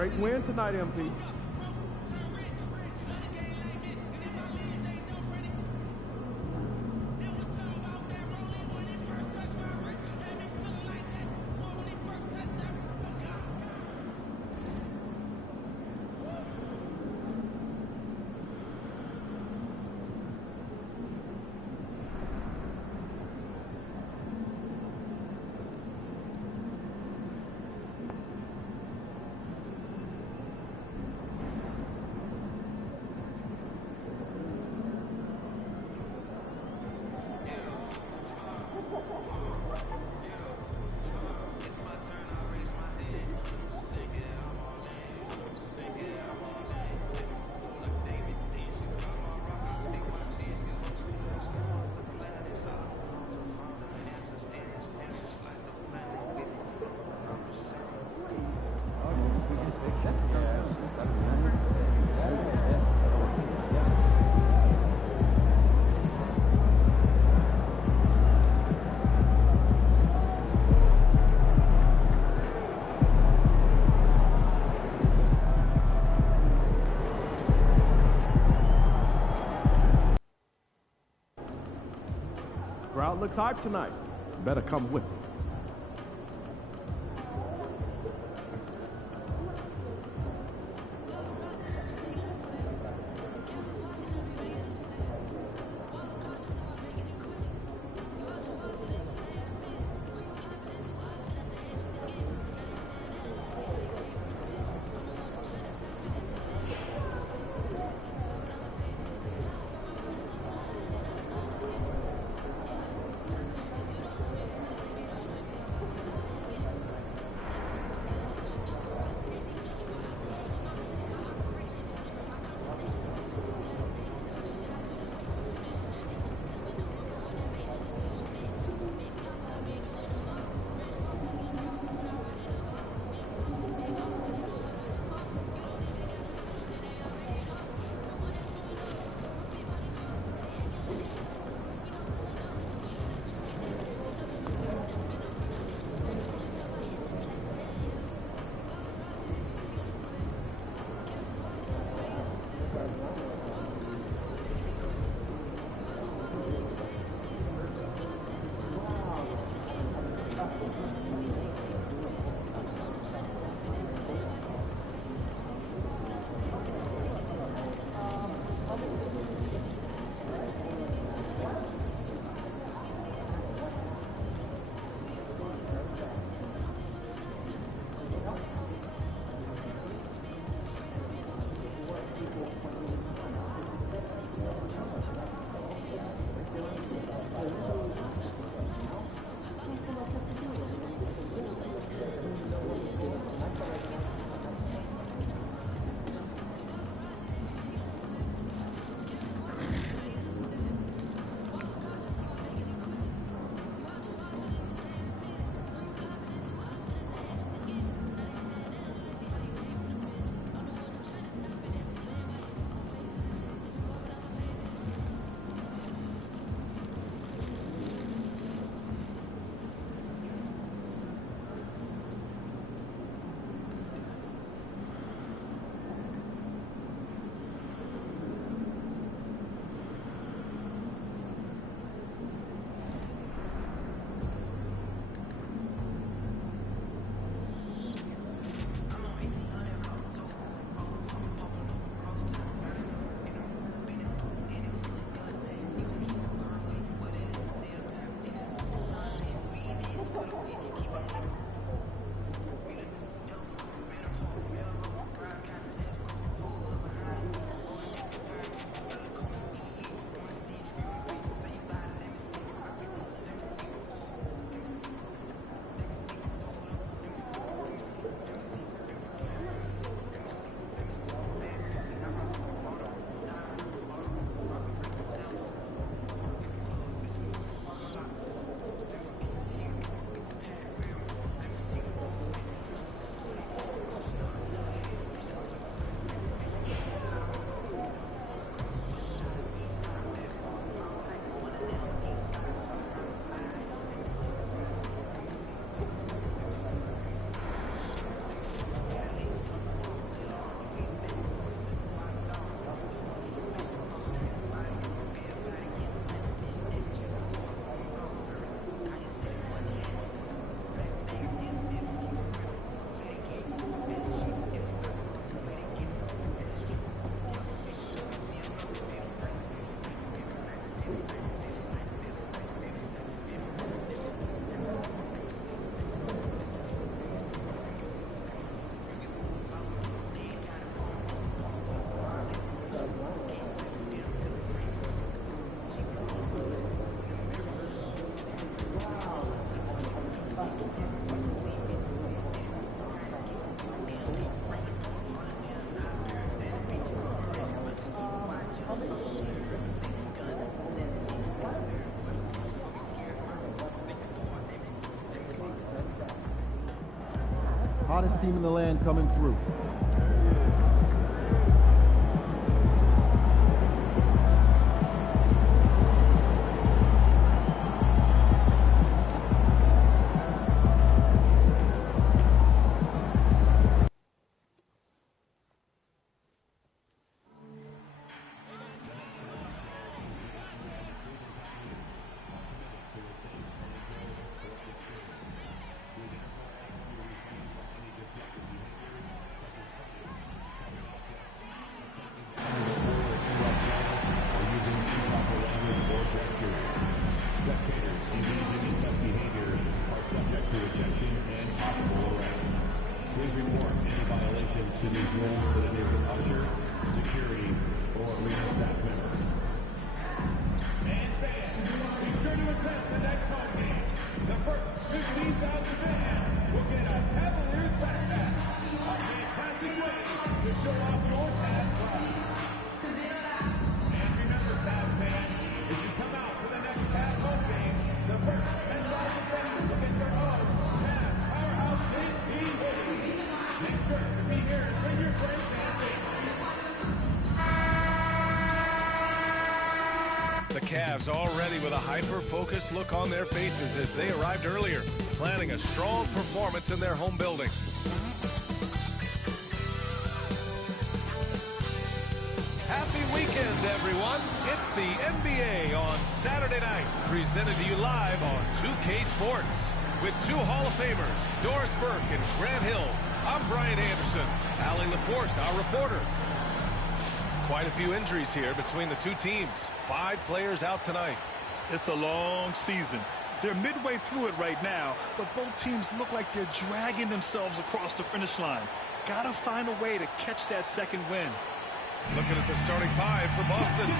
Great win tonight, MP. Crowd looks hype tonight. Better come with me. hottest team in the land coming through. The Cavs already with a hyper-focused look on their faces as they arrived earlier, planning a strong performance in their home building. Happy weekend, everyone. It's the NBA on Saturday night, presented to you live on 2K Sports. With two Hall of Famers, Doris Burke and Grant Hill, I'm Brian Anderson. Allie LaForce, our reporter. Quite a few injuries here between the two teams. 5 players out tonight. It's a long season. They're midway through it right now, but both teams look like they're dragging themselves across the finish line. Gotta find a way to catch that second win. Looking at the starting 5 for Boston.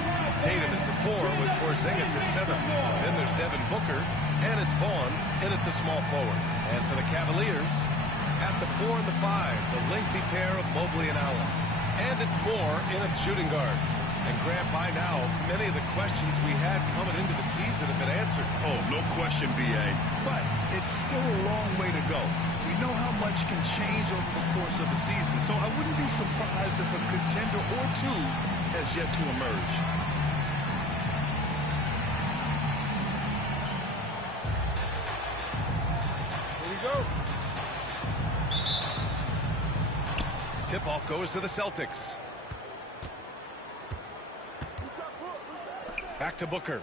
Tatum is the 4 with Porzingis at 7. Then there's Devin Booker, and it's Vaughn in at the small forward. And for the Cavaliers, at the 4 and the 5, the lengthy pair of Mobley and Allen. And it's Moore in at shooting guard. And Grant, by now, many of the questions we had coming into the season have been answered. Oh, no question, B.A. But it's still a long way to go. We know how much can change over the course of the season, so I wouldn't be surprised if a contender or two has yet to emerge. Here we go. Tip-off goes to the Celtics. Back to Booker.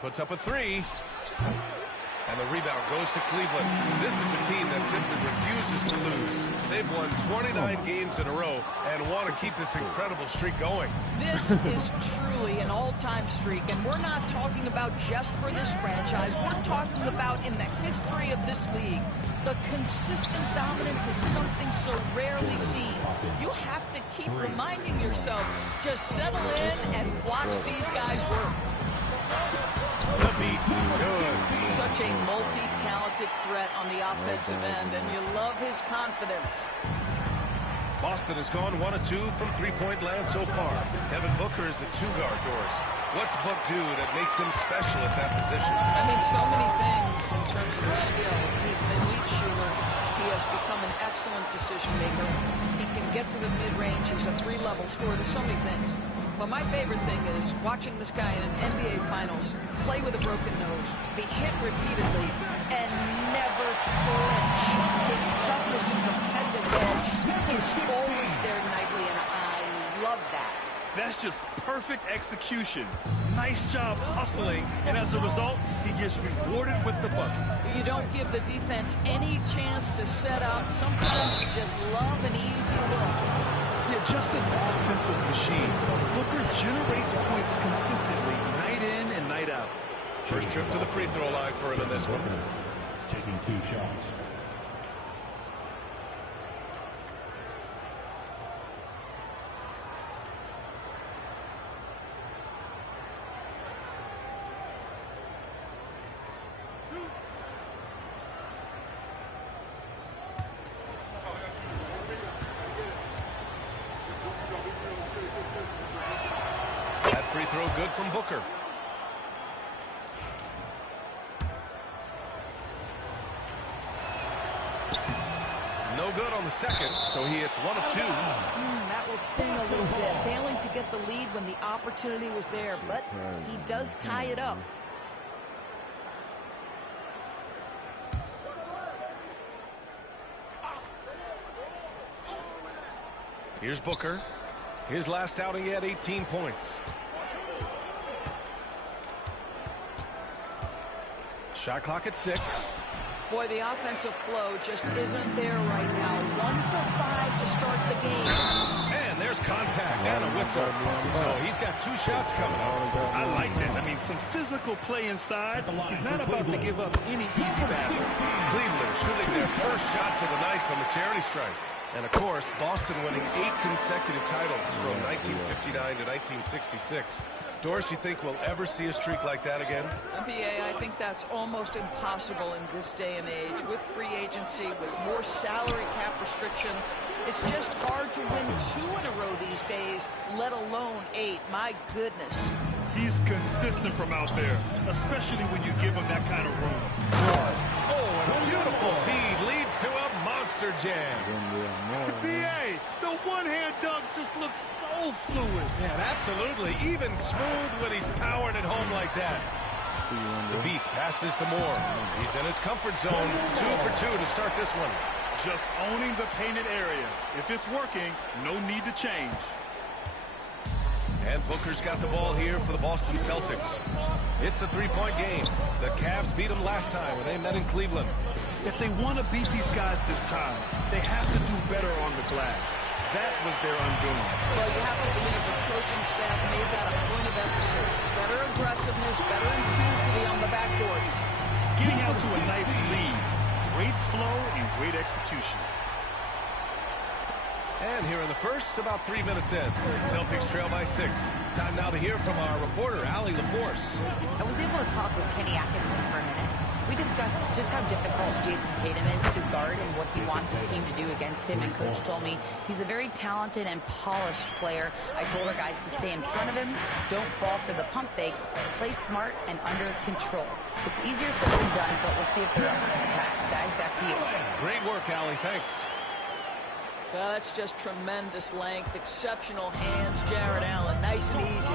Puts up a 3. And the rebound goes to Cleveland. This is a team that simply refuses to lose. They've won 29 games in a row and want to keep this incredible streak going. This is truly an all-time streak, and we're not talking about just for this franchise. We're talking about in the history of this league. The consistent dominance is something so rarely seen. You have to keep reminding yourself, just settle in and watch these guys work. The beat, good. Such a multi-talented threat on the offensive end, and you love his confidence. Boston has gone 1 of 2 from three-point land so far. Devin Booker is a 2-guard, Doris. What's Book do that makes him special at that position? I mean, so many things in terms of his skill. He's an elite shooter. He has become an excellent decision maker. He can get to the mid-range. He's a 3-level scorer. There's so many things. But my favorite thing is watching this guy in an NBA Finals play with a broken nose, be hit repeatedly, and never flinch. His toughness and competitive edge is always there nightly, and I love that. That's just perfect execution. Nice job hustling, and as a result, he gets rewarded with the bucket. You don't give the defense any chance to set up. Sometimes you just love an easy look. Yeah, just an offensive machine. Booker generates points consistently, night in and night out. First trip to the free throw line for him in this one. Taking 2 shots. Free throw good from Booker. No good on the second, so he hits 1 of 2. That will sting a little bit, failing to get the lead when the opportunity was there, but he does tie it up. Here's Booker. His last outing, he had 18 points. Shot clock at 6. Boy, the offensive flow just isn't there right now. 1 for 5 to start the game. And there's contact and a whistle. So he's got 2 shots coming. I like that. I mean, some physical play inside. He's not about to give up any easy passes. Cleveland shooting their first shots of the night from the charity stripe. And, of course, Boston winning 8 consecutive titles from 1959 to 1966. Doris, you think we'll ever see a streak like that again? NBA, I think that's almost impossible in this day and age. With free agency, with more salary cap restrictions, it's just hard to win 2 in a row these days, let alone 8. My goodness. He's consistent from out there, especially when you give him that kind of room. Oh, and a beautiful feed leads to a monster jam. NBA, the one-hand dunk just looks so fluid. Yeah, absolutely. Even smooth when he's powered at home like that. The Beast passes to Moore. He's in his comfort zone. 2 for 2 to start this one. Just owning the painted area. If it's working, no need to change. And Booker's got the ball here for the Boston Celtics. It's a 3-point game. The Cavs beat them last time when they met in Cleveland. If they want to beat these guys this time, they have to do better on the glass. That was their undoing. Well, you have to believe the coaching staff made that a point of emphasis. Better aggressiveness, better intensity on the backboards. Getting out to a nice lead. Great flow and great execution. And here in the first, about 3 minutes in. Celtics trail by 6. Time now to hear from our reporter, Allie LaForce. I was able to talk with Kenny Atkinson for a minute. We discussed just how difficult Jason Tatum is to guard and what he wants his team to do against him. And Coach told me he's a very talented and polished player. I told our guys to stay in front of him, don't fall for the pump fakes, play smart and under control. It's easier said than done, but we'll see if they're up to the task. Guys, back to you. Great work, Allie. Thanks. Well, that's just tremendous length, exceptional hands, Jared Allen, nice and easy.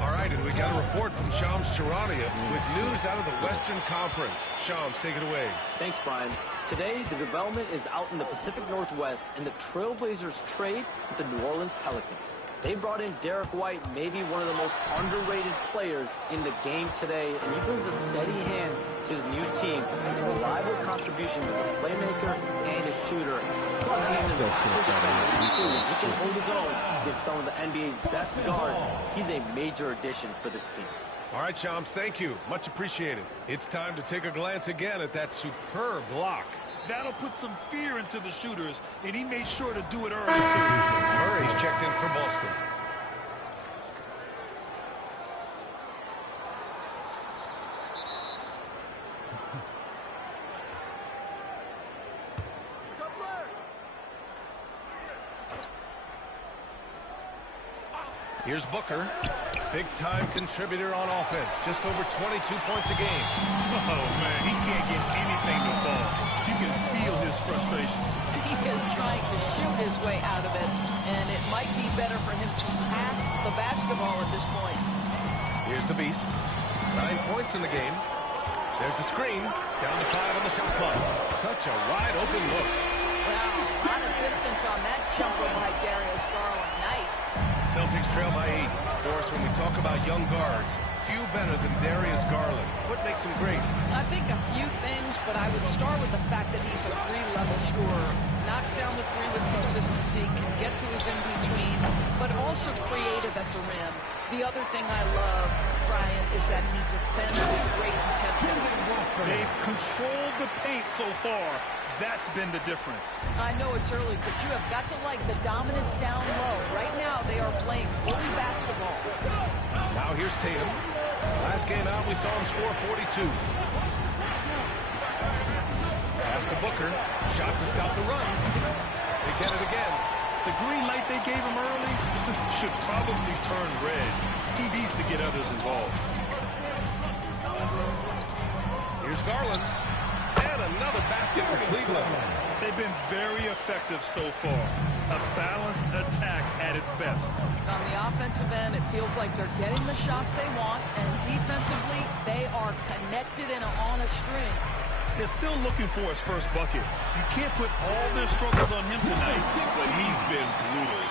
All right, and we got a report from Shams Charania with news out of the Western Conference. Shams, take it away. Thanks, Brian. Today, the development is out in the Pacific Northwest, and the Trailblazers trade with the New Orleans Pelicans. They brought in Derek White, maybe one of the most underrated players in the game today, and he brings a steady hand to his new team. It's a reliable contribution as a playmaker and a shooter. Plus, he's an effective defender. He can hold his own against some of the NBA's best guards. He's a major addition for this team. All right, Shams, thank you. Much appreciated. It's time to take a glance again at that superb block. That'll put some fear into the shooters, and he made sure to do it early, too. Murray's checked in for Boston. Here's Booker, big-time contributor on offense, just over 22 points a game. Oh, man, he can't get anything to fall. You can feel his frustration. He is trying to shoot his way out of it, and it might be better for him to pass the basketball at this point. Here's the Beast. 9 points in the game. There's a screen. Down to 5 on the shot clock. Such a wide-open look. Wow, a lot of distance on that jumper by Darius Garland. Nice. Celtics trail by 8. Of course, when we talk about young guards, few better than Darius Garland. What makes him great? I think a few things, but I would start with the fact that he's a 3-level scorer. Knocks down the 3 with consistency, can get to his in-between, but also creative at the rim. The other thing I love, Brian, is that he defends with great intensity. They've controlled the paint so far. That's been the difference. I know it's early, but you have got to like the dominance down low. Right now, they are playing bully basketball. Now here's Tatum. Last game out, we saw him score 42. Pass to Booker. Shot to stop the run. They get it again. The green light they gave him early should probably turn red. He needs to get others involved. Here's Garland. And another basket for Cleveland. They've been very effective so far. A balanced attack at its best. On the offensive end, it feels like they're getting the shots they want, and defensively, they are connected and on a string. They're still looking for his first bucket. You can't put all their struggles on him tonight, but he's been brutal.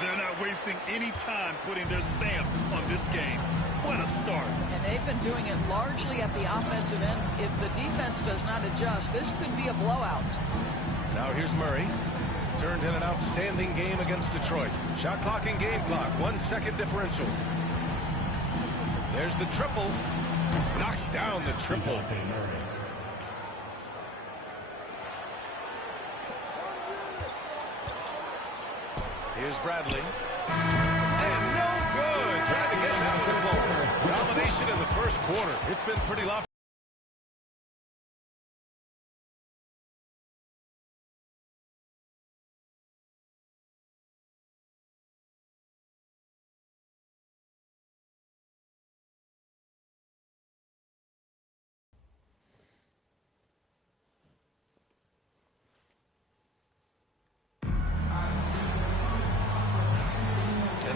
They're not wasting any time putting their stamp on this game. What a start. And they've been doing it largely at the offensive end. If the defense does not adjust, this could be a blowout. Now here's Murray. Turned in an outstanding game against Detroit. Shot clock and game clock, 1 second differential. There's the triple. Knocks down the triple. Here's Bradley. And no good. Trying to get that to the floor. Domination in the first quarter. It's been pretty lofty.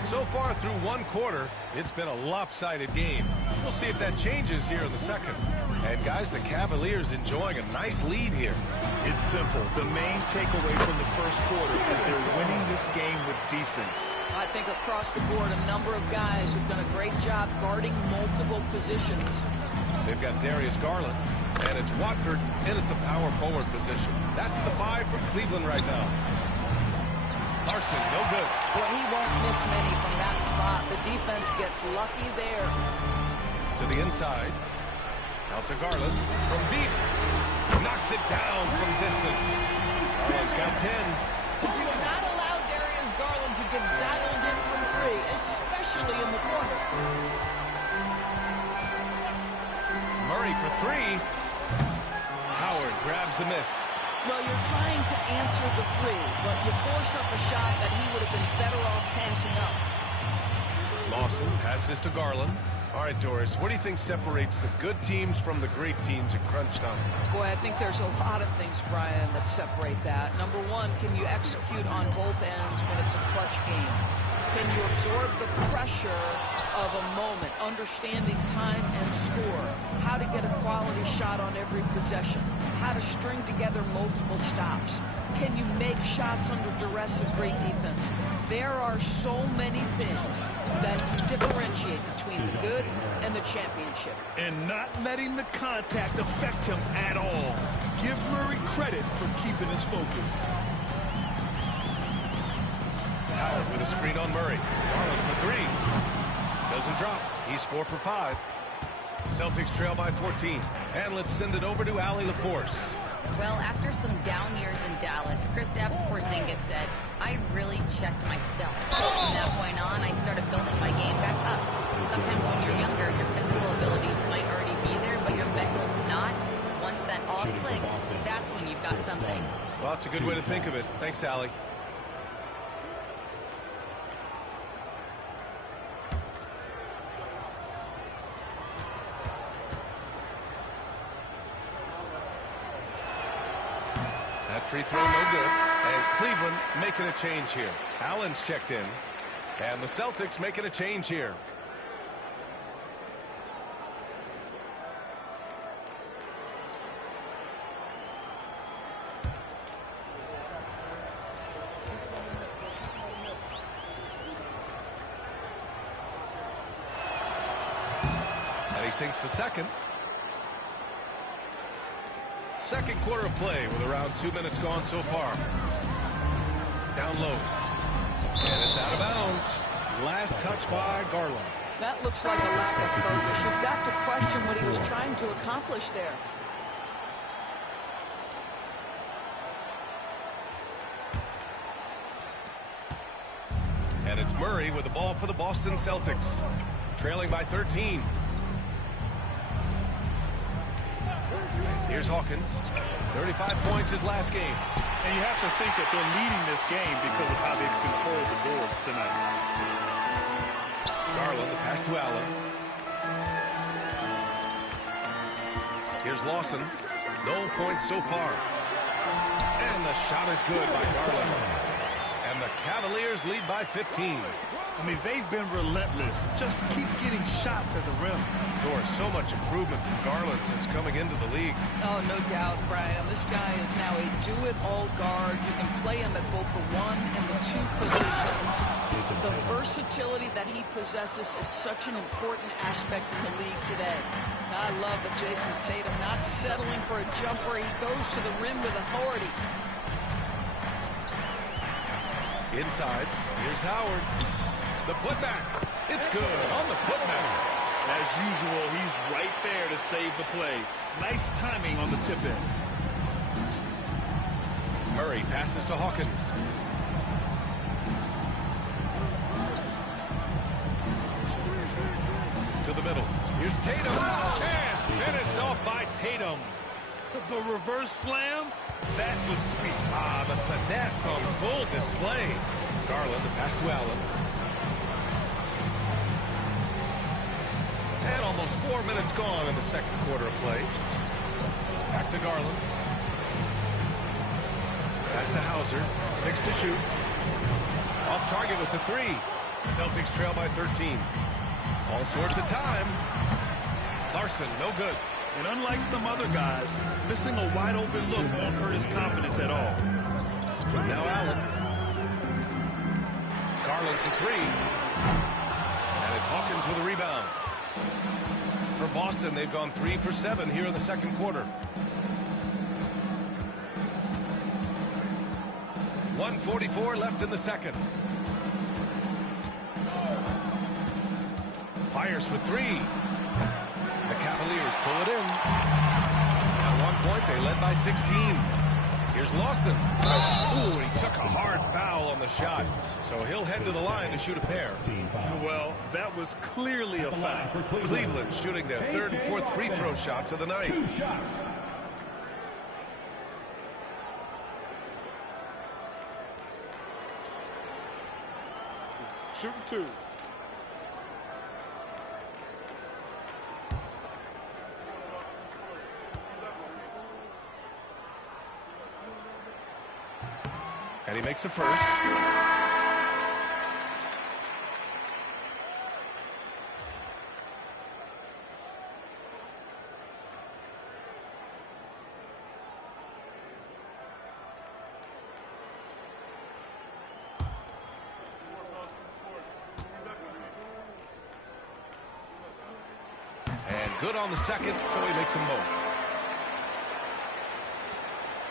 So far through one quarter, it's been a lopsided game. We'll see if that changes here in the second. And guys, the Cavaliers enjoying a nice lead here. It's simple. The main takeaway from the first quarter is they're winning this game with defense. I think across the board, a number of guys have done a great job guarding multiple positions. They've got Darius Garland, and it's Watford in at the power forward position. That's the 5 for Cleveland right now. Larson, no good. Well, he won't miss many from that spot. The defense gets lucky there. To the inside. Out to Garland. From deep. Knocks it down from distance. Garland's got 10. But do not allow Darius Garland to get dialed in from 3, especially in the corner. Murray for 3. Howard grabs the miss. Well, you're trying to answer the 3, but you force up a shot that he would have been better off passing up. Lawson passes to Garland. All right, Doris, what do you think separates the good teams from the great teams at crunch time? Boy, I think there's a lot of things, Brian, that separate that. Number one, can you execute on both ends when it's a clutch game? Can you absorb the pressure of a moment, understanding time and score, how to get a quality shot on every possession, how to string together multiple stops? Can you make shots under duress of great defense? There are so many things that differentiate between the good and the championship. And not letting the contact affect him at all. Give Murray credit for keeping his focus. Howard with a screen on Murray. Garland for 3. Doesn't drop. He's 4 for 5. Celtics trail by 14. And let's send it over to Allie LaForce. Well, after some down years in Dallas, Kristaps Porzingis said, I really checked myself. From that point on, I started building my game back up. Sometimes when you're younger, your physical abilities might already be there, but your mental is not. Once that all clicks, that's when you've got something. Well, that's a good way to think of it. Thanks, Allie. That free throw, no good. And Cleveland making a change here. Allen's checked in. And the Celtics making a change here. And he sinks the second. Second quarter of play with around 2 minutes gone so far. Down low. And it's out of bounds. Last touch by Garland. That looks like a lack of focus. You've got to question what he was trying to accomplish there. And it's Murray with the ball for the Boston Celtics. Trailing by 13. Here's Hawkins. 35 points his last game. And you have to think that they're leading this game because of how they've controlled the boards tonight. Garland, the pass to Allen. Here's Lawson. No points so far. And the the shot is good by Garland. And the Cavaliers lead by 15. I mean, they've been relentless. Just keep getting shots at the rim. So much improvement from Garland since coming into the league. Oh, no doubt, Brian. This guy is now a do-it-all guard. You can play him at both the 1 and the 2 positions. The versatility that he possesses is such an important aspect in the league today. I love that Jason Tatum not settling for a jumper. He goes to the rim with authority. Inside, here's Howard. The putback. It's good on the putback. As usual, he's right there to save the play. Nice timing on the tip-in. Murray passes to Hawkins. To the middle. Here's Tatum. And finished off by Tatum. The reverse slam, that was sweet. The finesse on full display. Garland, the pass to Allen. And almost 4 minutes gone in the second quarter of play. Back to Garland. Pass to Hauser. 6 to shoot. Off target with the 3. Celtics trail by 13. All sorts of time. Larson, no good. And unlike some other guys, missing a wide-open look won't hurt his confidence at all. Now Allen. Garland for 3. And it's Hawkins with a rebound. For Boston, they've gone 3 for 7 here in the second quarter. 1:44 left in the second. Fires for 3. The Cavaliers pull it in. At one point, they led by 16. Here's Lawson. Ooh, he took a hard foul on the shot. So he'll head to the line to shoot a pair. Well, that was clearly a foul. Cleveland shooting their 3rd and 4th free throw shots of the night. 2 shots. Shooting 2. And he makes a first. And good on the second, so he makes them both.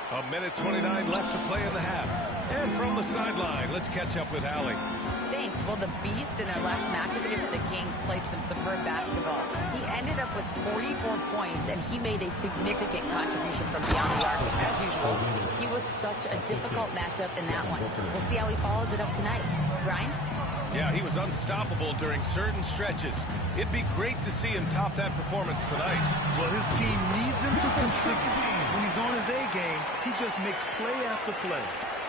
1:29 left to play in the half. And from the sideline, let's catch up with Allie. Thanks. Well, the Beast in their last matchup against the Kings played some superb basketball. He ended up with 44 points, and he made a significant contribution from beyond the arc. As usual, he was such a difficult matchup in that one. We'll see how he follows it up tonight. Brian? Yeah, he was unstoppable during certain stretches. It'd be great to see him top that performance tonight. Well, his team needs him to contribute. When he's on his A game, he just makes play after play.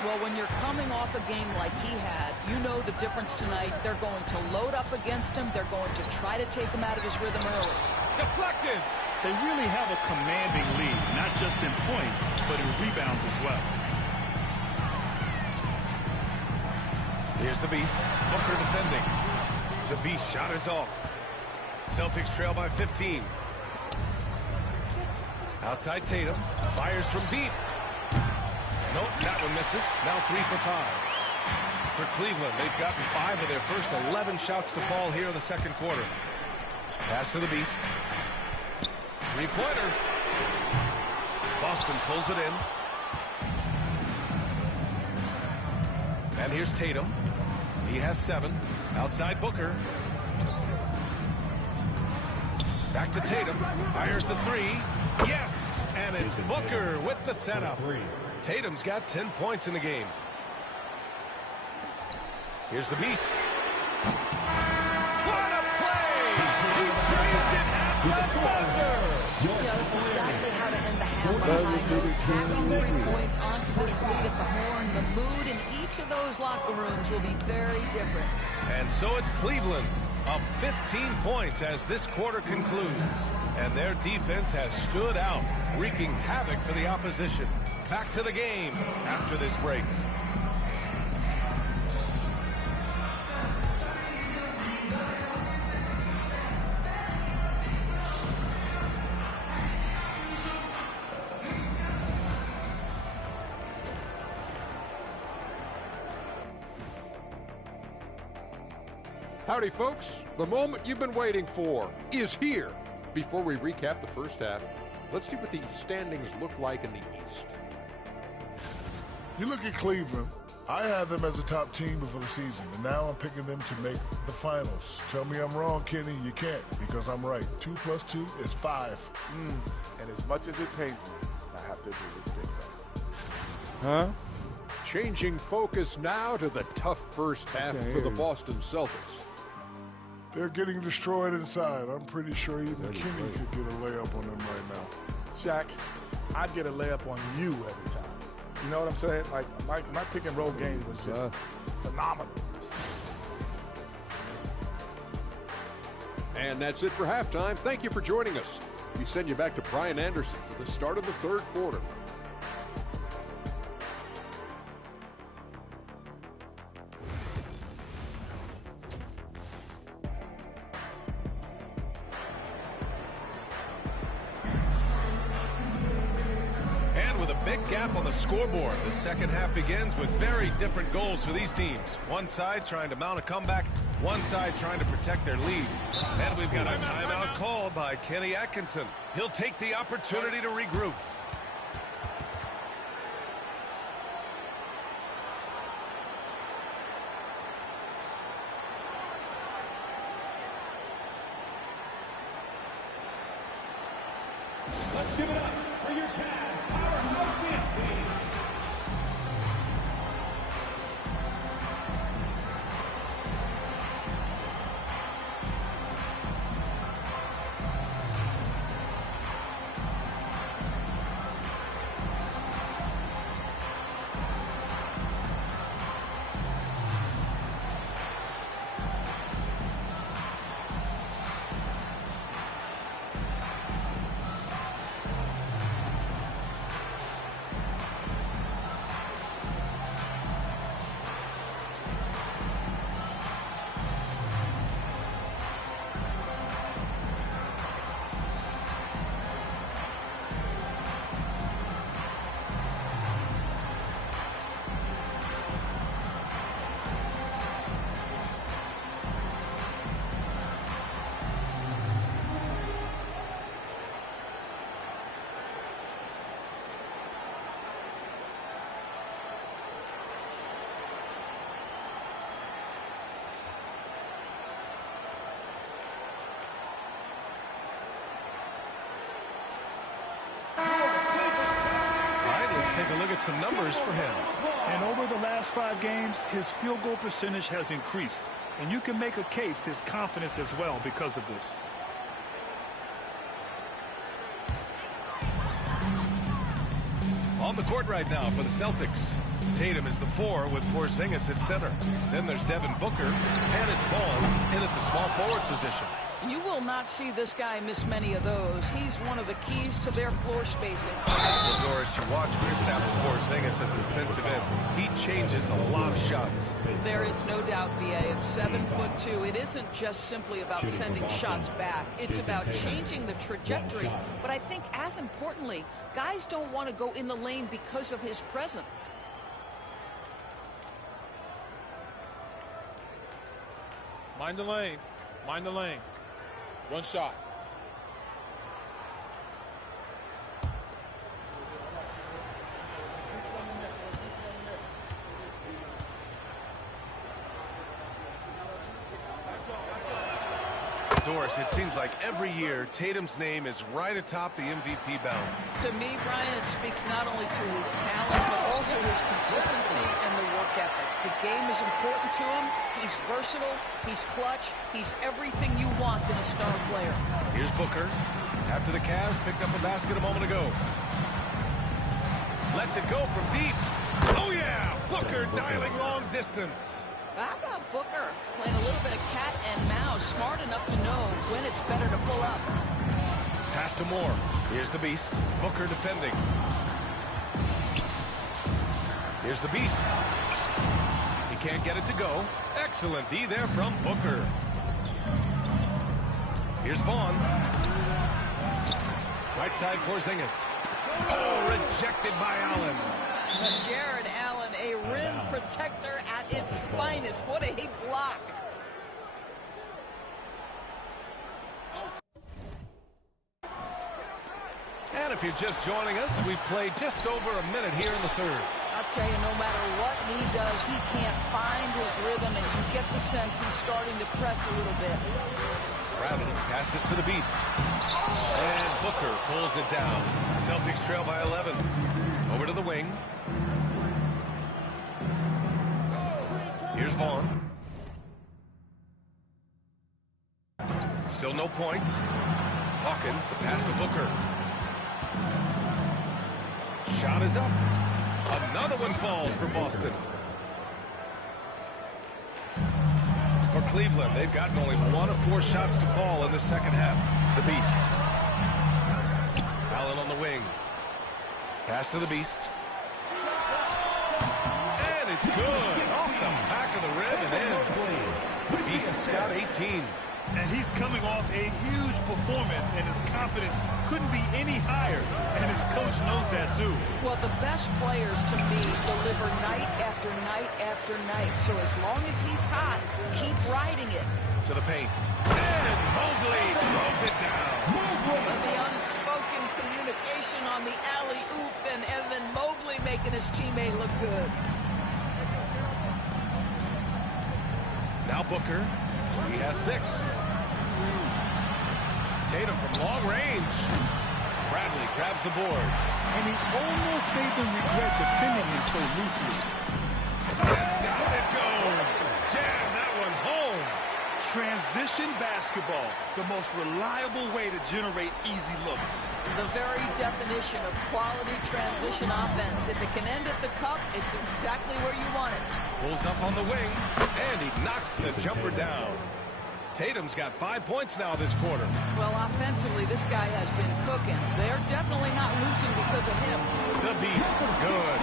Well, when you're coming off a game like he had, you know the difference tonight. They're going to load up against him. They're going to try to take him out of his rhythm early. Deflected! They really have a commanding lead, not just in points, but in rebounds as well. Here's the Beast. Booker defending. The Beast shot is off. Celtics trail by 15. Outside Tatum. Fires from deep. Nope, that one misses. Now 3 for 5. For Cleveland, they've gotten 5 of their first 11 shots to fall here in the second quarter. Pass to the Beast. Three-pointer. Boston pulls it in. And here's Tatum. He has 7. Outside Booker. Back to Tatum. Fires the 3. Yes! And it's Booker with the setup. Tatum's got 10 points in the game. Here's the Beast. What a play! He drains it at the buzzer! Yeah, that's exactly how to end the half on a high note. Tapping 3 points onto this lead at the horn. The mood in each of those locker rooms will be very different. And so it's Cleveland up 15 points as this quarter concludes. And their defense has stood out, wreaking havoc for the opposition. back to the game after this break. Howdy, folks. The moment you've been waiting for is here. Before we recap the first half, let's see what the standings look like in the East. You look at Cleveland. I had them as a top team before the season, and now I'm picking them to make the finals. Tell me I'm wrong, Kenny. You can't, because I'm right. 2 + 2 is 5. And as much as it pains me, I have to agree with Big Fat. Huh? Changing focus now to the tough first half for the Boston Celtics. They're getting destroyed inside. I'm pretty sure even Kenny could get a layup on them right now. Shaq, I'd get a layup on you every time. You know what I'm saying? Like, my pick and roll game was just phenomenal. And that's it for halftime. Thank you for joining us. We send you back to Brian Anderson for the start of the third quarter. Big gap on the scoreboard. The second half begins with very different goals for these teams. One side trying to mount a comeback, one side trying to protect their lead. And we've got a timeout called by Kenny Atkinson. He'll take the opportunity to regroup. Let's give it up for your Cavs powerhouse dance team. Take a look at some numbers for him. And over the last 5 games, his field goal percentage has increased. And you can make a case his confidence as well because of this. On the court right now for the Celtics. Tatum is the 4 with Porzingis at center. Then there's Devin Booker, and it's Vaughn in at the small forward position. You will not see this guy miss many of those. He's one of the keys to their floor spacing. Well, Doris, you watch Kristaps Porzingis at the defensive end. He changes a lot of shots. There is no doubt, B.A. It's 7'2". It isn't just simply about sending shots back. It's about changing the trajectory. But I think as importantly, guys don't want to go in the lane because of his presence. Mind the lanes. Mind the lanes. One shot. Doris, it seems like every year Tatum's name is right atop the MVP ballot. To me, Brian, it speaks not only to his talent, but also his consistency and the work ethic. The game is important to him. He's versatile. He's clutch. He's everything you want in a star player. Here's Booker. After the Cavs picked up a basket a moment ago. Lets it go from deep. Oh, yeah! Booker dialing long distance. How about Booker playing a little bit of cat and mouse, smart enough to know when it's better to pull up. Pass to Moore. Here's the beast. Booker defending. Here's the beast. He can't get it to go. Excellent D there from Booker. Here's Vaughn. Right side, Porzingis. Oh, rejected by Allen. Jared Allen, a rim protector at its finest. What a block. And if you're just joining us, we've played just over a minute here in the third. I'll tell you, no matter what he does, he can't find his rhythm, and you get the sense he's starting to press a little bit. Bradley passes to the beast. And Booker pulls it down. Celtics trail by 11. Over to the wing. Here's Vaughn. Still no points. Hawkins, the pass to Booker. Shot is up. Another one falls for Boston. For Cleveland, they've gotten only 1 of 4 shots to fall in the second half. The Beast. Allen on the wing. Pass to the Beast. And it's good. Off the back of the rim and in. The Beast's got 18. And he's coming off a huge performance, and his confidence couldn't be any higher. And his coach knows that, too. Well, the best players, to me, deliver night after night after night. So as long as he's hot, keep riding it. To the paint. And Mobley throws it down. And the unspoken communication on the alley-oop, and Evan Mobley making his teammate look good. Now Booker. He has 6. Tatum from long range. Bradley grabs the board. And he almost made them regret defending him so loosely. And down it goes. Jam that one home. Transition basketball, the most reliable way to generate easy looks. The very definition of quality transition offense. If it can end at the cup, it's exactly where you want it. Pulls up on the wing, and he knocks the jumper down. Tatum's got 5 points now this quarter. Well, offensively, this guy has been cooking. They're definitely not losing because of him. The Beast, good.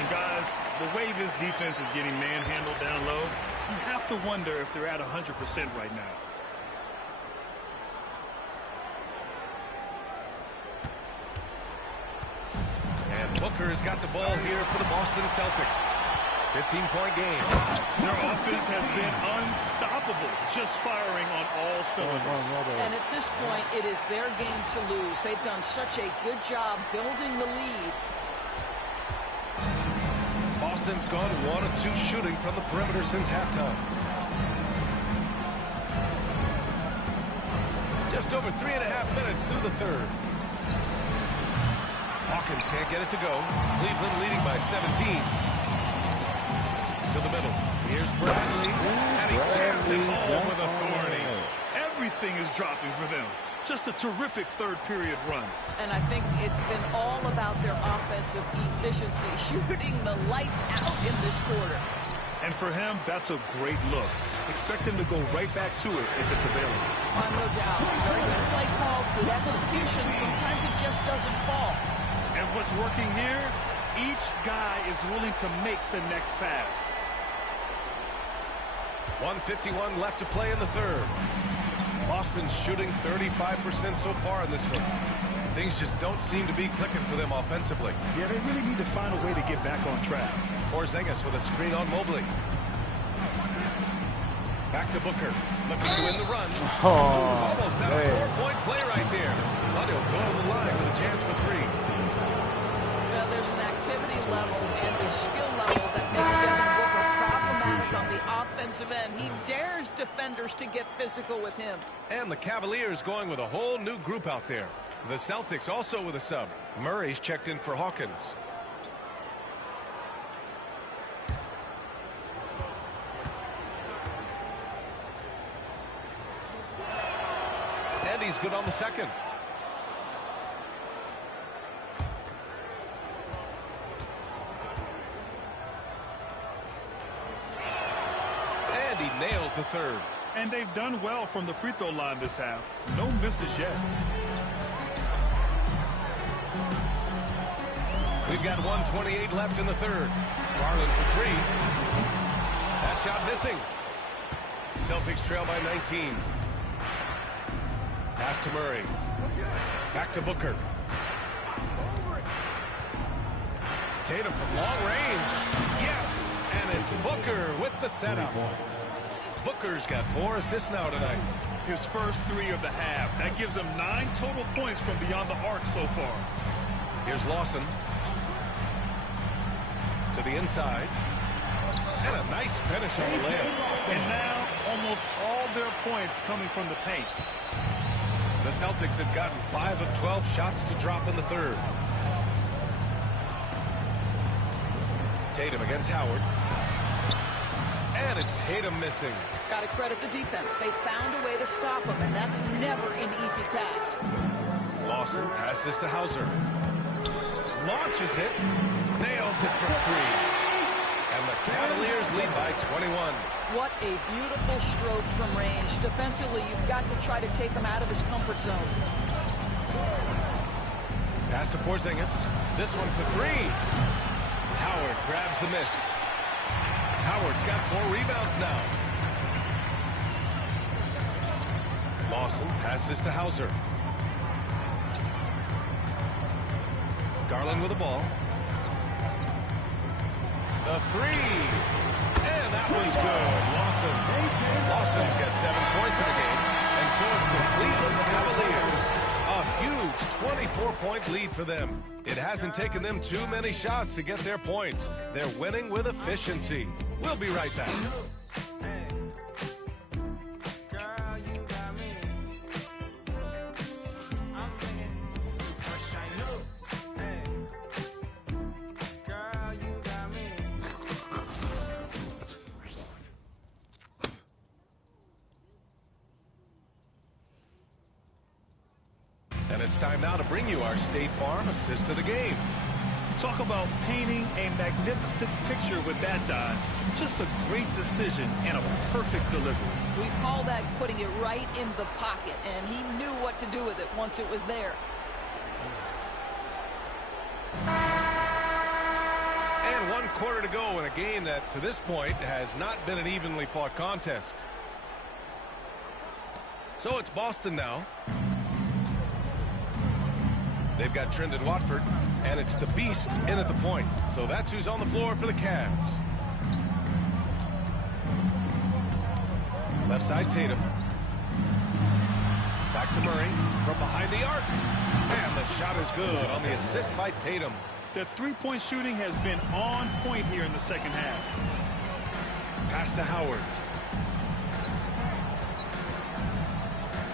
And guys, the way this defense is getting manhandled down low, you have to wonder if they're at 100% right now. And Booker has got the ball here for the Boston Celtics. 15-point game. Their offense has been unstoppable, just firing on all cylinders. And at this point, it is their game to lose. They've done such a good job building the lead. Boston's gone 1 of 2 shooting from the perimeter since halftime. Just over 3.5 minutes through the third. Hawkins can't get it to go. Cleveland leading by 17. To the middle. Here's Bradley. And he jams it home with authority. Everything is dropping for them. Just a terrific third-period run. And I think it's been all about their offensive efficiency, shooting the lights out in this quarter. And for him, that's a great look. Expect him to go right back to it if it's available. No doubt. Very good play call, good execution. Sometimes it just doesn't fall. And what's working here? Each guy is willing to make the next pass. 1:51 left to play in the third. Boston's shooting 35% so far in this one. Things just don't seem to be clicking for them offensively. Yeah, they really need to find a way to get back on track. Porzingis with a screen on Mobley. Back to Booker. Looking to win the run. Almost had a 4-point play right there. But he'll go to the line with a chance for 3. Well, there's an activity level and a skill level that makes Devin Booker problematic on the offensive end. He dares defenders to get physical with him. And the Cavaliers going with a whole new group out there. The Celtics also with a sub. Murray's checked in for Hawkins. And he's good on the second. And he nails the third. And they've done well from the free throw line this half. No misses yet. We've got 1:28 left in the third. Garland for three. That shot missing. Celtics trail by 19. Pass to Murray. Back to Booker. Tatum from long range. Yes, and it's Booker with the setup. Booker's got 4 assists now tonight. His first 3 of the half. That gives him 9 total points from beyond the arc so far. Here's Lawson. To the inside. And a nice finish on the layup. And now almost all their points coming from the paint. The Celtics have gotten 5 of 12 shots to drop in the third. Tatum against Howard. And it's Tatum missing. Got to credit the defense. They found a way to stop him, and that's never an easy task. Lawson passes to Hauser. Launches it. Nails it from 3. And the Cavaliers lead by 21. What a beautiful stroke from range. Defensively, you've got to try to take him out of his comfort zone. Pass to Porzingis. This one for 3. Howard grabs the miss. Howard's got 4 rebounds now. Lawson passes to Hauser. Garland with the ball. The 3. And that one's good. Lawson's got 7 points in the game. And so it's the Cleveland Cavaliers. A huge 24-point lead for them. It hasn't taken them too many shots to get their points. They're winning with efficiency. We'll be right back. And it's time now to bring you our State Farm assist of the game. Talk about painting a magnificent picture with that, Don. Just a great decision and a perfect delivery. We call that putting it right in the pocket, and he knew what to do with it once it was there. And 1 quarter to go in a game that, to this point, has not been an evenly fought contest. So it's Boston now. They've got Trendon Watford, and it's the Beast in at the point. So that's who's on the floor for the Cavs. Left side, Tatum. Back to Murray from behind the arc. And the shot is good on the assist by Tatum. Their 3-point shooting has been on point here in the second half. Pass to Howard.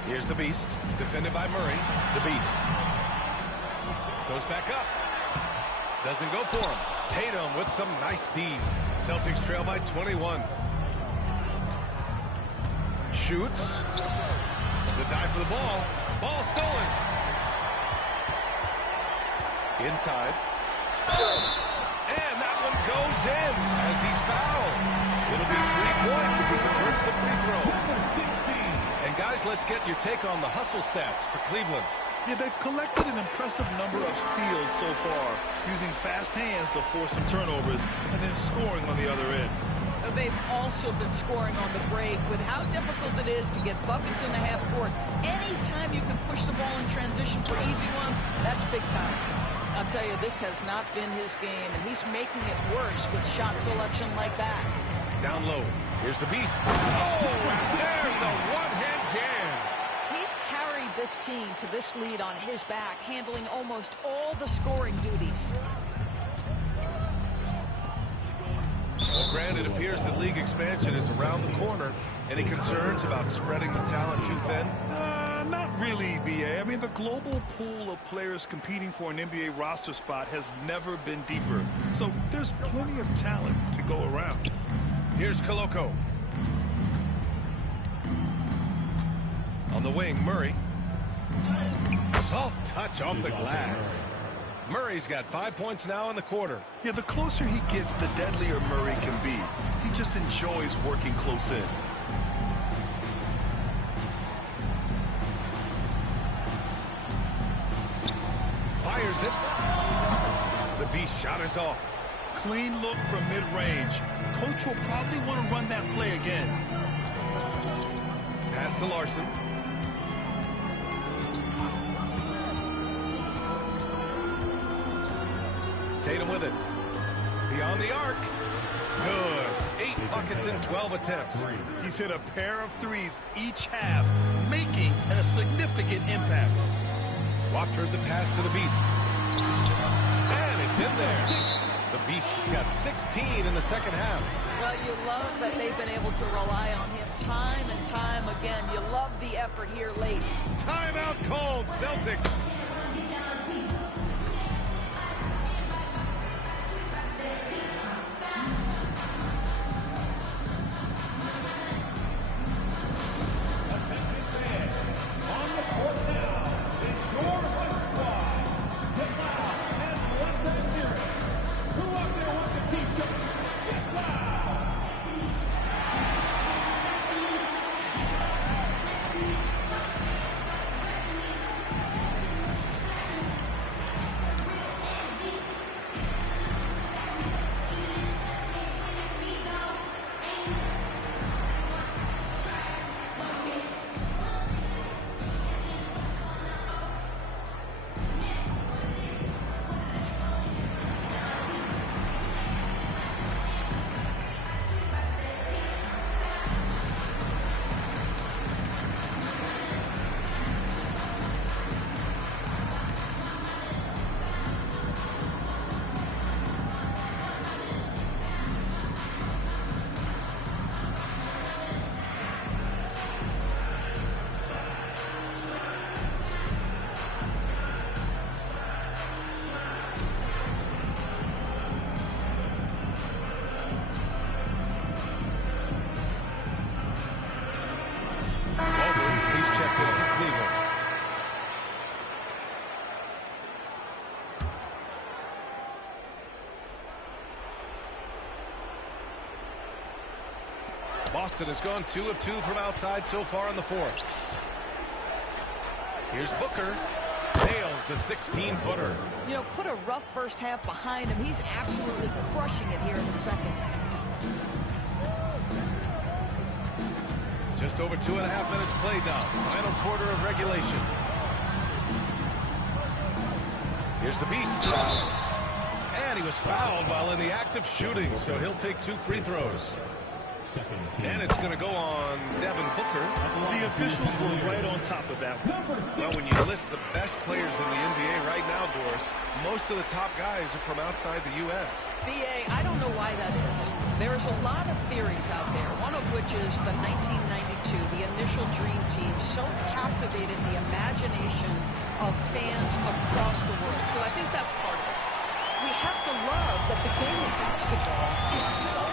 Here's the Beast, defended by Murray. The Beast. Goes back up. Doesn't go for him. Tatum with some nice D. Celtics trail by 21. Shoots. The dive for the ball. Ball stolen. Inside. And that one goes in as he's fouled. It'll be 3 points if he converts the free throw. And guys, let's get your take on the hustle stats for Cleveland. Yeah, they've collected an impressive number of steals so far, using fast hands to force some turnovers and then scoring on the other end. They've also been scoring on the break. With how difficult it is to get buckets in the half court, anytime you can push the ball in transition for easy ones, that's big time. I'll tell you, this has not been his game, and he's making it worse with shot selection like that. Down low. Here's the Beast. Oh, and there's a one-hand jam. He's carried this team to this lead on his back, handling almost all the scoring duties. Well, Grant, it appears that league expansion is around the corner. Any concerns about spreading the talent too thin? Not really, B.A. I mean, the global pool of players competing for an NBA roster spot has never been deeper. So there's plenty of talent to go around. Here's Koloko. On the wing, Murray. Soft touch off the glass. Murray's got 5 points now in the quarter. Yeah, the closer he gets, the deadlier Murray can be. He just enjoys working close in. Fires it. The Beast shot is off. Clean look from mid-range. Coach will probably want to run that play again. Pass to Larson. Tatum with it. Beyond the arc. Good. 8 buckets in 12 attempts. He's hit a pair of threes each half, making a significant impact. Watford the pass to the Beast. And it's in there. The Beast has got 16 in the second half. Well, you love that they've been able to rely on him time and time again. You love the effort here late. Timeout called. Celtics. Boston has gone 2 of 2 from outside so far in the fourth. Here's Booker. Nails the 16-footer. You know, put a rough first half behind him. He's absolutely crushing it here in the second. Just over 2.5 minutes played now. Final quarter of regulation. Here's the Beast. And he was fouled while in the act of shooting, so he'll take 2 free throws. And it's going to go on Devin Booker. The officials were right on top of that one. Well, when you list the best players in the NBA right now, Doris, most of the top guys are from outside the U.S. B.A., I don't know why that is. There's a lot of theories out there, one of which is the 1992, the initial Dream Team, so captivated the imagination of fans across the world. So I think that's part of it. We have to love that the game of basketball is so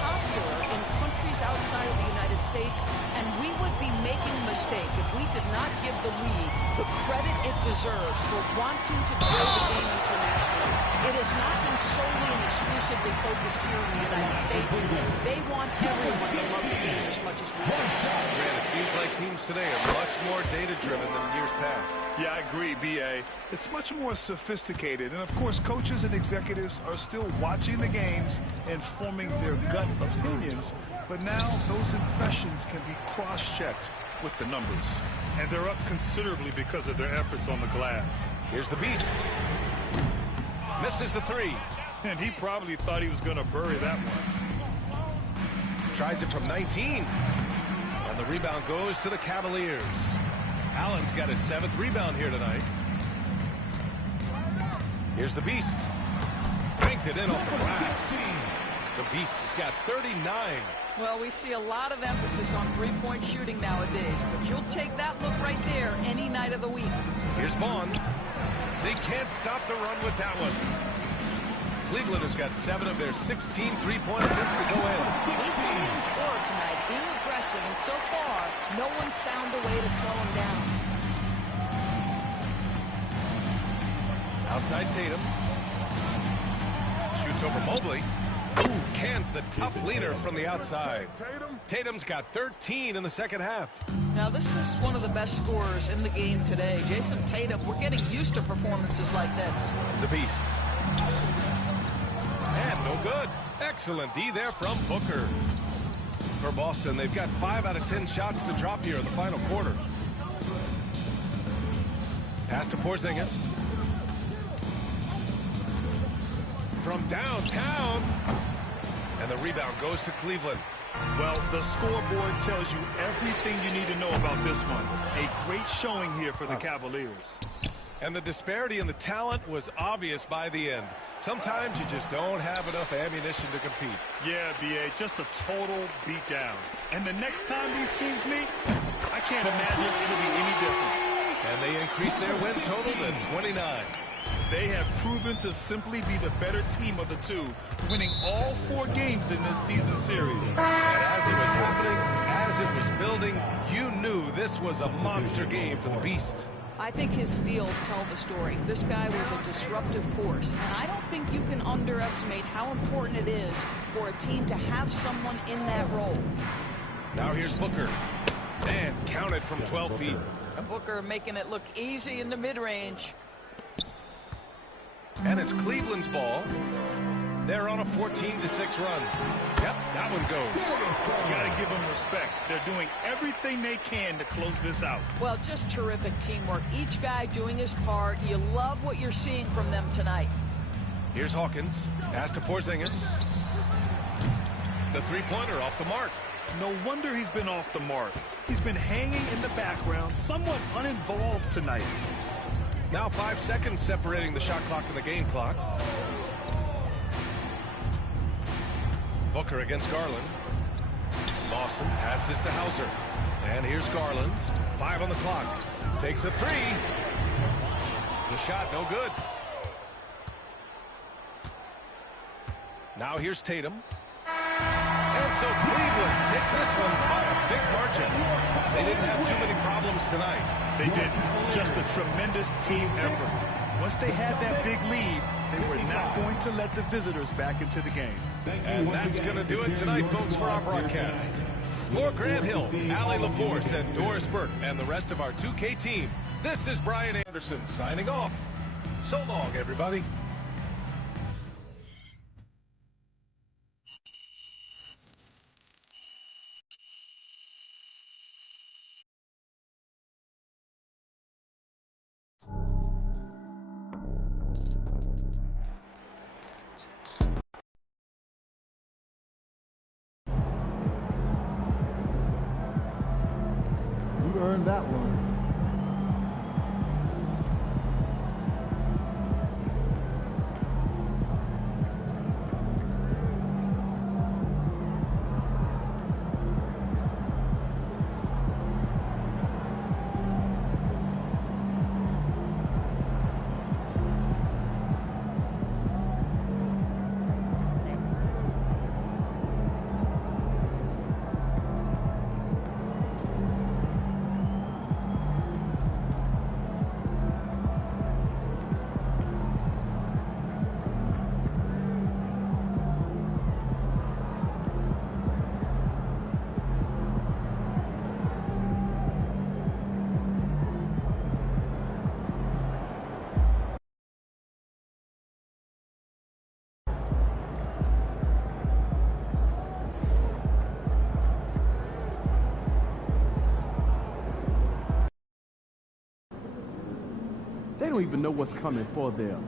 popular in countries outside of the United States, and we would be making a mistake if we did not give the league the credit it deserves for wanting to grow the game internationally. It has not been solely and exclusively focused here in the United States. They want everyone to love the game as much as we do. Grant, it seems like teams today are much more data-driven than years past. Yeah, I agree, B.A. It's much more sophisticated, and of course, coaches and executives are still watching the games and forming their gut opinions, but now those impressions can be cross-checked with the numbers. And they're up considerably because of their efforts on the glass. Here's the Beast. Misses the 3. And he probably thought he was going to bury that one. Tries it from 19. And the rebound goes to the Cavaliers. Allen's got his 7th rebound here tonight. Here's the Beast. Banked it in off the glass. The Beast has got 39. Well, we see a lot of emphasis on three-point shooting nowadays, but you'll take that look right there any night of the week. Here's Vaughn. They can't stop the run with that one. Cleveland has got 7 of their 16 three-point attempts to go in. He's the leading scorer tonight, being aggressive, and so far, no one's found a way to slow him down. Outside Tatum. Shoots over Mobley. Ooh, cans the tough leaner from the outside. Tatum's got 13 in the second half. Now, this is one of the best scorers in the game today. Jason Tatum, we're getting used to performances like this. The Beast. good. Excellent D there from Booker. For Boston, they've got 5 out of 10 shots to drop here in the final quarter. Pass to Porzingis. From downtown. And the rebound goes to Cleveland. Well, the scoreboard tells you everything you need to know about this one. A great showing here for the Cavaliers. And the disparity in the talent was obvious by the end. Sometimes you just don't have enough ammunition to compete. Yeah, B.A., just a total beatdown. And the next time these teams meet, I can't imagine it'll be any different. And they increase their win total to 29. They have proven to simply be the better team of the two, winning all 4 games in this season series. And as it was happening, as it was building, you knew this was a monster game for the Beast. I think his steals tell the story. This guy was a disruptive force, and I don't think you can underestimate how important it is for a team to have someone in that role. Now here's Booker, and counted from 12 feet. Booker making it look easy in the mid-range. And it's Cleveland's ball. They're on a 14-6 run. Yep, that one goes. You got to give them respect. They're doing everything they can to close this out. Well, just terrific teamwork. Each guy doing his part. You love what you're seeing from them tonight. Here's Hawkins. Pass to Porzingis. The three-pointer off the mark. No wonder he's been off the mark. He's been hanging in the background, somewhat uninvolved tonight. Now 5 seconds separating the shot clock and the game clock. Booker against Garland. Lawson passes to Hauser. And here's Garland. 5 on the clock. Takes a 3. The shot no good. Now here's Tatum. And so Cleveland takes this one by a big margin. They didn't have too many problems tonight. They didn't. Just a tremendous team effort. Once they had that big lead, they were not going to let the visitors back into the game. And that's going to do it tonight, folks, for our broadcast. For Grant Hill, Allie LaForce, and Doris Burke, and the rest of our 2K team, this is Brian Anderson signing off. So long, everybody. You earned that one. They don't even know what's coming for them.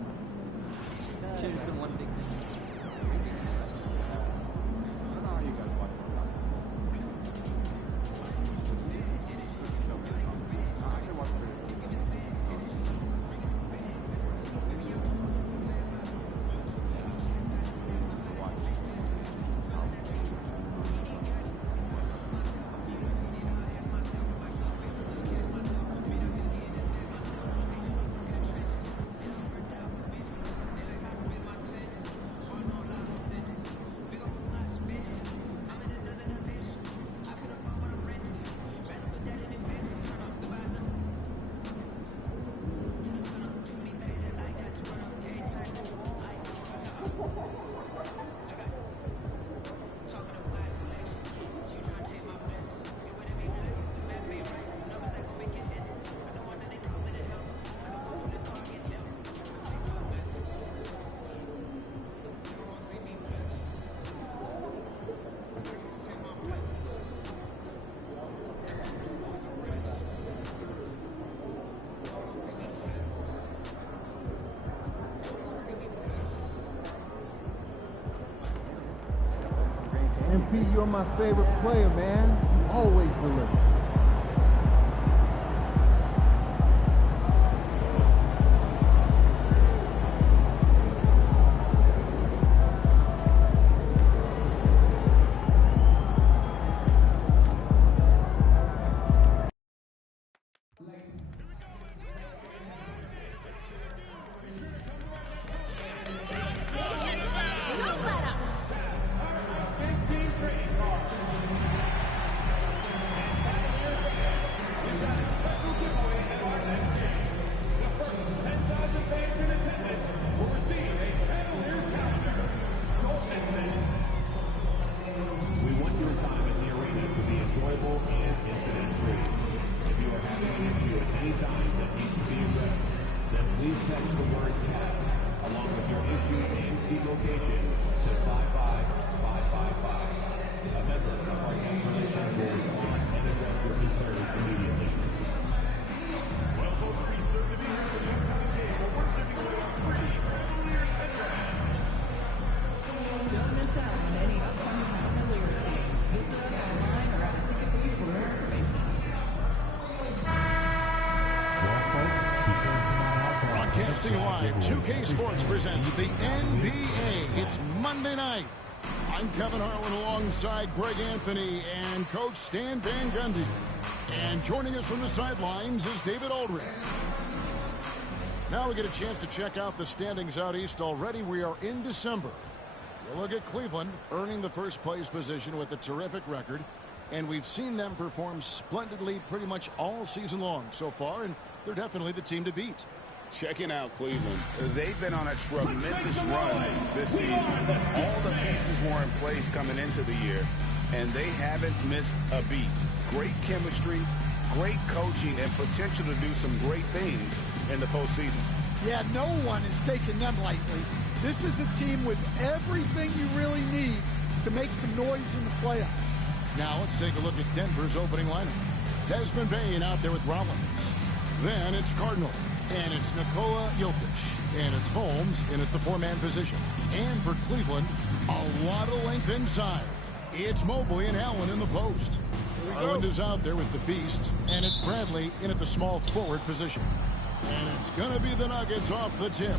MP, you're my favorite player, man. You always deliver. Live, 2K Sports presents the NBA. It's Monday night. I'm Kevin Harlan alongside Greg Anthony and Coach Stan Van Gundy. And joining us from the sidelines is David Aldridge. Now we get a chance to check out the standings out east already. We are in December. You look at Cleveland earning the first place position with a terrific record. And we've seen them perform splendidly pretty much all season long so far. And they're definitely the team to beat. Checking out Cleveland. They've been on a tremendous run this season. All the pieces were in place coming into the year, and they haven't missed a beat. Great chemistry, great coaching, and potential to do some great things in the postseason. Yeah, no one is taking them lightly. This is a team with everything you really need to make some noise in the playoffs. Now let's take a look at Denver's opening lineup. Desmond Bane out there with Rollins. Then it's Cardinal. And it's Nikola Jokic. And it's Holmes in at the four-man position. And for Cleveland, a lot of length inside. It's Mobley and Allen in the post. Garland is out there with the beast. And it's Bradley in at the small forward position. And it's going to be the Nuggets off the tip.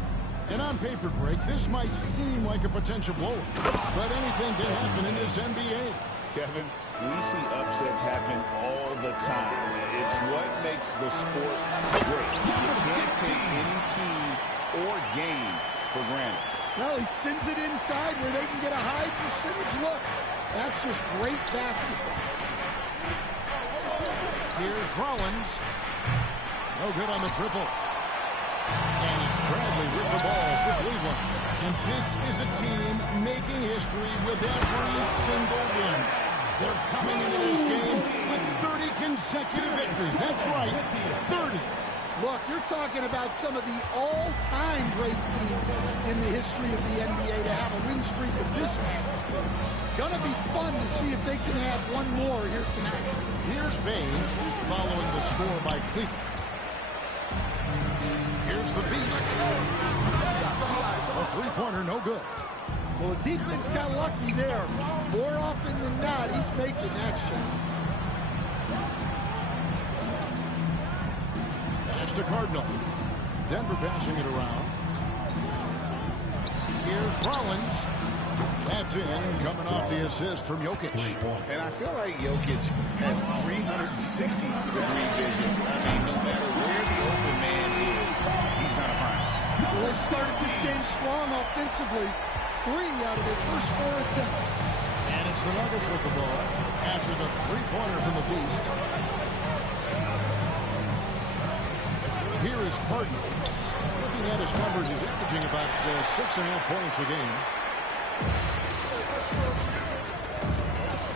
And on paper, Greg, this might seem like a potential blow. But anything can happen in this NBA. Kevin, we see upsets happen all the time. It's what makes the sport great. You can't take any team or game for granted. Well, he sends it inside where they can get a high percentage look. That's just great basketball. Here's Rollins. No good on the triple. And it's Bradley with the ball for Cleveland. And this is a team making history with every single win. They're coming into this game with 30 consecutive victories. That's right, 30. Look, you're talking about some of the all-time great teams in the history of the NBA to have a win streak of this magnitude. Gonna be fun to see if they can have one more here tonight. Here's Bane following the score by Cleveland. Here's the beast. A three-pointer, no good. Well, the defense got lucky there. More often than not, he's making that shot. Pass to Cardinal. Denver passing it around. Here's Rollins. That's in, coming off the assist from Jokic. And I feel like Jokic has 360-degree vision. I mean, no matter where the open man is, he's going to find him. Well, they've started this game strong offensively. 3 out of their first 4 attempts. And it's the Nuggets with the ball after the three-pointer from the Beast. Here is Cardinal. Looking at his numbers, he's averaging about 6.5 points a game.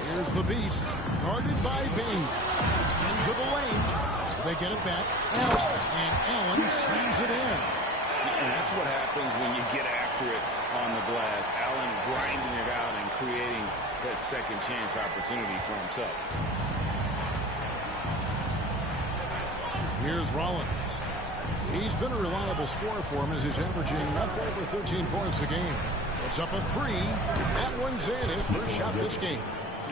Here's the Beast, guarded by Bane. Into the lane. They get it back. And Allen slams it in. And that's what happens when you get after it on the glass. Allen grinding it out and creating that second chance opportunity for himself. Here's Rollins. He's been a reliable scorer for him as he's averaging not over 13 points a game. Puts up a three. That one's in. His first shot this game.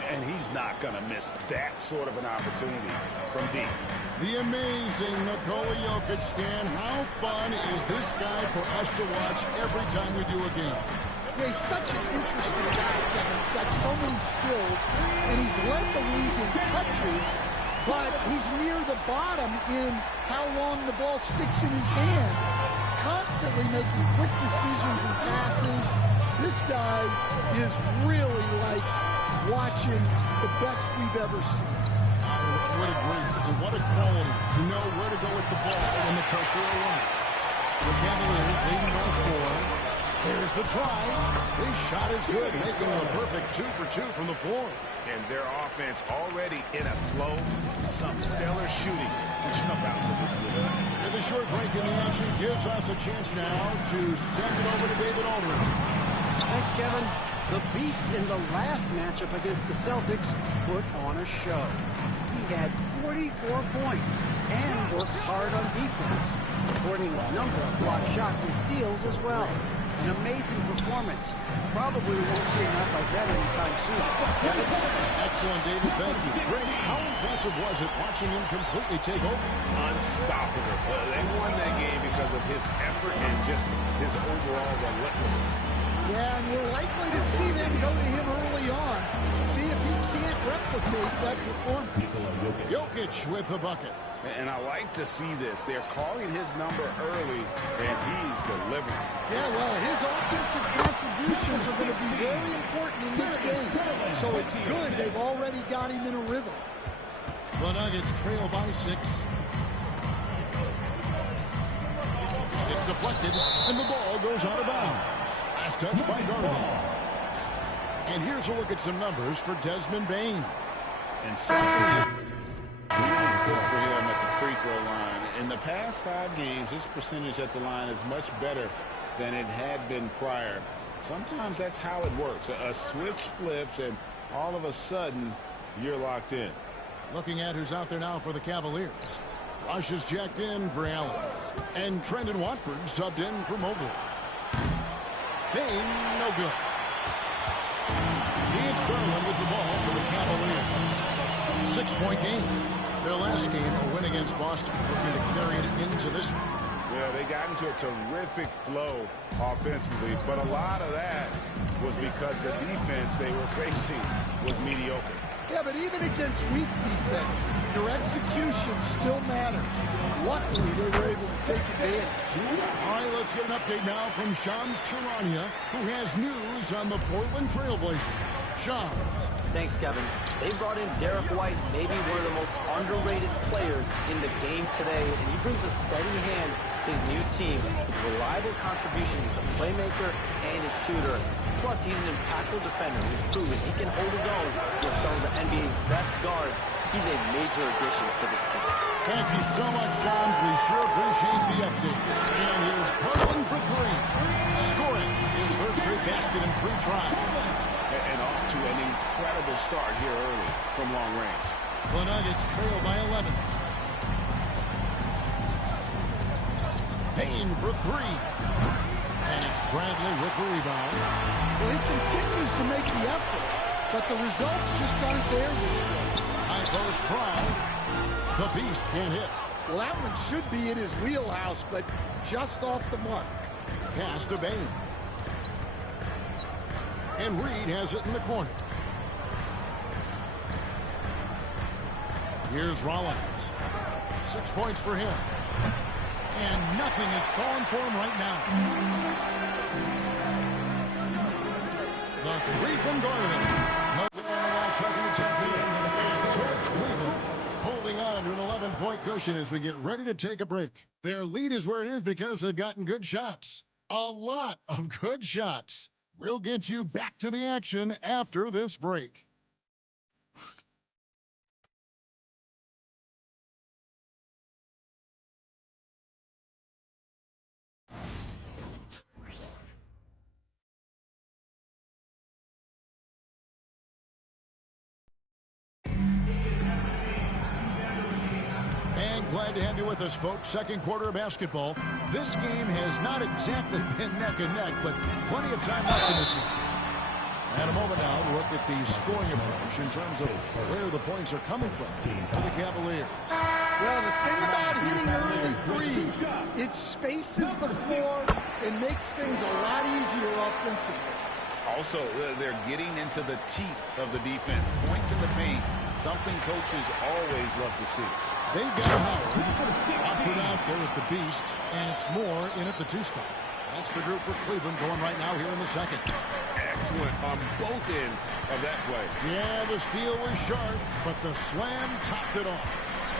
And he's not going to miss that sort of an opportunity from deep. The amazing Nikola Jokic, Stan. How fun is this guy for us to watch every time we do a game? Yeah, he's such an interesting guy, Kevin. He's got so many skills, and he's led the league in touches, but he's near the bottom in how long the ball sticks in his hand, constantly making quick decisions and passes. This guy is really like watching the best we've ever seen. I would agree. And what a quality to know where to go with the ball when the pressure arrives. The Cavaliers leading by 4. There's the try. His shot is good, making a perfect 2 for 2 from the floor. And their offense already in a flow. Some stellar shooting to jump out to this league. And the short break in the action gives us a chance now to send it over to David Aldridge. Thanks, Kevin. The Beast in the last matchup against the Celtics put on a show. He had 44 points and worked hard on defense, recording a number of blocked shots and steals as well. An amazing performance. Probably won't see a night like that anytime soon. Kevin? Excellent, David. Thank you. Great. How impressive was it watching him completely take over? Unstoppable. They won that game because of his effort and just his overall relentlessness. Yeah, and we're likely to see them go to him early on. See if he can't replicate that performance. Jokic with the bucket. And I like to see this. They're calling his number early, and he's delivering. Yeah, well, his offensive contributions are going to be very important in this game. So it's good they've already got him in a rhythm. The Nuggets trail by 6. It's deflected, and the ball goes out of bounds. Last touch by Garland. And here's a look at some numbers for Desmond Bane. And something really good for him at the free throw line. In the past 5 games, his percentage at the line is much better than it had been prior. Sometimes that's how it works. A switch flips, and all of a sudden, you're locked in. Looking at who's out there now for the Cavaliers. Rush is jacked in for Allen. And Trendon Watford subbed in for Mobley. Bane, no good. It's Garland with the ball for the Cavaliers. 6-point game. Their last game, a win against Boston, looking to carry it into this one. Yeah, they got into a terrific flow offensively, but a lot of that was because the defense they were facing was mediocre. Yeah, but even against weak defense, your execution still matters. Luckily, they were able to take advantage. All right, let's get an update now from Shams Charania, who has news on the Portland Trailblazers. Shams. Thanks, Kevin. They brought in Derek White, maybe one of the most underrated players in the game today, and he brings a steady hand to his new team with reliable contributions as a playmaker and a shooter. Plus, he's an impactful defender who's proven he can hold his own with some of the NBA's best guards. He's a major addition to this team. Thank you so much, Shams. We sure appreciate the update. And here's Garland for 3. Scoring his third straight basket in 3 tries. And off to an incredible start here early from long range. The Nuggets trail by 11. Bane for 3. And it's Bradley with the rebound. Well, he continues to make the effort, but the results just aren't there this game. High post try. The Beast can't hit. Well, that one should be in his wheelhouse, but just off the mark. Pass to Bane. And Reed has it in the corner. Here's Rollins. 6 points for him. And nothing is falling for him right now. The 3 from Garland. Holding on to an 11-point cushion as we get ready to take a break. Their lead is where it is because they've gotten good shots. A lot of good shots. We'll get you back to the action after this break. And Glad to have you with us, folks. Second quarter of basketball. This game has not exactly been neck and neck, but plenty of time left in this one. And a moment now to look at the scoring approach in terms of where the points are coming from for the Cavaliers. Well, the thing about hitting early threes, it spaces the floor and makes things a lot easier offensively. Also, they're getting into the teeth of the defense. Points in the paint, something coaches always love to see. They've got Howard opted out there at the Beast, and it's Moore in at the 2 spot. That's the group for Cleveland going right now here in the second. Excellent on both ends of that play. Yeah, the steal was sharp, but the slam topped it off.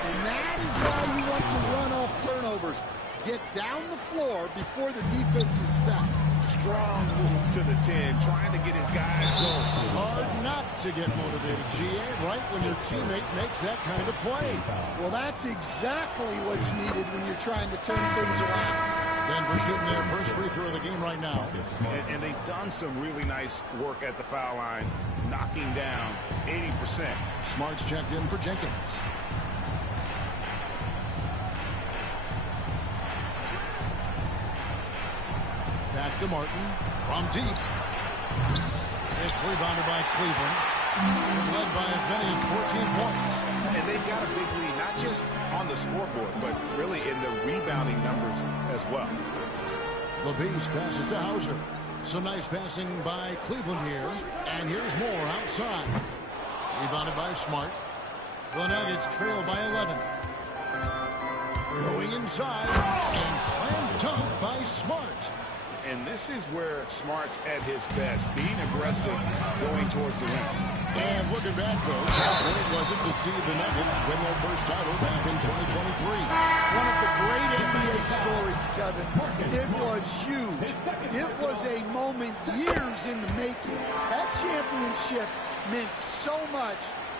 And that is why you want to run off turnovers. Get down the floor before the defense is set. Strong move to the 10, trying to get his guys going. Hard not to get motivated, GA, right when your teammate makes that kind of play. Well, that's exactly what's needed when you're trying to turn things around. Denver's getting their first free throw of the game right now. And they've done some really nice work at the foul line, knocking down 80%. Smart's checked in for Jenkins. Back to Martin from deep. It's rebounded by Cleveland. It's led by as many as 14 points. And they've got a big lead, not just on the scoreboard, but really in the rebounding numbers as well. The Beast passes to Hauser. Some nice passing by Cleveland here. And here's Moore outside. Rebounded by Smart. The Nuggets trail by 11. Going inside. And slam dunk by Smart. And this is where Smart's at his best, being aggressive, going towards the rim. And looking back, Coach, how great was it to see the Nuggets win their first title back in 2023? One of the great NBA stories, Kevin. It was huge. It was a moment years in the making. That championship meant so much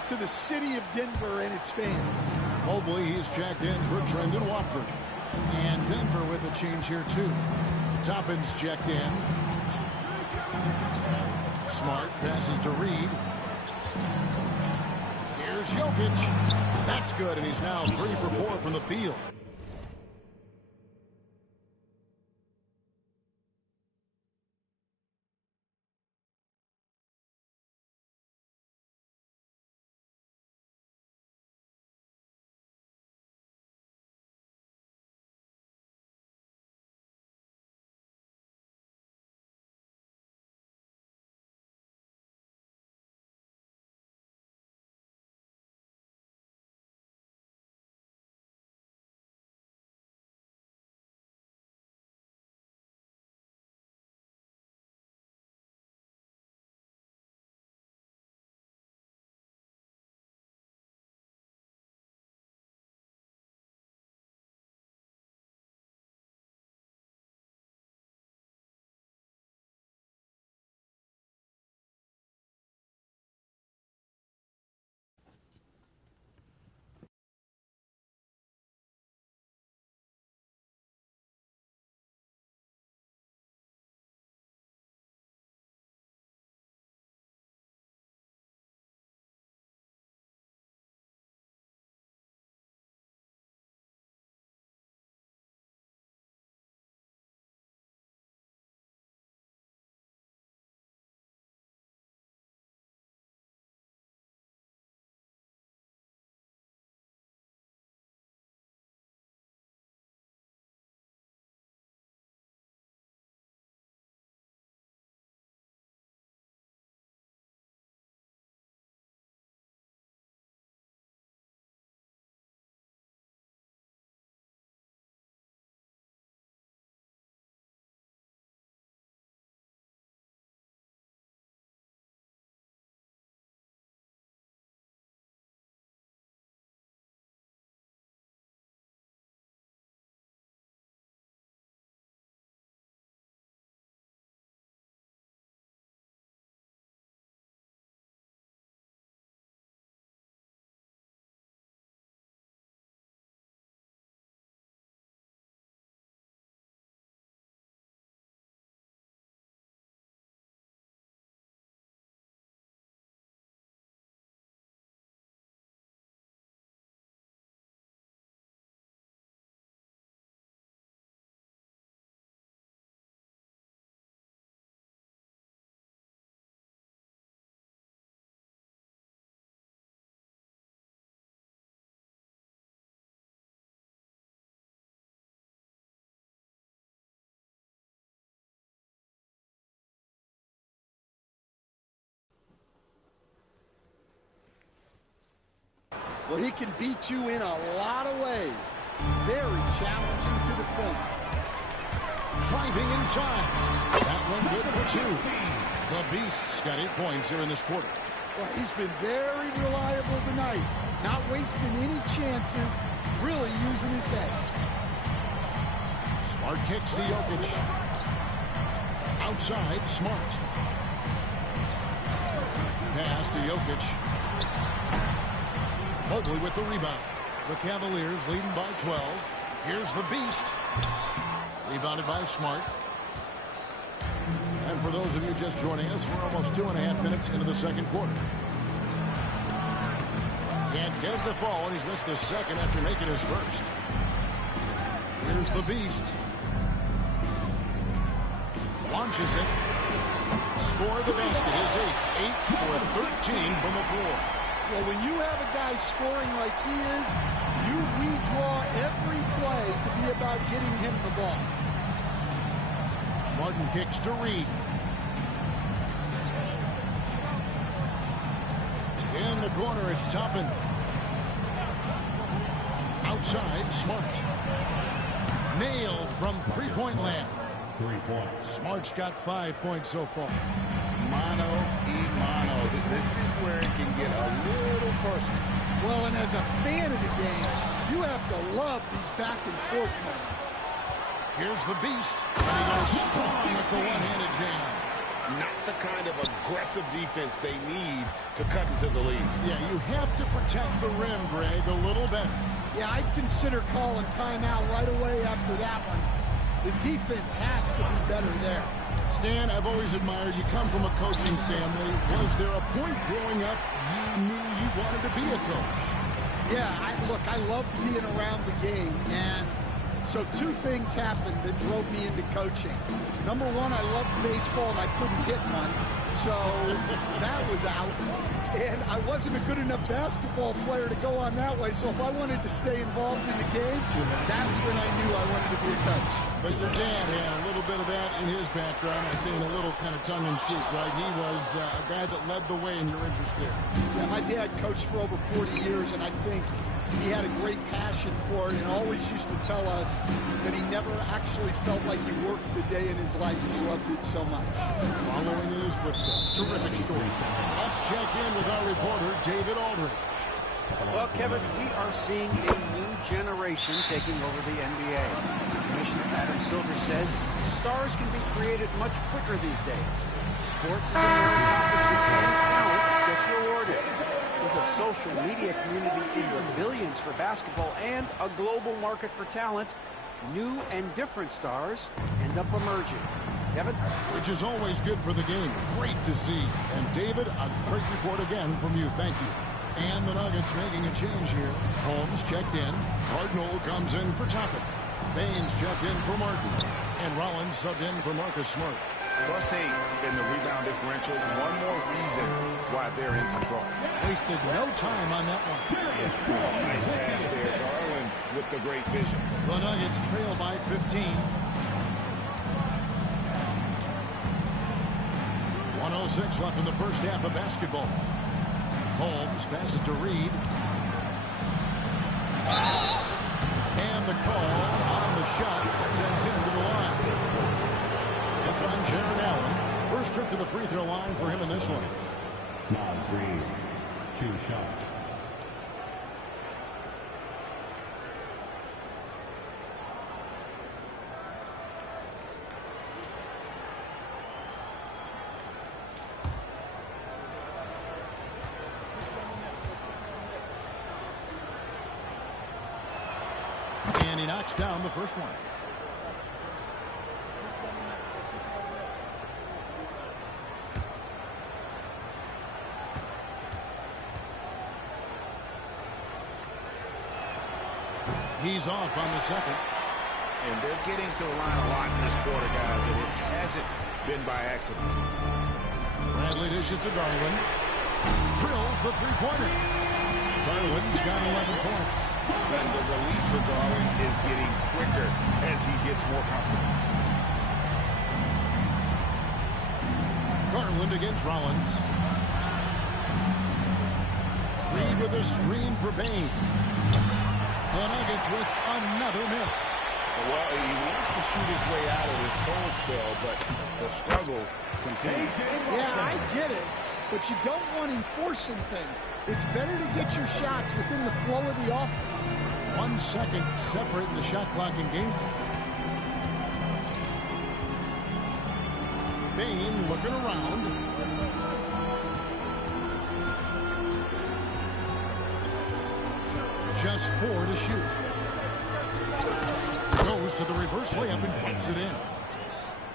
to the city of Denver and its fans. Mobley, he's checked in for Trendon Watford. And Denver with a change here, too. Toppin's checked in. Smart passes to Reed. Here's Jokic. That's good, and he's now 3 for 4 from the field. Well, he can beat you in a lot of ways. Very challenging to defend. Driving inside. That one good for 2. The Beast's got 8 points here in this quarter. Well, he's been very reliable tonight. Not wasting any chances. Really using his head. Smart kicks to Jokic. Outside, Smart. Pass to Jokic. Mobley with the rebound. The Cavaliers leading by 12. Here's the Beast. Rebounded by Smart. And for those of you just joining us, we're almost 2.5 minutes into the second quarter. Can't get the fall, and he's missed the second after making his first. Here's the Beast. Launches it. Score the basket. His 8 for 13 from the floor. Well, when you have a guy scoring like he is, you redraw every play to be about getting him the ball. Martin kicks to Reed. In the corner, it's Toppin. Outside, Smart. Nailed from three-point land. 3 points. Smart's got 5 points so far. Mano y mano. This is where it can get a little personal. Well, and as a fan of the game, you have to love these back and forth moments. Here's the Beast. And he goes strong with the one-handed jam. Not the kind of aggressive defense they need to cut into the lead. Yeah, you have to protect the rim, Greg, a little better. Yeah, I'd consider calling timeout right away after that one. The defense has to be better there. Stan, I've always admired you. Come from a coaching family. Was there a point growing up you knew you wanted to be a coach? Yeah, I loved being around the game, and so 2 things happened that drove me into coaching. Number 1, I loved baseball and I couldn't hit none, so that was out. And I wasn't a good enough basketball player to go on that way, so if I wanted to stay involved in the game, that's when I knew I wanted to be a coach. But your dad had a little bit of that in his background. I say in a little kind of tongue-in-cheek, right? He was a guy that led the way in your interest there. Yeah, my dad coached for over 40 years, and I think he had a great passion for it and always used to tell us that he never actually felt like he worked a day in his life. He loved it so much. Following in his footsteps. Terrific story. Let's check in with our reporter, David Aldridge. Well, Kevin, we are seeing a new generation taking over the NBA. Commissioner Adam Silver says stars can be created much quicker these days. Sports is a meritocracy and talent gets rewarded. With a social media community in the billions for basketball and a global market for talent, new and different stars end up emerging. Kevin? Which is always good for the game. Great to see. And David, a great report again from you. Thank you. And the Nuggets making a change here. Holmes checked in. Cardinal comes in for Toppin. Baines checked in for Martin. And Rollins subbed in for Marcus Smart. +8 in the rebound differential. One more reason why they're in control. Wasted no time on that one. Nice pass there. Garland with the great vision. The Nuggets trail by 15. 1:06 left in the first half of basketball. Holmes passes to Reed. And the call on the shot sends him to the line. It's on Jared Allen. First trip to the free throw line for him in this one. Now 3, 2 shots. And he knocks down the first one. He's off on the second. And they're getting to the line a lot in this quarter, guys, and it hasn't been by accident. Bradley dishes to Garland. Drills the three-pointer. Garland's got 11 points. And the release for Garland is getting quicker as he gets more comfortable. Garland against Rollins. Reed with a screen for Bane. The Nuggets with another miss. Well, he wants to shoot his way out of this cold spell, but the struggles continue. Yeah, I get it, but you don't want him forcing things. It's better to get your shots within the flow of the offense. 1 second separating the shot clock and game clock. Bane looking around. Just 4 to shoot. Goes to the reverse layup and puts it in.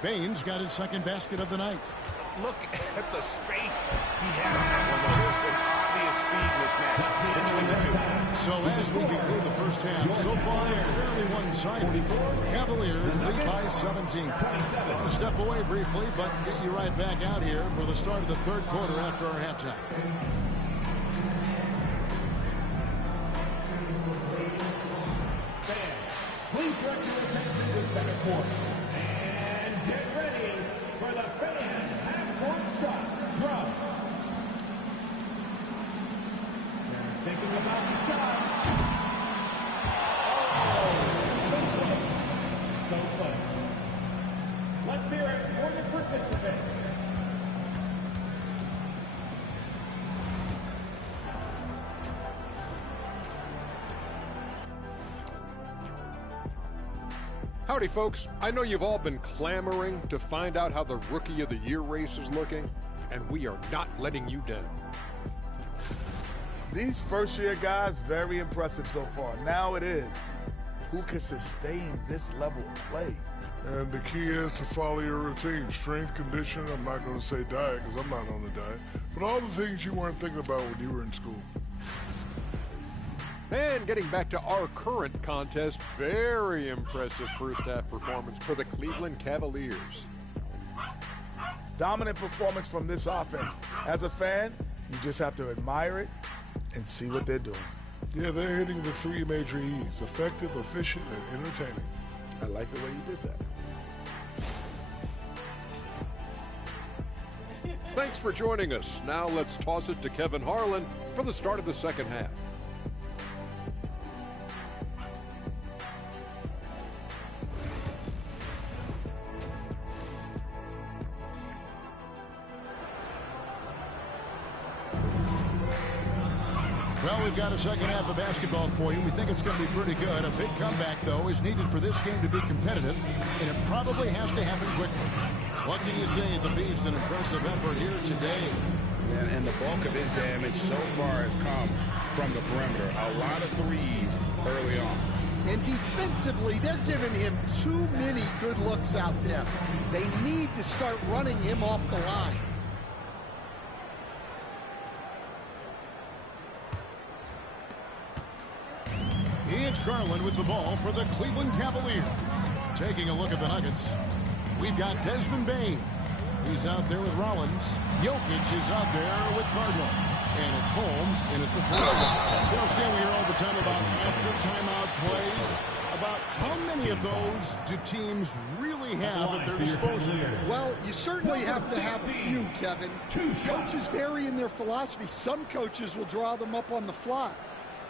Bane's got his second basket of the night. Look at the space he had on that one. There's an obvious speed mismatch between the two. So as we conclude the first half, so far fairly one-sided. Cavaliers lead by 17. We'll step away briefly, but get you right back out here for the start of the third quarter after our halftime. Please direct your attention to the second quarter. And get ready for the fan half-court shot drum. They're thinking about the shot. Oh, so close. Let's hear it for the participants. Howdy, folks. I know you've all been clamoring to find out how the Rookie of the Year race is looking, and we are not letting you down. These first-year guys, very impressive so far. Now it is, who can sustain this level of play? And the key is to follow your routine. Strength, conditioning, I'm not going to say diet because I'm not on a diet, but all the things you weren't thinking about when you were in school. And getting back to our current contest, very impressive first half performance for the Cleveland Cavaliers. Dominant performance from this offense. As a fan, you just have to admire it and see what they're doing. Yeah, they're hitting the 3 major E's: effective, efficient, and entertaining. I like the way you did that. Thanks for joining us. Now let's toss it to Kevin Harlan for the start of the second half. Well, we've got a second half of basketball for you. We think it's going to be pretty good. A big comeback, though, is needed for this game to be competitive, and it probably has to happen quickly. What can you say? The Beast, an impressive effort here today. And the bulk of his damage so far has come from the perimeter. A lot of threes early on. And defensively, they're giving him too many good looks out there. They need to start running him off the line. It's Garland with the ball for the Cleveland Cavaliers. Taking a look at the Nuggets, we've got Desmond Bane. He's out there with Rollins. Jokic is out there with Cardinal. And it's Holmes in at the first spot. You know, Stan, we hear all the time about after-timeout plays. About how many of those do teams really have at their disposal? Well, you certainly have to have a few, Kevin. Coaches vary in their philosophy. Some coaches will draw them up on the fly.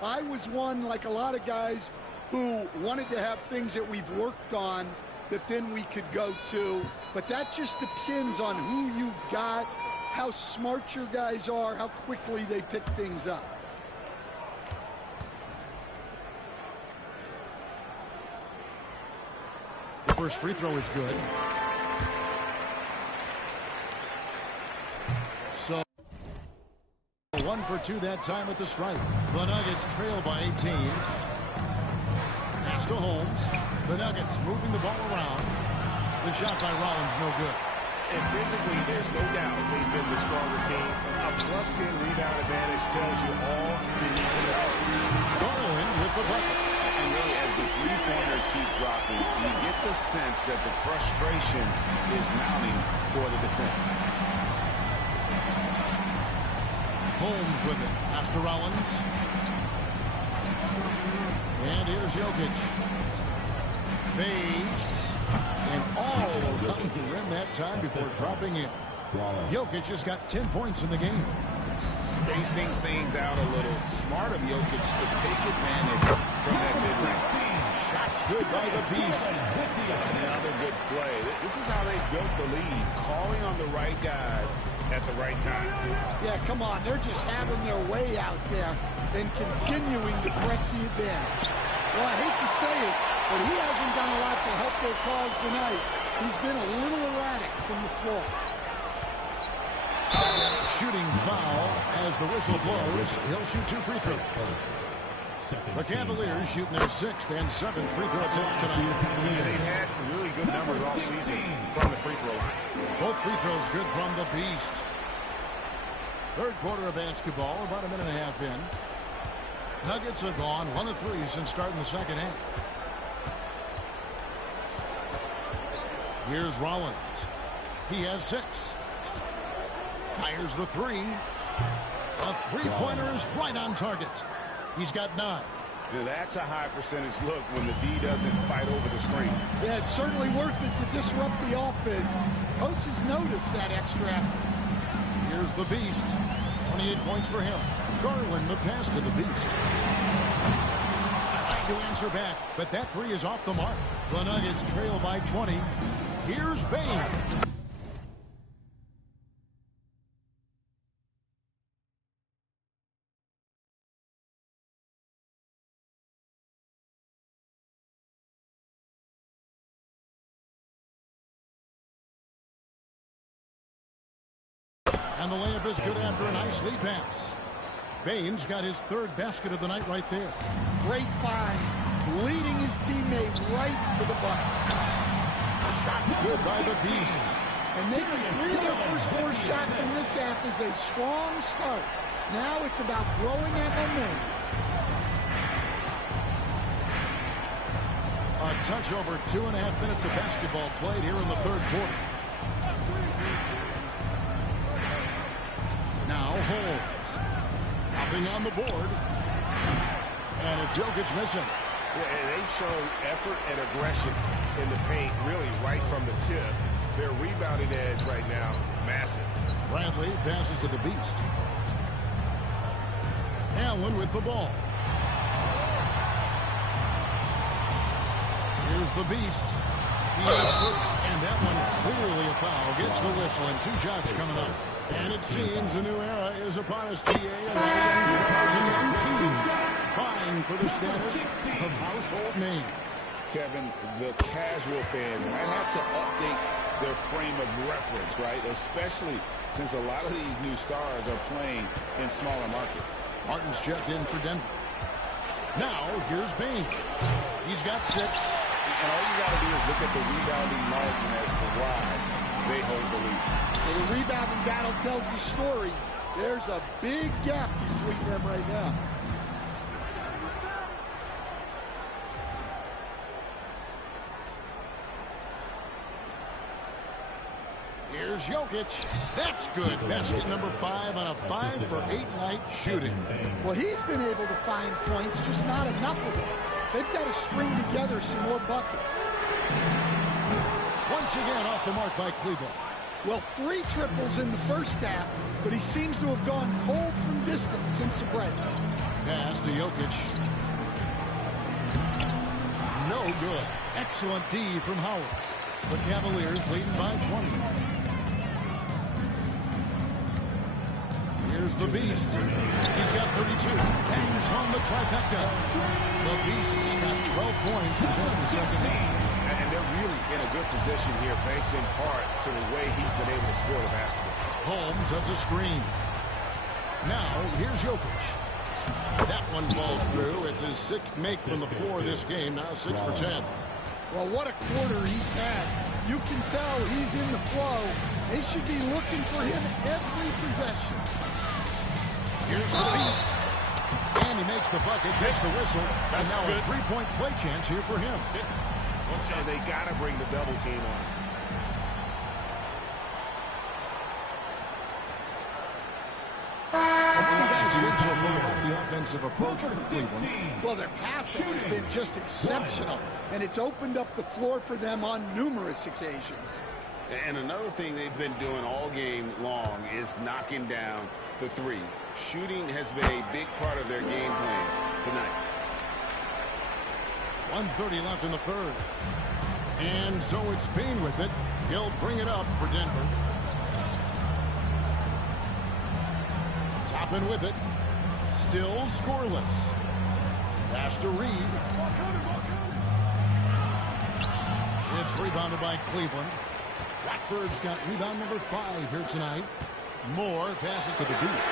I was one, like a lot of guys, who wanted to have things that we've worked on that then we could go to. But that just depends on who you've got, how smart your guys are, how quickly they pick things up. The first free throw is good. So 1 for 2 that time at the stripe. The Nuggets trail by 18. Pass to Holmes. The Nuggets moving the ball around. The shot by Rollins, no good. And physically, there's no doubt they've been the stronger team. A +10 rebound advantage tells you all you need to know. Garland with the bucket. And really, as the three-pointers keep dropping, you get the sense that the frustration is mounting for the defense. Holmes with it. Pass to Rollins. And here's Jokic. Fades. And all around the rim that time before dropping in. Jokic just got 10 points in the game. spacing things out a little. Smart of Jokic to take advantage from that mid-range. Shots good by the Beast. Another good play. This is how they built the lead, calling on the right guys at the right time. Yeah, come on. They're just having their way out there and continuing to press the advantage. Well, I hate to say it, but he hasn't done a lot to help their cause tonight. He's been a little erratic from the floor. Shooting foul as the whistle blows. He'll shoot 2 free throws. The Cavaliers shooting their 6th and 7th free throw attempts tonight. Yeah, they've had really good numbers all season from the free throw line. Both free throws good from the Beast. Third quarter of basketball, about a minute and a half in. Nuggets have gone 1 of 3 since starting the second half. Here's Rollins. He has 6. Fires the 3. A three-pointer is right on target. He's got 9. Yeah, that's a high percentage look when the D doesn't fight over the screen. Yeah, it's certainly worth it to disrupt the offense. Coaches notice that extra effort. Here's the Beast. 28 points for him. Garland the pass to the Beast. Trying to answer back, but that 3 is off the mark. The Nuggets trail by 20. Here's Bane. And the layup is good after a nice lead pass. Baines got his 3rd basket of the night right there. Great find. Leading his teammate right to the bucket. Shots good by the Beast. And making 3 of their first 4 shots in this half is a strong start. Now it's about growing that momentum. A touch over 2.5 minutes of basketball played here in the 3rd quarter. Now Holmes. Nothing on the board. And it's Jokic missing. Yeah, they've shown effort and aggression in the paint, really right from the tip. Their rebounding edge right now, massive. Bradley passes to the Beast. Allen with the ball. Here's the Beast. And that one clearly a foul. Gets the whistle and 2 shots coming up. And it seems a new era is upon us, GA, and the young stars in young team vying for the status of household name. Kevin, the casual fans might have to update their frame of reference, right? Especially since a lot of these new stars are playing in smaller markets. Martin's checked in for Denver. Now, here's Bane. He's got 6. And all you got to do is look at the rebounding margin as to why they hold the lead. Well, the rebounding battle tells the story. There's a big gap between them right now. Here's Jokic. That's good. Basket number 5 on a 5 for 8 night shooting. Well, he's been able to find points, just not enough of them. They've got to string together some more buckets. Once again off the mark by Cleveland. Well, 3 triples in the first half, but he seems to have gone cold from distance since the break. Pass to Jokic. No good. Excellent D from Howard. The Cavaliers leading by 20. Here's the Beast. He's got 32. Bangs on the trifecta. The Beast's got 12 points in just the second half. And they're really in a good position here, thanks in part to the way he's been able to score the basketball. Holmes has a screen. Now, here's Jokic. That one falls through. It's his 6th make from the floor this game. Now 6 for 10. Well, what a quarter he's had. You can tell he's in the flow. They should be looking for him every possession. Here's the Beast. And he makes the bucket, gets the whistle. And now a 3-point play chance here for him. And they got to bring the double team on. The offensive approach for Cleveland. Well, their passing has been just exceptional, and it's opened up the floor for them on numerous occasions. And another thing they've been doing all game long is knocking down the 3. Shooting has been a big part of their game plan tonight. 1:30 left in the third. And so it's Payne with it. He'll bring it up for Denver. Toppin with it. Still scoreless. Pass to Reed. It's rebounded by Cleveland. Blackbird's got rebound number 5 here tonight. Moore passes to the Beast.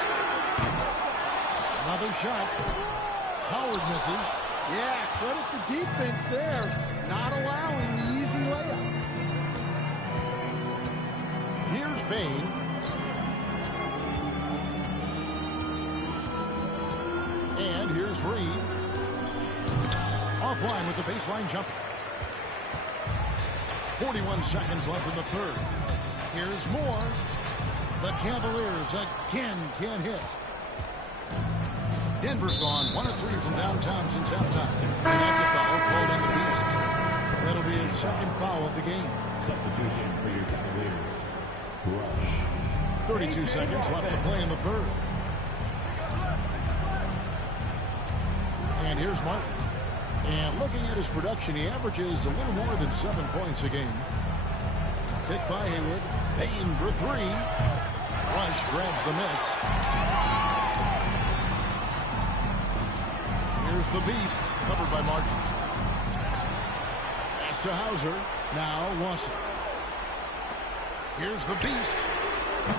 Another shot. Howard misses. Yeah, credit the defense there. Not allowing the easy layup. Here's Payne. And here's Reed. Offline with the baseline jumper. 41 seconds left in the third. Here's Moore. The Cavaliers again can't hit. Denver's gone 1 of 3 from downtown since halftime. And that's a foul called on the Beast. That'll be his second foul of the game. Substitution for your Cavaliers. Rush. 32 seconds left to play in the third. And here's Martin. And looking at his production, he averages a little more than 7 points a game. Picked by Haywood. Payne for 3. Rush grabs the miss. Here's the Beast, covered by Martin. Pass to Hauser. Now Lawson. Here's the Beast.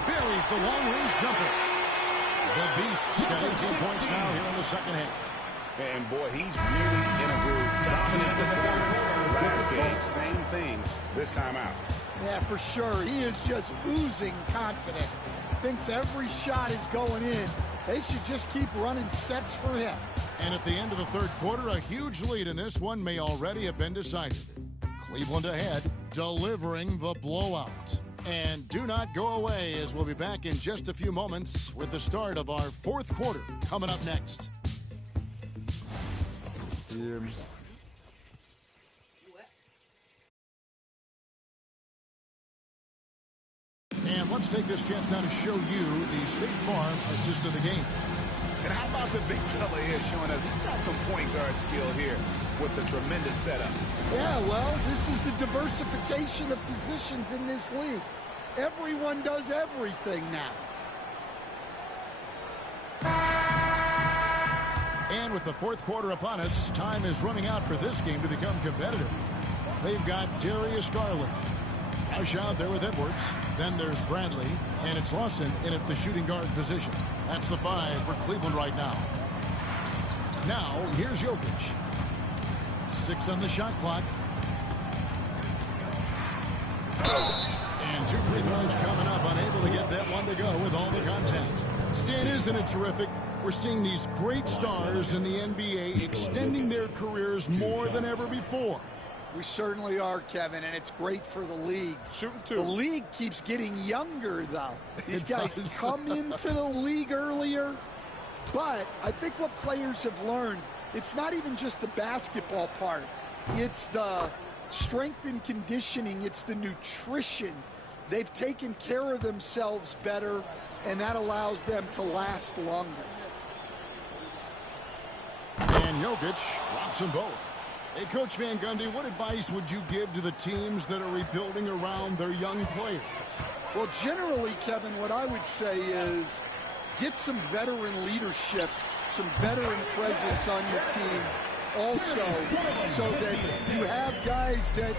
Buries the long-range jumper. The Beast's got 18 points now here in the second half. And boy, he's really in a groove. Dominant performance. Last game, same things this time out. Yeah, for sure. He is just oozing confidence. Thinks every shot is going in. They should just keep running sets for him. And at the end of the third quarter, a huge lead in this one may already have been decided. Cleveland ahead, delivering the blowout. And do not go away, as we'll be back in just a few moments with the start of our fourth quarter coming up next. And let's take this chance now to show you the State Farm assist of the game. And how about the big fella here showing us he's got some point guard skill here with the tremendous setup. Yeah, well, this is the diversification of positions in this league. Everyone does everything now. And with the fourth quarter upon us, time is running out for this game to become competitive. They've got Darius Garland. Rush out there with Edwards. Then there's Bradley, and it's Lawson in at the shooting guard position. That's the 5 for Cleveland right now. Now, here's Jokic. 6 on the shot clock. And 2 free throws coming up, unable to get that one to go with all the contact. Stan, isn't it terrific? We're seeing these great stars in the NBA extending their careers more than ever before. We certainly are, Kevin, and it's great for the league. Shooting 2. The league keeps getting younger, though. These guys come into the league earlier, but I think what players have learned, it's not even just the basketball part. It's the strength and conditioning. It's the nutrition. They've taken care of themselves better, and that allows them to last longer. And Jokic drops them both. Hey, Coach Van Gundy, what advice would you give to the teams that are rebuilding around their young players? Well, generally, Kevin, what I would say is get some veteran leadership, some veteran presence on your team also, so that you have guys that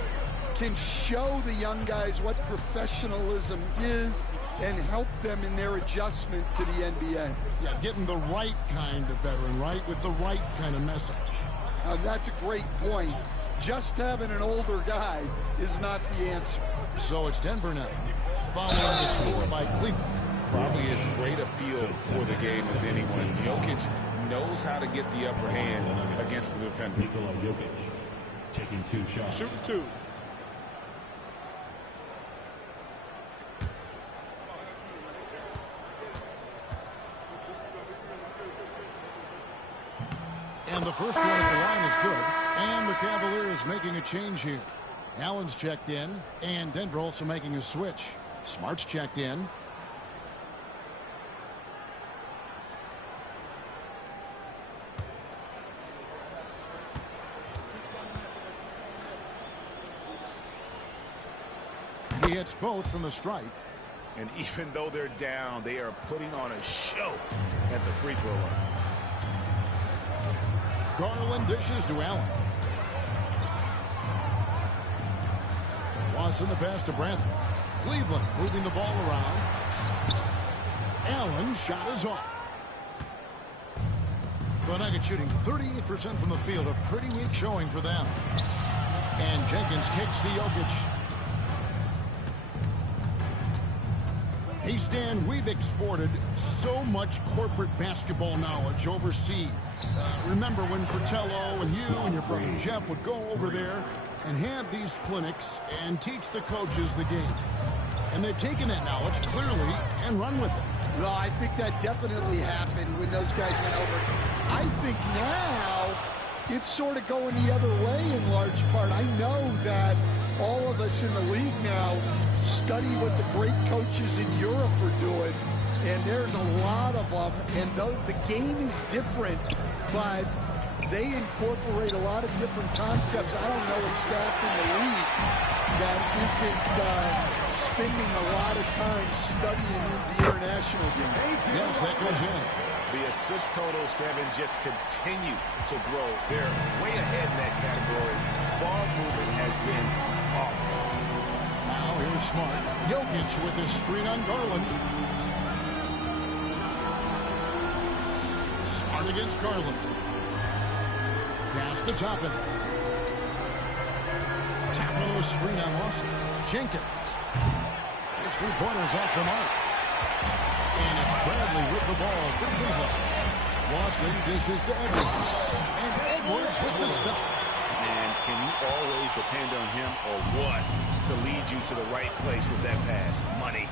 can show the young guys what professionalism is and help them in their adjustment to the NBA. Yeah, getting the right kind of veteran, right, with the right kind of message. That's a great point. Just having an older guy is not the answer. So it's Denver now, following the score by Cleveland. Probably as great a feel for the game as anyone. Jokic knows how to get the upper hand against the defender. Nikola Jokic taking 2 shots. Shooting 2. And the first one at the line is good. And the Cavaliers making a change here. Allen's checked in, and Denver also making a switch. Smart's checked in. He hits both from the stripe. And even though they're down, they are putting on a show at the free throw line. Garland dishes to Allen. Watson the pass to Bradley. Cleveland moving the ball around. Allen shot is off. The Nuggets shooting 38% from the field. A pretty weak showing for them. And Jenkins kicks to Jokic. Hey, Stan, we've exported so much corporate basketball knowledge overseas. Remember when Fratello and you and your brother Jeff would go over there and have these clinics and teach the coaches the game? And they've taken that knowledge clearly and run with it. Well, I think that definitely happened when those guys went over. I think now it's sort of going the other way in large part. I know that all of us in the league now study what the great coaches in Europe are doing, and there's a lot of them, and the game is different, but they incorporate a lot of different concepts. I don't know a staff in the league that isn't spending a lot of time studying the international game. Yes, that goes in. The assist totals, Kevin, just continue to grow. They're way ahead in that category. Ball movement has been flawless. Now here's Smart. Jokic with his screen on Garland. Smart against Garland. Pass to Toppin. Toppin with screen on Lawson. Jenkins. His three-pointers off the mark. And it's Bradley with the ball for Cleveland. Lawson dishes to Edwards. And Edwards with the stuff. And can you always depend on him or what to lead you to the right place with that pass? Money.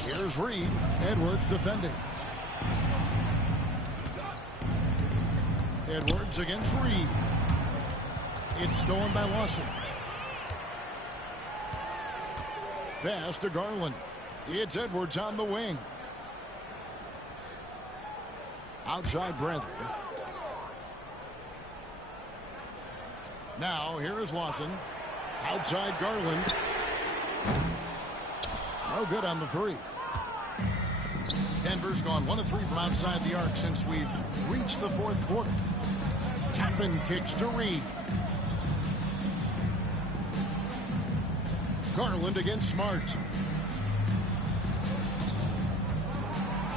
Here's Reed. Edwards defending. Edwards against Reed. It's stolen by Lawson. Pass to Garland. It's Edwards on the wing. Outside Bradley. Now here is Lawson. Outside Garland. No good on the three. Denver's gone 1 of 3 from outside the arc since we've reached the fourth quarter. Toppin kicks to Reed. Garland against Smart.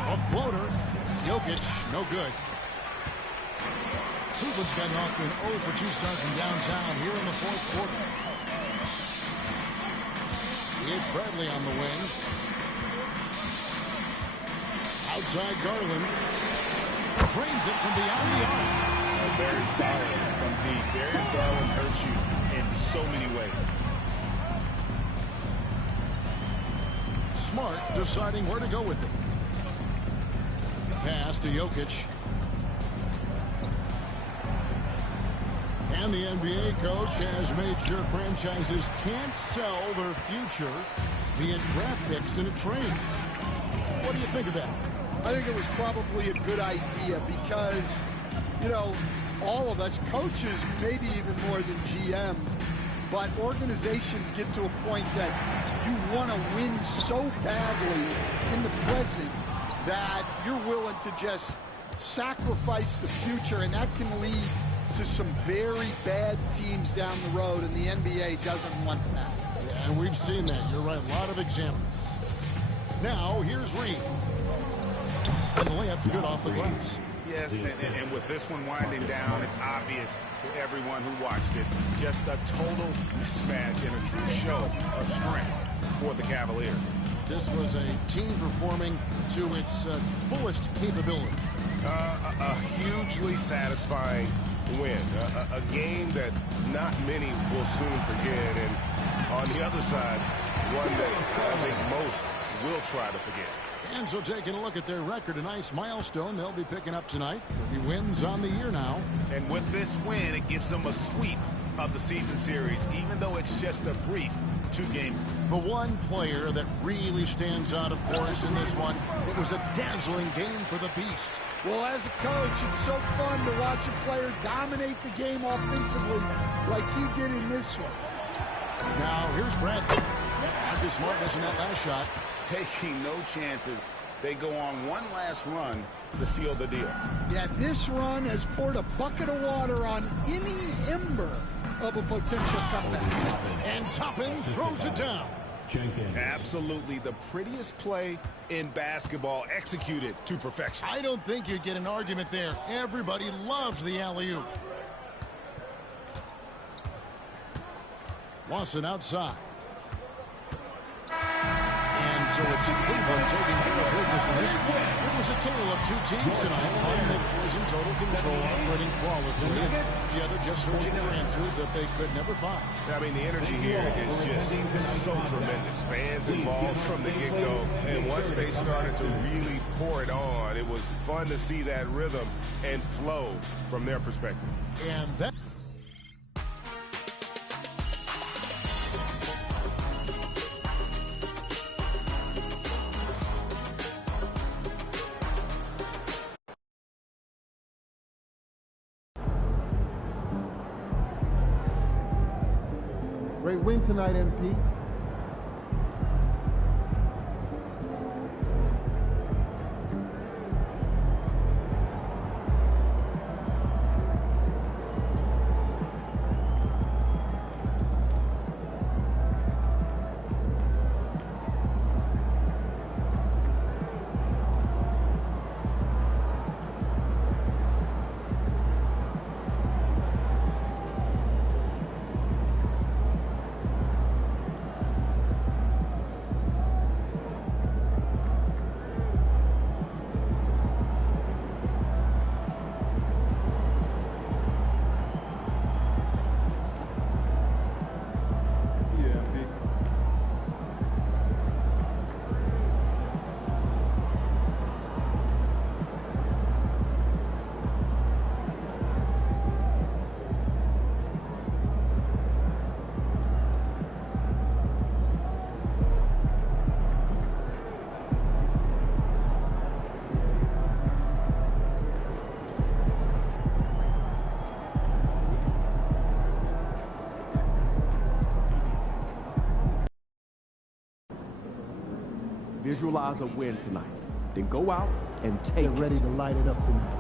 A floater. Jokic, no good. Cleveland's gotten off to an 0 for 2 start from downtown here in the fourth quarter. It's Bradley on the wing. Outside Garland. Drains it from beyond the arc. Very solid from deep. Darius Garland hurts you in so many ways. Smart deciding where to go with it. Pass to Jokic. And the NBA coach has made sure franchises can't sell their future via draft picks in a trade. What do you think of that? I think it was probably a good idea because, you know, all of us, coaches, maybe even more than GMs, but organizations get to a point that you want to win so badly in the present that you're willing to just sacrifice the future, and that can lead to some very bad teams down the road, and the NBA doesn't want that. Yeah, and we've seen that. You're right. A lot of examples. Now, here's Reed. And the layup's good off the glass. Yes, and with this one winding down, it's obvious to everyone who watched it. Just a total mismatch and a true show of strength for the Cavaliers. This was a team performing to its fullest capability. A hugely satisfying win. A game that not many will soon forget. And on the other side, one that I think most will try to forget. And so taking a look at their record, a nice milestone they'll be picking up tonight. 30 wins on the year now. And with this win, it gives them a sweep of the season series, even though it's just a brief 2-game. The one player that really stands out, of course, in this one, it was a dazzling game for the Beast. Well, as a coach, it's so fun to watch a player dominate the game offensively like he did in this one. Now, here's Bradley. Marcus Smart missing that last shot. Taking no chances. They go on one last run to seal the deal. Yeah, this run has poured a bucket of water on any ember of a potential comeback. And Toppin throws it down. Absolutely the prettiest play in basketball, executed to perfection. I don't think you'd get an argument there. Everybody loves the alley-oop. Lawson outside. And so it's Cleveland taking care of business in this one. It was a tale of two teams tonight. One that was in total control, operating flawlessly, and the other just searching for answers that they could never find. I mean, the energy here is just so tremendous. Fans involved from the get-go, and once they started to really pour it on, it was fun to see that rhythm and flow from their perspective. And that... Great win tonight, MP. Visualize a win tonight. Then go out and take Get ready to light it up tonight.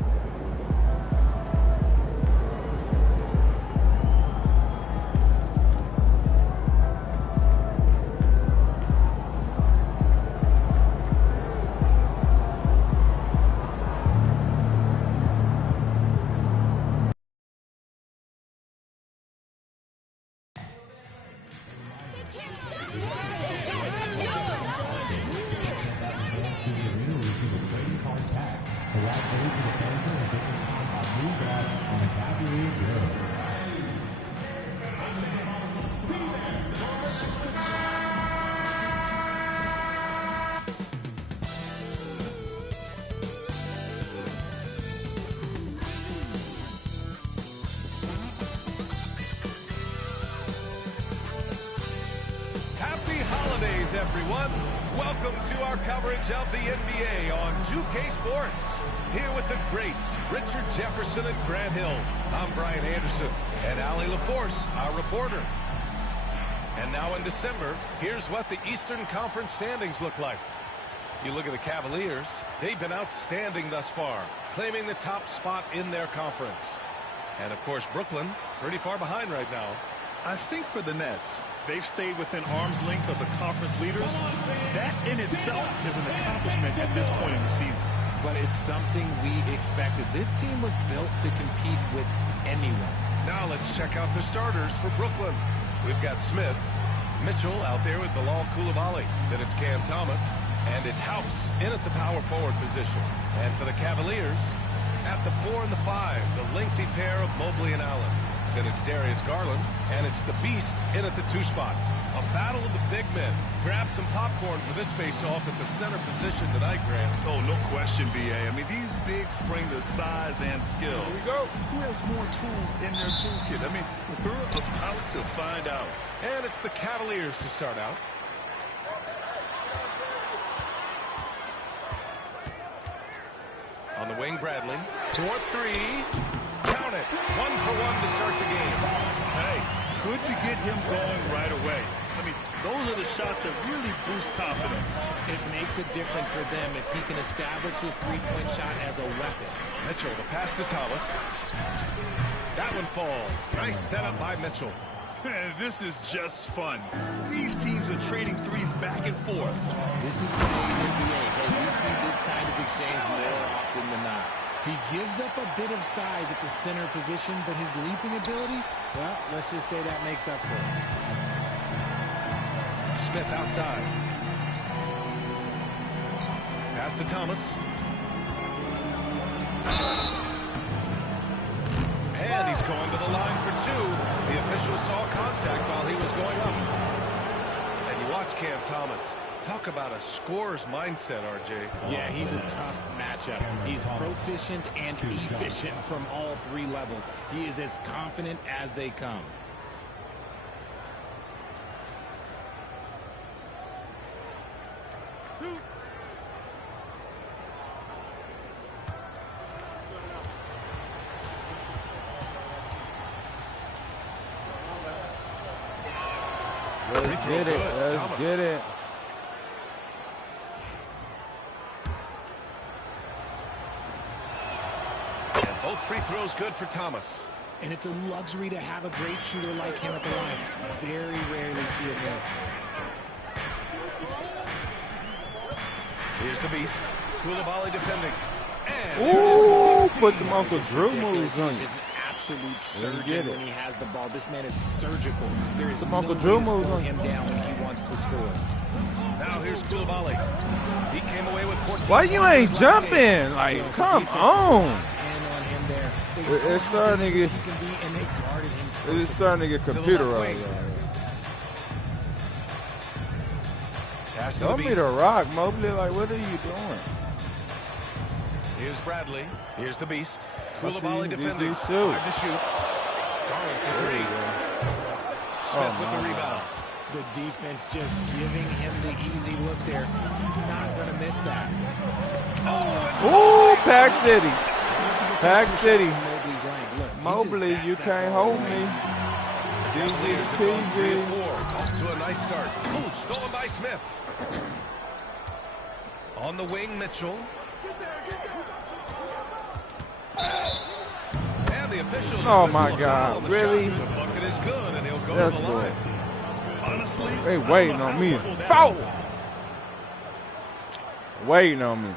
Everyone, welcome to our coverage of the NBA on 2K Sports. Here with the greats, Richard Jefferson and Grant Hill. I'm Brian Anderson, and Allie LaForce, our reporter. And now in December, here's what the Eastern Conference standings look like. You look at the Cavaliers, they've been outstanding thus far, claiming the top spot in their conference. And of course, Brooklyn, pretty far behind right now. I think for the Nets, they've stayed within arm's length of the conference leaders. That in itself is an accomplishment at this point in the season. But it's something we expected. This team was built to compete with anyone. Now let's check out the starters for Brooklyn. We've got Smith, Mitchell out there with Bilal Coulibaly. Then it's Cam Thomas, and it's House in at the power forward position. And for the Cavaliers, at the 4 and the 5, the lengthy pair of Mobley and Allen. Then it's Darius Garland, and it's the Beast in at the 2 spot. A battle of the big men. Grab some popcorn for this face-off at the center position tonight, Grant. Oh, no question, B.A. I mean, these bigs bring the size and skill. Here we go. Who has more tools in their toolkit? I mean, we're about to find out. And it's the Cavaliers to start out. On the wing, Bradley. 4-3. Count it. 1 for 1 to start the game. Hey, good to get him going right away. I mean, those are the shots that really boost confidence. It makes a difference for them if he can establish his three-point shot as a weapon. Mitchell, the pass to Thomas. That one falls. Nice setup by Mitchell. This is just fun. These teams are trading threes back and forth. This is today's NBA. Hey, we see this kind of exchange more often than not. He gives up a bit of size at the center position, but his leaping ability, well, let's just say that makes up for it. Smith outside. Pass to Thomas. And he's going to the line for two. The official saw contact while he was going up. And you watch Cam Thomas. Talk about a scorer's mindset, RJ. Yeah, he's a tough matchup. He's proficient and efficient from all three levels. He is as confident as they come. Let's get it. Let's get it. And both free throws good for Thomas. And it's a luxury to have a great shooter like him at the line. Very rarely see it miss. Here's the beast. Koulibaly defending. Ooh, put them Uncle Drew moves on you. Absolute surgeon when he has the ball. This man is surgical. There is no Uncle way Drew to moves slow on him down when he wants to score. Now here's Koulibaly. He came away with 14. Why you ain't jumping? Like, come on. It's starting to get. It's starting to get computerized. Show me the rock, Mobley. Like, what are you doing? Here's Bradley. Here's the beast. I see Koulibaly you. defending. Shoot. 5 to shoot. Garland for three. Smith with the rebound. The defense just giving him the easy look there. He's not going to miss that. Ooh, Pack City. Pack City. Mobley, you can't hold me. DG to PG. Off to a nice start. Ooh, stolen by Smith. On the wing, Mitchell. And the official. Oh my God! Really? The bucket is good, and he'll go That's to the good. line. Honestly, They waiting on me. Foul. Waiting on me.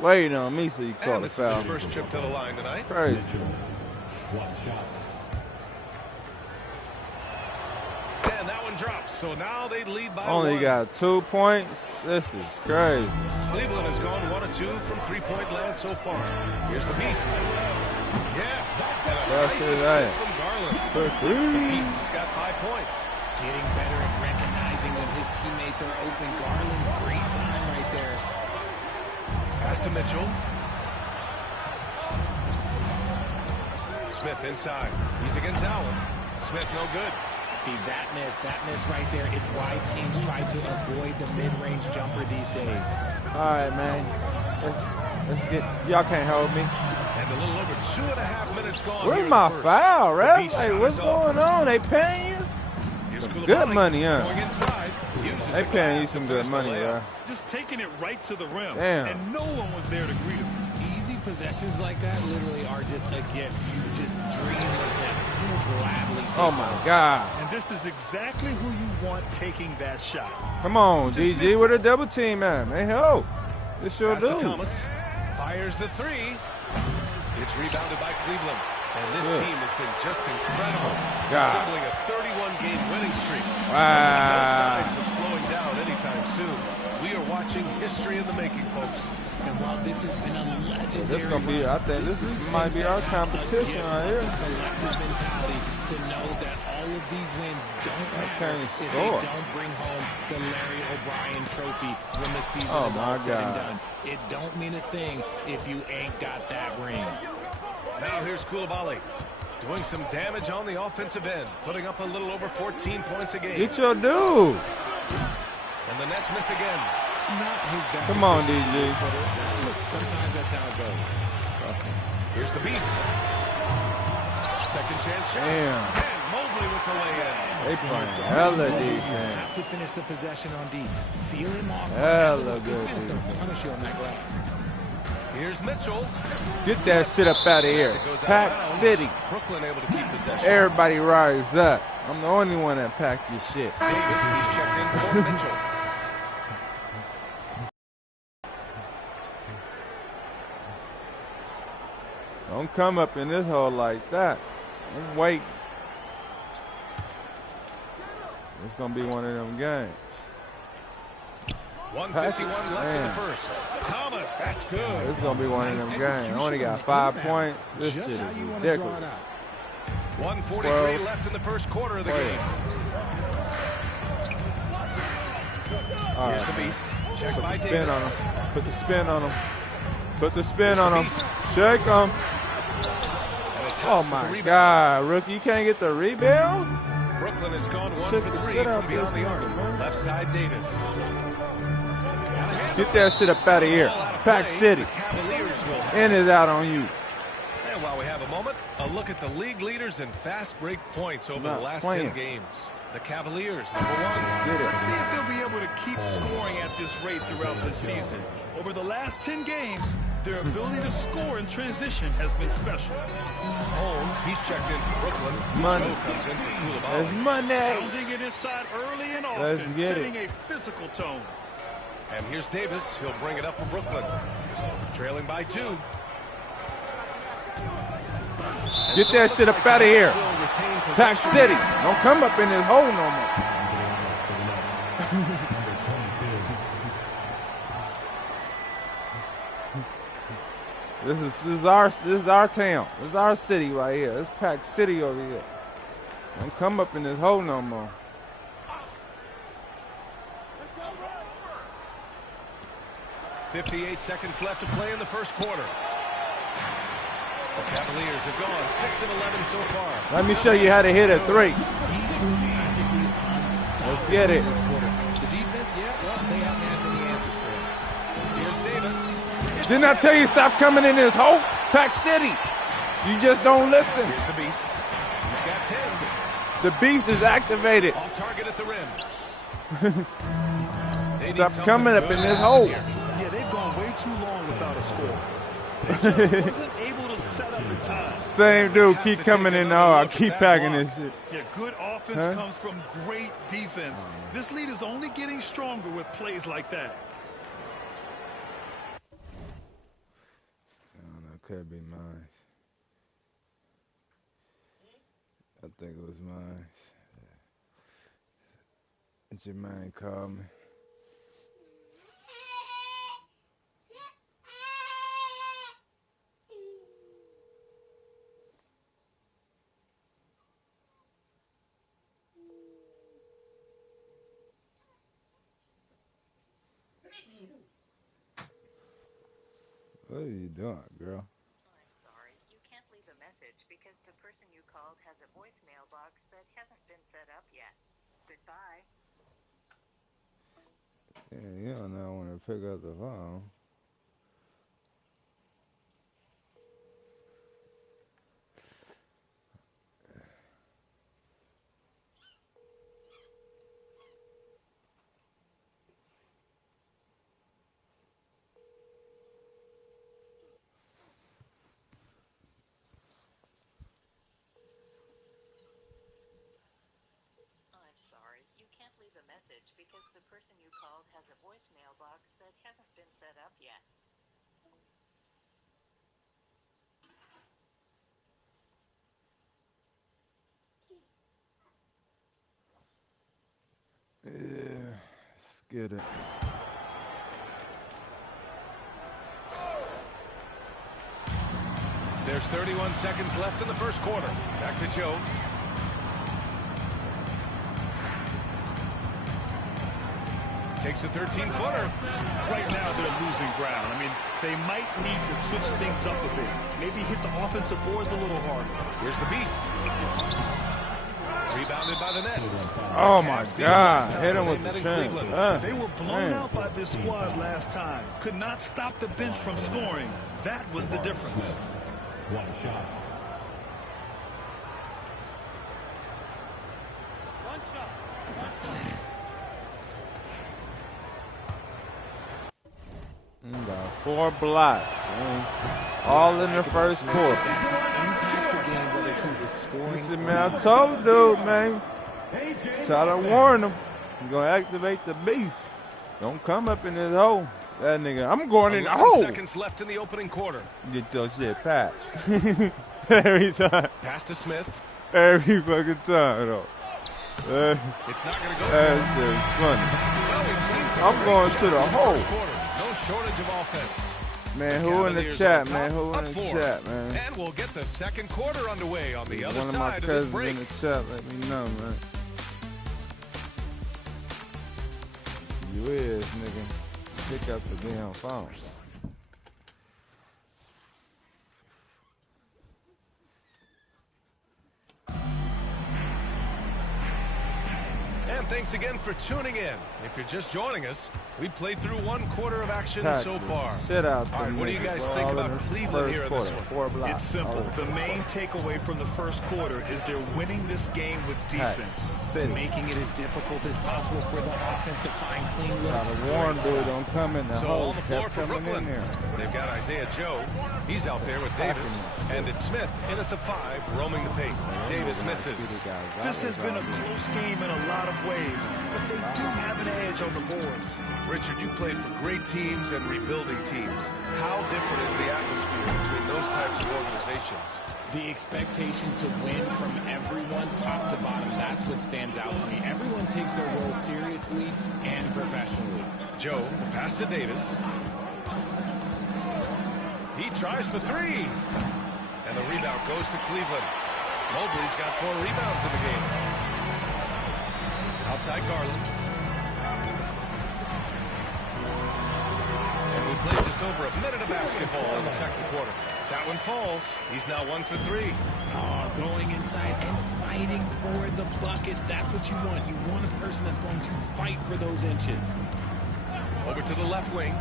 Waiting on me so you call And the this is foul. his first trip to the line tonight. Crazy. And that one drops. So now they lead by Only one. got 2 points. This is crazy. Cleveland has gone 1 of 2 from three-point land so far. Here's the beast. Yes. And a That's nice it, assist from Garland. For The three. beast has got 5 points. Getting better at recognizing when his teammates are open. Garland, great time right there. Pass to Mitchell. Smith inside. He's against Allen. Smith no good. See, that miss right there. It's why teams try to avoid the mid-range jumper these days. All right, man. Let's get. Y'all can't hold me. And a little over 2.5 minutes gone. Where's here in my the first. foul, The ref? beast Like, shot what's is off. going on? They paying you? Here's Some Koulibaly good money, going huh? inside. Uses They the paying you glass some to good finish the money, layup. bro. just taking it right to the rim. Damn. And no one was there to greet him. Easy possessions like that literally are just a gift. You just dream of them. You'll gladly take Oh, my them. God. And this is exactly who you want taking that shot. Come on, DG. Where the double team at? Man, help. This sure Pass to do. Thomas. Fires the three. It's rebounded by Cleveland. And this Shit. team has been just incredible. God. Assembling a 31-game winning streak. Wow. No signs of slowing down anytime soon. We are watching history in the making, folks. And while this has been a legendary This gonna be. I think this might be our competition right here. collective mentality to know that all of these wins don't matter can't if they score. don't bring home the Larry O'Brien trophy when the season Oh, is all my said and God. done. It don't mean a thing if you ain't got that ring. Now here's Koulibaly. Doing some damage on the offensive end. Putting up a little over 14 points a game. Get your dude. And the Nets miss again. Not his best. Come on, efficiency, DG. but look, sometimes that's how it goes. Here's the beast. Second chance shot. Damn. And Mobley with the lay-in. They playing hella You defense. have to finish the possession on D. Seal him off. Hella This good man's going to defense. punish you on that glass. Here's Mitchell. Get that shit up out of here. Pack City. Brooklyn able to keep possession. Everybody rise up. I'm the only one that packed your shit. Davis, he's checked in for Mitchell. Don't come up in this hole like that. I'm waiting. It's going to be one of them games. 151 left in the first. Thomas, that's good. It's going to be one of them games. I only got 5 points. This shit is ridiculous. 143 left in the first quarter of the game. All Here's right. the beast. Check Put by the spin Davis. on him. Put the spin on him. Put the spin on him. Shake him. Oh my God, rookie, you can't get the rebound? Brooklyn has gone 1 Shit for the 3 shit out from beyond this the arc. nigga, man. Left side Davis. Get that shit up out of here. Pack City. Cavaliers will have In is out on you. And while we have a moment, a look at the league leaders in fast break points over the Not last playing. 10 games. The Cavaliers, number 1. Get it. Let's see if they'll be able to keep scoring at this rate throughout the season. Over the last 10 games, their ability to score in transition has been special. Holmes, he's checked in for Brooklyn. Money. Joe comes in for That's Koulibaly. money. Pounding it inside early and Let's often, get setting it. a physical tone. And here's Davis. He'll bring it up for Brooklyn. Trailing by 2. Get that shit up out of here. Pack City. Don't come up in this hole no more. This is our town. This is our city right here. This Pack City over here. Don't come up in this hole no more. .58 seconds left to play in the first quarter. The Cavaliers have gone 6 of 11 so far. Let me show you how to hit a 3. Let's get it. This quarter. The defense, yeah, well, they haven't had many answers for him. Here's Davis. Didn't I tell you stop coming in this hole? Pack City. You just don't listen. Here's the beast. He's got 10. The beast is activated. Off target at the rim. Stop coming up in this hole. Yeah, they've gone way too long without a score. They just wasn't able to set up in time. Same dude, keep coming in the hole. I keep packing this shit. Yeah, good offense comes from great defense. This lead is only getting stronger with plays like that. I don't know, could be mine. I think it was mine. Jermaine called me. What are you doing, girl? I'm sorry. You can't leave a message because the person you called has a voicemail box that hasn't been set up yet. Goodbye. Yeah, you don't know when to pick up the phone. I'm sorry. You can't leave a message because the person you called has a voicemail box that hasn't been set up yet. Yeah, let's get it. There's 31 seconds left in the first quarter. Back to Joe. Takes a 13-footer. Right now, they're losing ground. I mean, they might need to switch things up a bit. Maybe hit the offensive boards a little harder. Here's the beast. Rebounded by the Nets. Oh my God! Hit him with the shin. They were blown out by this squad last time. Could not stop the bench from scoring. That was the difference. One shot. 4 blocks. Man. All in the first quarter. Impacts the game whether he is scoring. Listen, man, I told dude, man. Try to warn him. You're going to activate the beast. Don't come up in this hole. That nigga, I'm going in the hole. Seconds left in the opening quarter. Get your shit packed. Every time. Pass to Smith. Every fucking time, though. It's not going to go. That shit's funny. Well, we've seen some I'm going to the hole. No shortage of offense. Man, who in the chat, man? Who in the chat, man? And we'll get the second quarter underway on the other One of my side of this cousins break. in the chat, let me know, man. You is, nigga. Pick up the damn phone. And thanks again for tuning in. If you're just joining us, we've played through one quarter of action so far. Sit out All right, what do you guys think about Cleveland here in this one? 4 blocks. It's simple. The main takeaway from the first quarter is they're winning this game with defense. Making it as difficult as possible for the offense to find clean Try looks. to warn dude, don't come in the So hole. on the floor Kept for coming Brooklyn, in there. they've got Isaiah Joe. He's out there with Davis. And it's Smith in at the 5, roaming the paint. Davis misses. This has been a close game in a lot of ways, but they do have an edge on the boards. Richard, you played for great teams and rebuilding teams. How different is the atmosphere between those types of organizations? The expectation to win from everyone, top to bottom, that's what stands out to me. Everyone takes their role seriously and professionally. Joe, the pass to Davis. He tries for 3. And the rebound goes to Cleveland. Mobley's got 4 rebounds in the game. Outside Garland. And we played just over a minute of basketball in the second quarter. That one falls. He's now 1 for 3. Oh, going inside and fighting for the bucket. That's what you want. You want a person that's going to fight for those inches. Over to the left wing.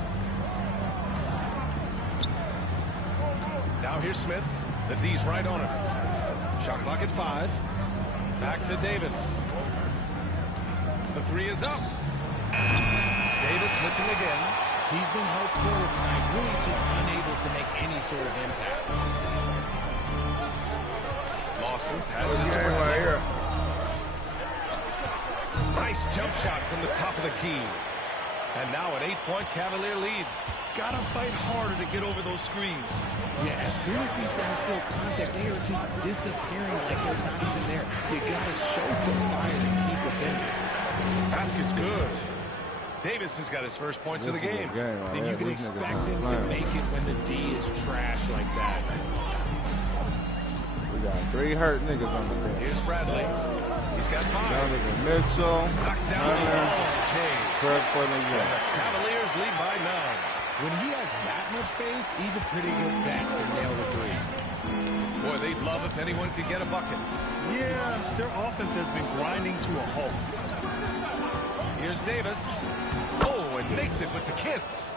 Now here's Smith. The D's right on him. Shot clock at 5. Back to Davis. The 3 is up. Davis missing again. He's been held scoreless tonight, really just unable to make any sort of impact. Lawson passes to right here. Nice jump shot from the top of the key. And now an 8-point Cavalier lead. Gotta fight harder to get over those screens. Yeah, as soon as these guys feel contact, they are just disappearing like they're not even there. You gotta show some fire to keep defending. Basket's good. Davis has got his first points of the game. And you can expect him to make it when the D is trash like that. We got 3 hurt niggas on the bench. Here's Bradley. He's got 5. Donovan Mitchell. Knocks down the ball. Craig for the And the Cavaliers lead by 9. When he has that much space, he's a pretty good bet to nail the 3. Boy, they'd love if anyone could get a bucket. Yeah, their offense has been grinding to a halt. Here's Davis. Oh, and makes it with the kiss.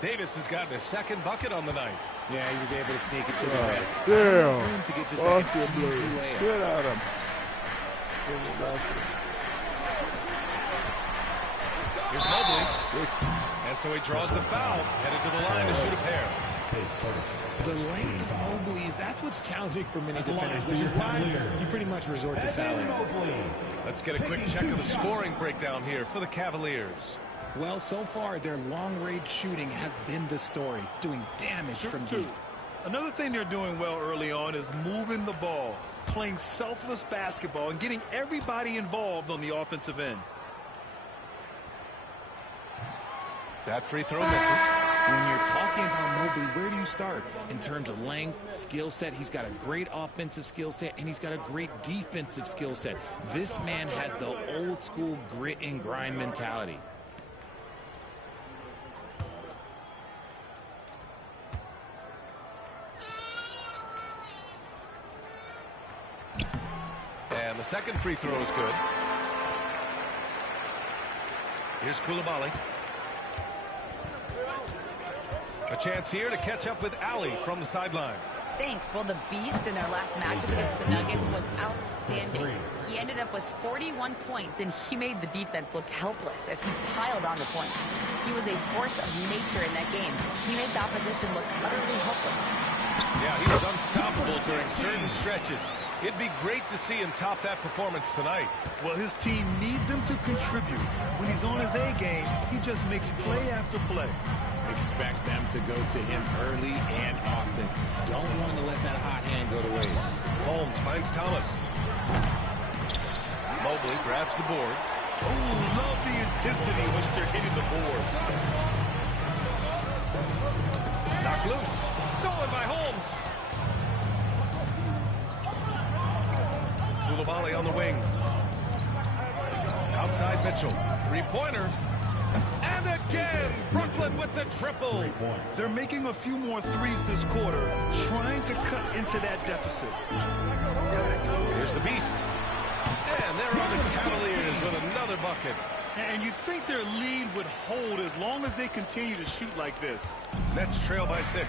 Davis has gotten his second bucket on the night. Yeah, he was able to sneak it to the rim. Damn. To get just like an easy Get layup. out of him. Here's Mobley. And so he draws the foul, headed to the line to shoot a pair. The length of Mobley that's what's challenging for many defenders, which is why you pretty much resort to fouling. Let's get a quick check of the scoring breakdown here for the Cavaliers. Well, so far, their long-range shooting has been the story, doing damage from deep. Another thing they're doing well early on is moving the ball, playing selfless basketball, and getting everybody involved on the offensive end. That free throw misses. When you're talking about Mobley, where do you start? In terms of length, skill set, he's got a great offensive skill set, and he's got a great defensive skill set. This man has the old-school grit and grind mentality. And the second free throw is good. Here's Coulibaly. A chance here to catch up with Ali from the sideline. Thanks. Well, the Beast in their last matchup against the Nuggets was outstanding. He ended up with 41 points, and he made the defense look helpless as he piled on the points. He was a force of nature in that game. He made the opposition look utterly hopeless. Yeah, he was unstoppable during certain stretches. It'd be great to see him top that performance tonight. Well, his team needs him to contribute. When he's on his A game, he just makes play after play. Expect them to go to him early and often. Don't want to let that hot hand go to waste. Holmes finds Thomas. Mobley grabs the board. Oh, love the intensity when they're hitting the boards. Knocked loose. Stolen by Holmes. Koulibaly on the wing. Outside Mitchell. Three-pointer. And again, Brooklyn with the triple. They're making a few more threes this quarter, trying to cut into that deficit. Here's the Beast. And there are the Cavaliers with another bucket. And you'd think their lead would hold as long as they continue to shoot like this. Nets trail by 6.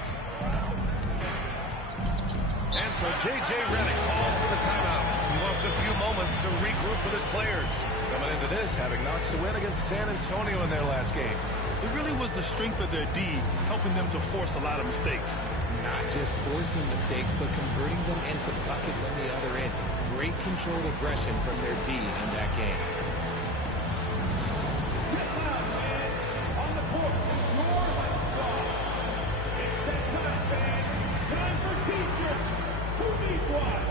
And so J.J. Redick calls for the timeout. He wants a few moments to regroup with his players. Coming into this, having notched a win against San Antonio in their last game. It really was the strength of their D helping them to force a lot of mistakes. Not just forcing mistakes, but converting them into buckets on the other end. Great controlled aggression from their D in that game. On the court, your squad. It's that time, fans. Time for T-shirts. Who needs one?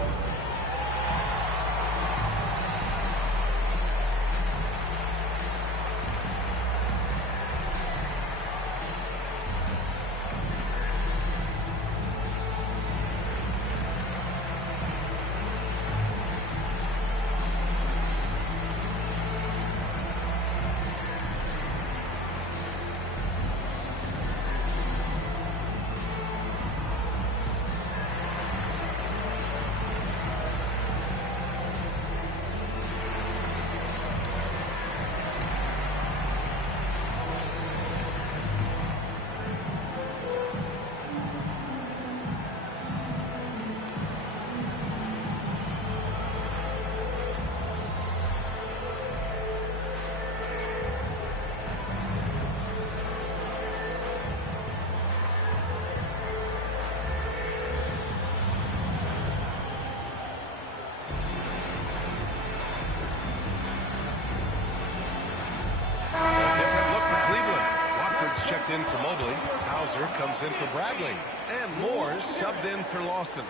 In for Mobley. Hauser comes in for Bradley. And Moore subbed in for Lawson.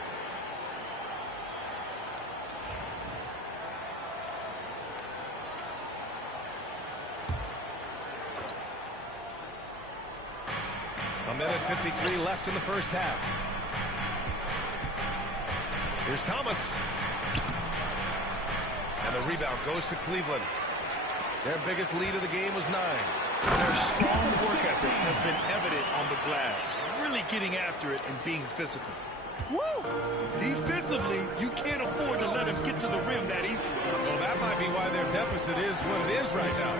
A minute 53 left in the first half. Here's Thomas. And the rebound goes to Cleveland. Their biggest lead of the game was 9. Their strong work ethic has been evident on the glass, really getting after it and being physical. Woo! Defensively, you can't afford to let him get to the rim that easily. Well, that might be why their deficit is what it is right now.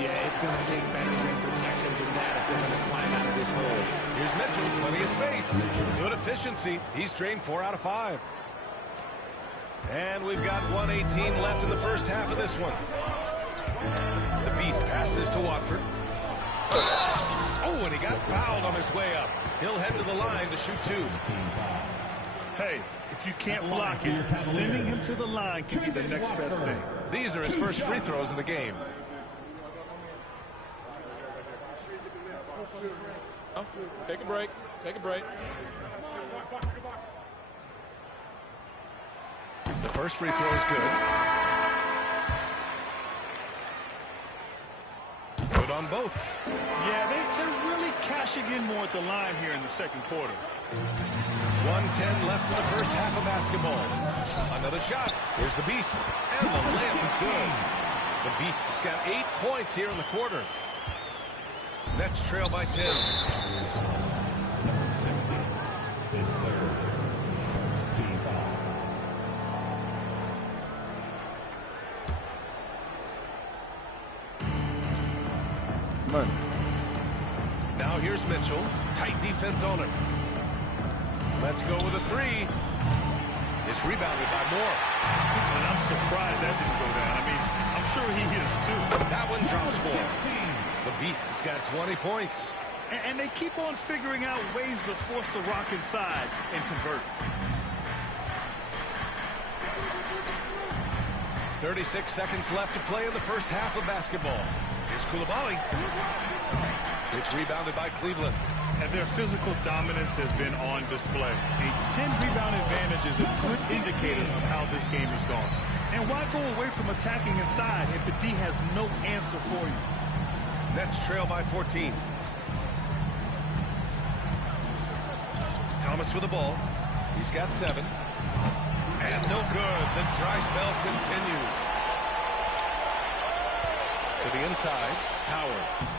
Yeah, it's going to take better rim protection than that if they're going to climb out of this hole. Here's Mitchell, plenty of space. Good efficiency. He's drained 4 out of 5. And we've got 1:18 left in the first half of this one. The Beast passes to Watford. Oh, and he got fouled on his way up. He'll head to the line to shoot 2. Hey, if you can't block it, sending him to the line can be the next best thing. These are his first free throws of the game. Take a break. Take a break. The first free throw is good. Good on both. Yeah, they're really cashing in more at the line here in the second quarter. 1:10 left in the first half of basketball. Another shot. Here's the Beast. And the layup is good. The Beast has got 8 points here in the quarter. Nets trail by 10. His third. Team foul. Now here's Mitchell. Tight defense on him. Let's go with a three. It's rebounded by Moore. And I'm surprised that didn't go down. I mean, I'm sure he is too. That one drops 4. The Beast has got 20 points. And they keep on figuring out ways to force the Rock inside and convert. 36 seconds left to play in the first half of basketball. Here's Coulibaly. It's rebounded by Cleveland. And their physical dominance has been on display. A 10-rebound advantage is a good indicator of how this game is going. And why go away from attacking inside if the D has no answer for you? Nets trail by 14. Thomas with the ball. He's got 7. And no good. The dry spell continues. To the inside, Howard.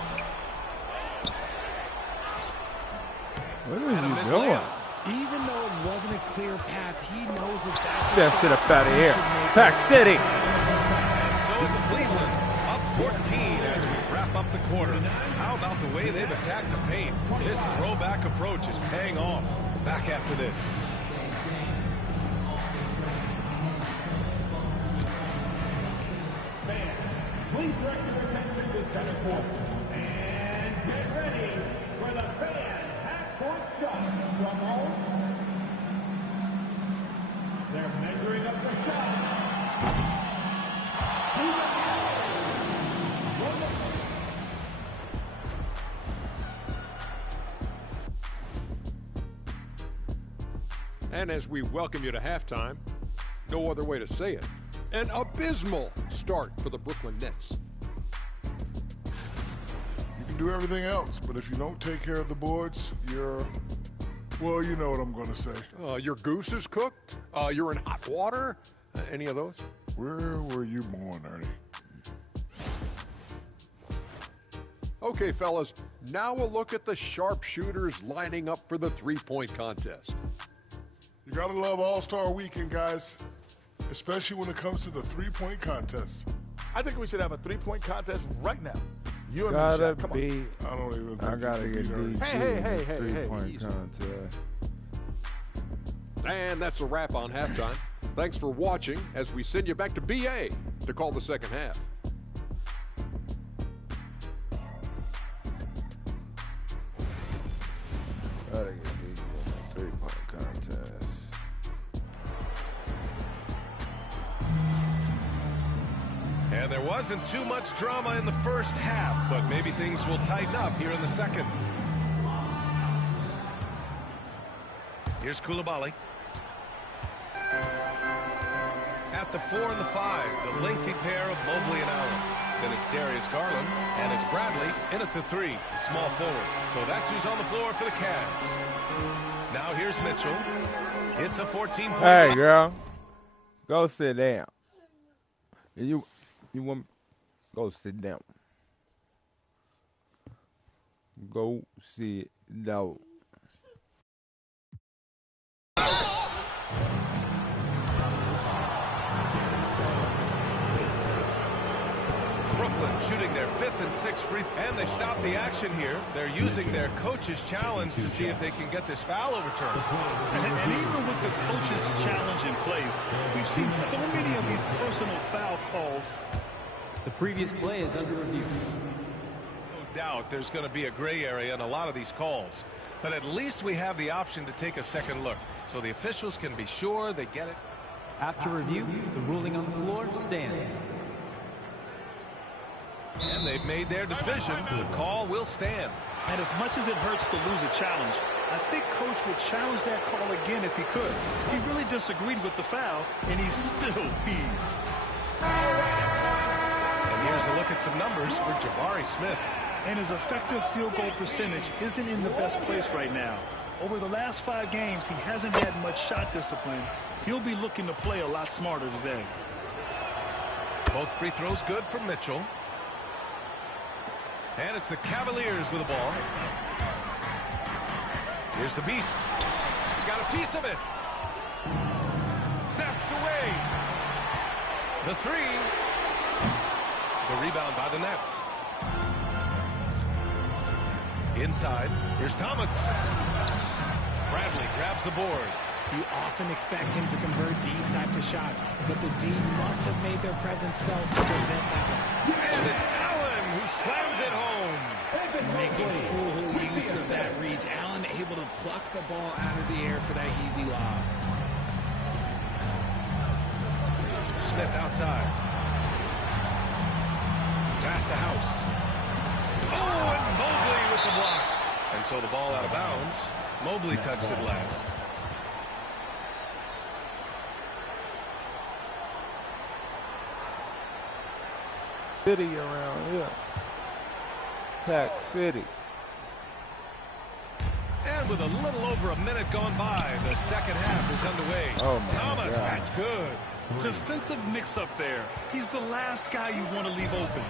What is he doing? Even though it wasn't a clear path, he knows that That shit up out of here. Pack City. And so it's Cleveland up 14 as we wrap up the quarter. How about the way they've attacked the paint? This throwback approach is paying off. Back after this. Please direct your attention to center court. And get ready for the fan half-court shot. Drum roll. They're measuring up the shot. And as we welcome you to halftime, no other way to say it, an abysmal start for the Brooklyn Nets. You can do everything else, but if you don't take care of the boards, you're, well, you know what I'm going to say. Your goose is cooked? You're in hot water? Any of those? Where were you born, Ernie? Okay, fellas, now a look at the sharpshooters lining up for the three-point contest. You got to love All-Star Weekend, guys, especially when it comes to the three-point contest. I think we should have a three-point contest right now. You and Gotta me, Shaq. Come be. I don't even think I gotta you get can beat DG Hey, three-point easy. contest. And that's a wrap on halftime. Thanks for watching as we send you back to BA to call the second half. Gotta get DG in that three-point contest. And there wasn't too much drama in the first half, but maybe things will tighten up here in the second. Here's Coulibaly. At the 4 and the 5, the lengthy pair of Mobley and Allen. Then it's Darius Garland, and it's Bradley in at the 3, small forward. So that's who's on the floor for the Cavs. Now here's Mitchell. It's a 14-point. Hey, girl. Go sit down. You want go sit down. Go sit down. Brooklyn shooting their 5th and 6th free, and they stopped the action here. They're using their coach's challenge to see if they can get this foul overturned. And even with the coach's challenge in place, we've seen so many of these personal foul calls. The previous play is under review. No doubt there's going to be a gray area in a lot of these calls, but at least we have the option to take a second look, so the officials can be sure they get it. After review, the ruling on the floor stands. And they've made their decision. The call will stand. And as much as it hurts to lose a challenge, I think Coach would challenge that call again if he could. He really disagreed with the foul, and he's still peeved. And here's a look at some numbers for Jabari Smith. And his effective field goal percentage isn't in the best place right now. Over the last 5 games, he hasn't had much shot discipline. He'll be looking to play a lot smarter today. Both free throws good from Mitchell. And it's the Cavaliers with the ball. Here's the Beast. He got a piece of it. Snatched away. The 3. The rebound by the Nets. Inside. Here's Thomas. Bradley grabs the board. You often expect him to convert these types of shots, but the D must have made their presence felt to prevent that one. And it's Allen who slams it home. Making full use of that reach. Allen able to pluck the ball out of the air for that easy lob. Smith outside. Pass to House. Oh, and Mobley with the block. And so the ball out of bounds. Mobley touched it last. City around here. Pack City. And with a little over a minute gone by, the second half is underway. Oh my Thomas, God. that's good. Defensive mix-up there. He's the last guy you want to leave open.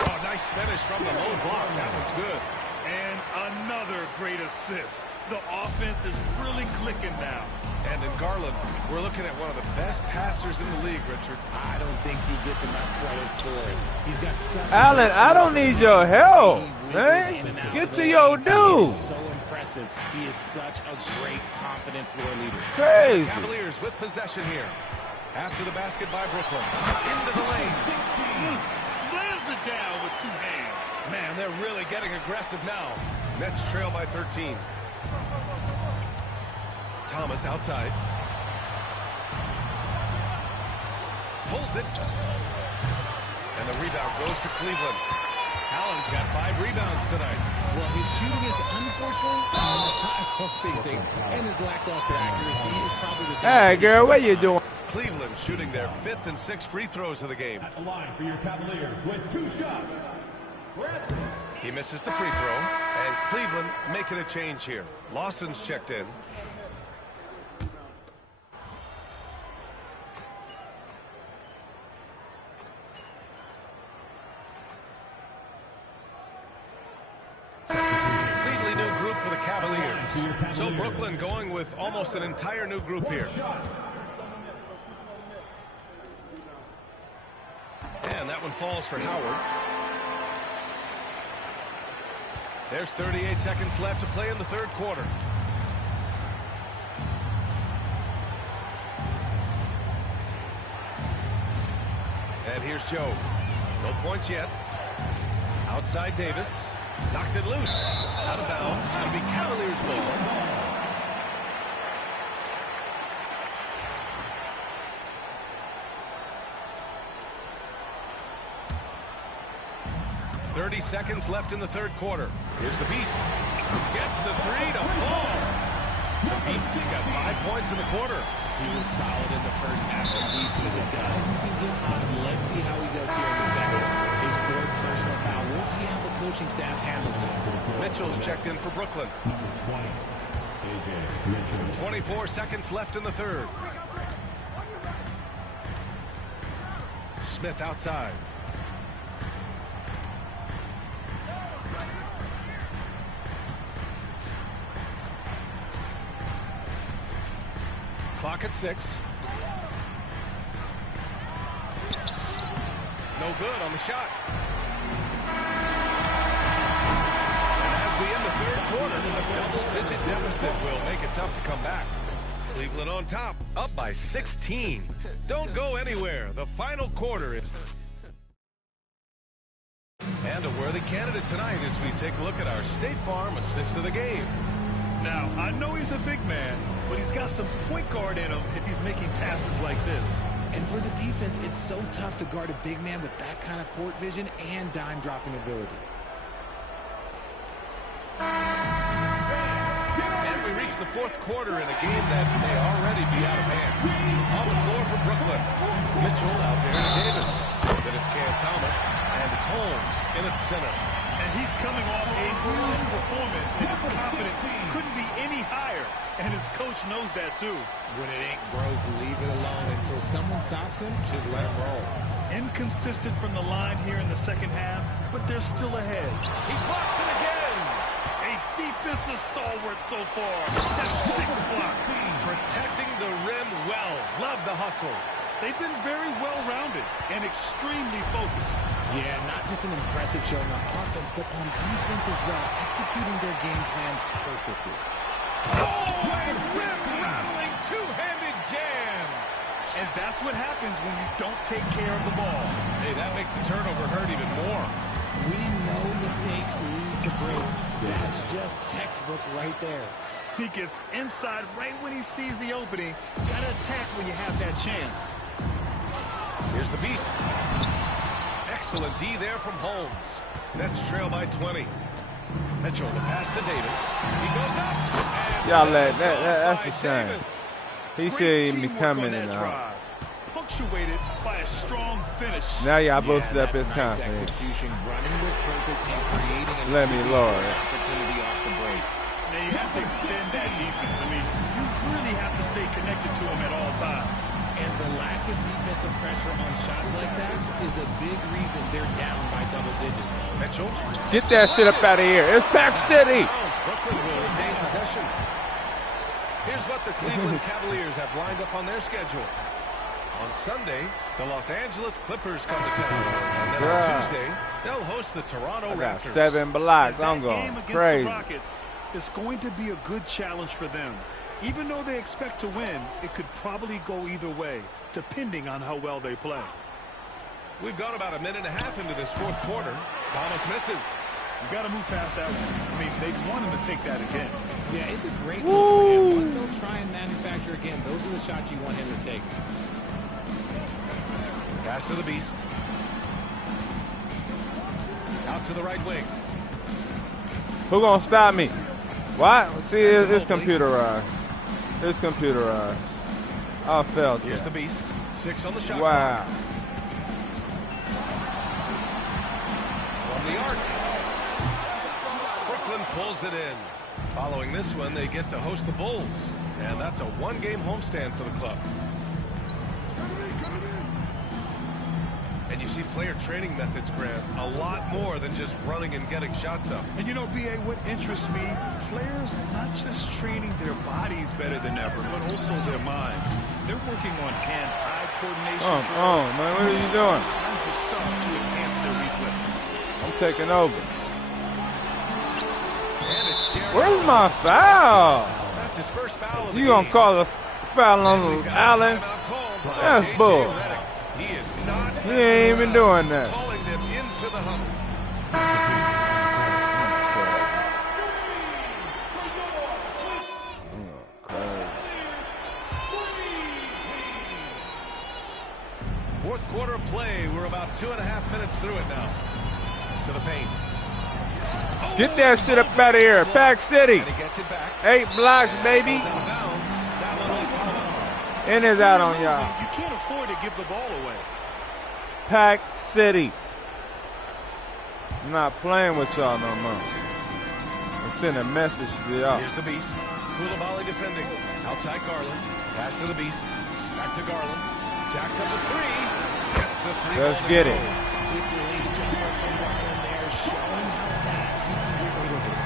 Oh, nice finish from the low block. That one's good. And another great assist. The offense is really clicking now. And in Garland, we're looking at one of the best passers in the league, Richard. I don't think he gets enough credit for it. He's got such Allen, I don't need your help, man. Get to your dude. So impressive. He is such a great, confident floor leader. Crazy. Cavaliers with possession here. After the basket by Brooklyn. Into the lane. Slams it down with two hands. Man, they're really getting aggressive now. Nets trail by 13. Thomas outside. Pulls it. And the rebound goes to Cleveland. Allen's got 5 rebounds tonight. Well, his shooting is unfortunately not big, and his lackluster accuracy is probably the Hey, girl, what you doing? Cleveland shooting their 5th and 6th free throws of the game. At the line for your Cavaliers with 2 shots. Bradley. He misses the free throw, and Cleveland making a change here. Lawson's checked in. Completely new group for the Cavaliers. So Brooklyn going with almost an entire new group here. And that one falls for Howard. There's 38 seconds left to play in the third quarter. And here's Joe. No points yet. Outside Davis. Knocks it loose. Out of bounds. It's going to be Cavaliers ball. 30 seconds left in the third quarter. Here's the Beast. Gets the 3 to fall. The Beast has got 5 points in the quarter. He was solid in the first half, and he's a guy who can get hot. Let's see how he does here in the second. His fourth personal foul. We'll see how the coaching staff handles this. Mitchell's checked in for Brooklyn. 24 seconds left in the third. Smith outside. Clock at 6. No good on the shot. And as we end the third quarter, a double-digit deficit will make it tough to come back. Cleveland on top, up by 16. Don't go anywhere. The final quarter is... And a worthy candidate tonight as we take a look at our State Farm assist of the game. Now, I know he's a big man, but he's got some point guard in him if he's making passes like this. And for the defense, it's so tough to guard a big man with that kind of court vision and dime dropping ability. And we reach the fourth quarter in a game that may already be out of hand. On the floor for Brooklyn. Mitchell out there to Davis. Then it's Cam Thomas, and it's Holmes in at center. And he's coming off a huge performance, and his confidence couldn't be any higher. And his coach knows that, too. When it ain't broke, leave it alone. Until someone stops him, just let him roll. Inconsistent from the line here in the second half, but they're still ahead. He blocks it again. A defensive stalwart so far. That's 6 blocks. Protecting the rim well. Love the hustle. They've been very well-rounded and extremely focused. Yeah, not just an impressive showing on offense, but on defense as well, executing their game plan perfectly. Oh, a rim-rattling two-handed jam. And that's what happens when you don't take care of the ball. Hey, that makes the turnover hurt even more. We know mistakes lead to breaks. That's just textbook right there. He gets inside right when he sees the opening. Gotta attack when you have that chance. Here's the beast. Excellent D there from Holmes. Nets trail by 20. Mitchell, the pass to Davis. He goes up. Y'all that's a shame. He should be coming in out. Punctuated by a strong finish. Now y'all boosted up his confidence. Execution, running with purpose, and creating an Let me Lord. opportunity off the break. Now you have to extend that defense. I mean, you really have to stay connected to him at all times. And the lack of defensive pressure on shots like that is a big reason they're down by double digits. Mitchell. Get that shit up out of here. It's Pack City. Brooklyn will retain possession. Here's what the Cleveland Cavaliers have lined up on their schedule. On Sunday, the Los Angeles Clippers come to town. And then on Tuesday, they'll host the Toronto I got Raptors. 7 blocks. I'm Game going against crazy. the Rockets is going to be a good challenge for them. Even though they expect to win, it could probably go either way, depending on how well they play. We've gone about a minute and a half into this fourth quarter. Thomas misses. You got to move past that one. I mean, they want him to take that again. Yeah, it's a great look for him. One they'll try and manufacture again. Those are the shots you want him to take. Pass to the beast. Out to the right wing. Who gonna stop me? What? See, it's computerized. It's computerized. I felt Here's that. the beast. 6 on the shot. Wow. From the arc. Brooklyn pulls it in. Following this one, they get to host the Bulls. And that's a one-game homestand for the club. And you see player training methods, Grant, a lot more than just running and getting shots up. And you know, B.A., what interests me, players not just training their bodies better than ever, but also their minds. They're working on hand-eye coordination. Man, what are you doing? All kinds of stuff to enhance their reflexes. I'm taking over. And it's Jerry. Where's my foul? That's his first foul of the You gonna game. call a foul on Allen? That's bull. He is not. He ain't even doing that. Calling them into the huddle. Fourth quarter of play. We're about 2.5 minutes through it now. To the paint. Get that shit up out of here. Pack City. And he gets it back. 8 blocks, baby. Goes out of bounds. That one off Thomas. And it's out on y'all. You can't afford to give the ball away. Pack City. I'm not playing with y'all no more. I'm sending a message to y'all. Here's the beast. Koulibaly defending. Outside Garland. Pass to the beast. Back to Garland. Jacks up a 3. Gets the 3. Let's get it. Quick release jumper from Garland there, showing how fast he can get rid of it.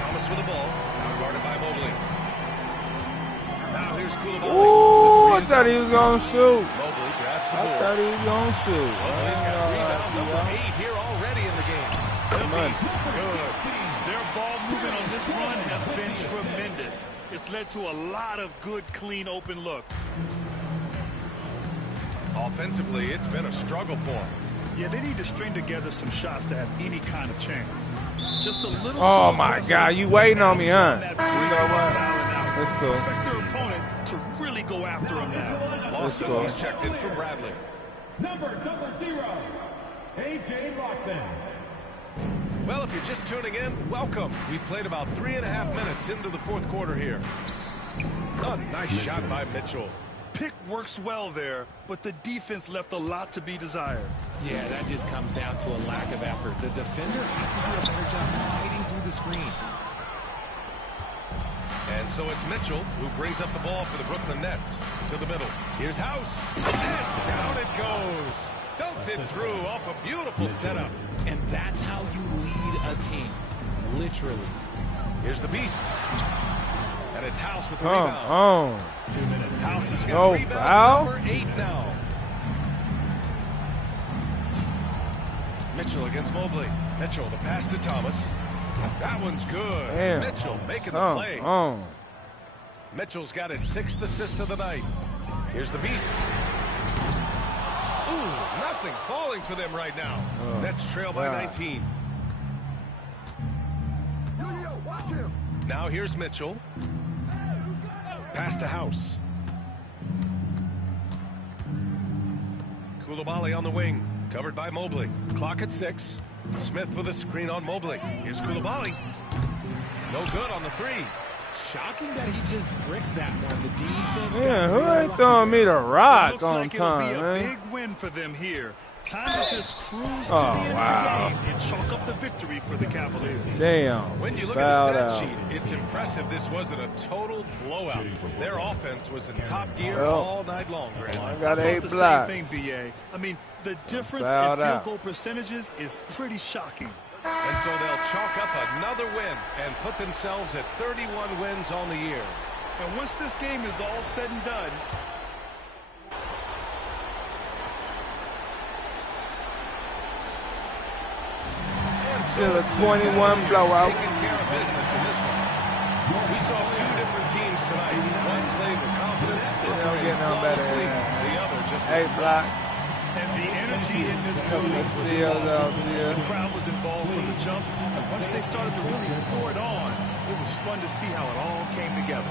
Thomas with the ball. Now guarded by Mobley. Now here's Koulibaly. Ooh, I thought he was going to shoot. Mobley grabs the I board. thought he was going to shoot. Mobley's got rebound number 8 here already in the game. The beast. Good. Their ball movement on this run has been tremendous. It's led to a lot of good, clean, open looks. Offensively, it's been a struggle for him. Yeah, they need to string together some shots to have any kind of chance. Just a little. Oh, too my aggressive. God. You waiting on me, huh? That You know what? That's cool. Expect their opponent to really go after him now. Lawson cool. was checked in from Bradley. Number 00, A.J. Lawson. Well, if you're just tuning in, welcome. We played about 3.5 minutes into the fourth quarter here. A nice shot by Mitchell. Pick works well there, but the defense left a lot to be desired. Yeah, that just comes down to a lack of effort. The defender has to do a better job fighting through the screen. And so it's Mitchell who brings up the ball for the Brooklyn Nets. To the middle. Here's House. And down it goes. Dunked it through off a beautiful setup. And that's how you lead a team. Literally. Here's the beast. And it's House with the Come rebound. on. 2 minutes. House has got No rebound foul? number 8 now. Mitchell against Mobley. Mitchell, the pass to Thomas. That one's good. Damn. Mitchell making the Come play. on. Mitchell's got his 6th assist of the night. Here's the Beast. Ooh, nothing falling for them right now. Oh, Nets trail by God. 19. Watch him. Now here's Mitchell. Pass to House. Koulibaly on the wing. Covered by Mobley. Clock at 6. Smith with a screen on Mobley. Here's Koulibaly. No good on the 3. Shocking that he just bricked that one. The defense. Man, who ain't throwing me the rock Looks on like it'll time, be a man? big win for them here. Time to just cruise to Oh, the end wow. of the game and chalk up the victory for the Cavaliers. Damn. When you look Fouled at the out. stat sheet, it's impressive this wasn't a total blowout. Their offense was in top gear Well, all night long, Grant. I got I 8 thought blocks. the same thing, B.A. I mean, the difference in Fouled field out. goal percentages is pretty shocking. And so they'll chalk up another win and put themselves at 31 wins on the year. And once this game is all said and done, Still a 21 blowout. Taking care of business in this one. We saw 2 different teams tonight. One played with confidence, They don't get no better than that. the other just 8 blocks. and the energy in this building was Steals out awesome. there. The crowd was involved from the jump, and once they started to really pour it on, it was fun to see how it all came together.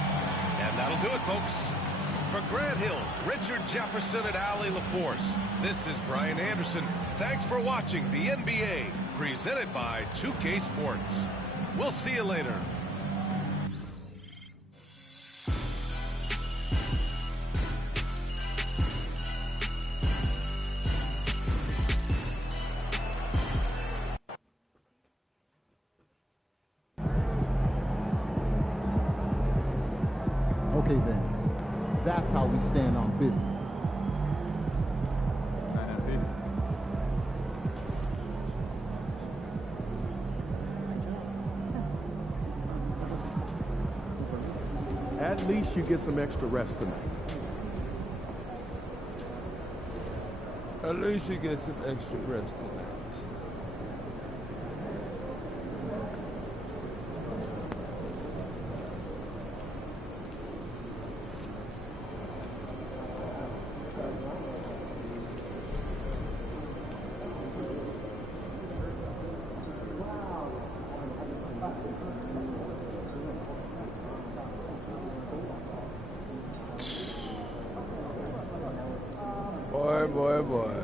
And that'll do it, folks. For Grant Hill, Richard Jefferson, and Allie LaForce, this is Brian Anderson. Thanks for watching the NBA, presented by 2K Sports. We'll see you later. Okay then, that's how we stand on business. At least you get some extra rest tonight. At least you get some extra rest tonight. Boy.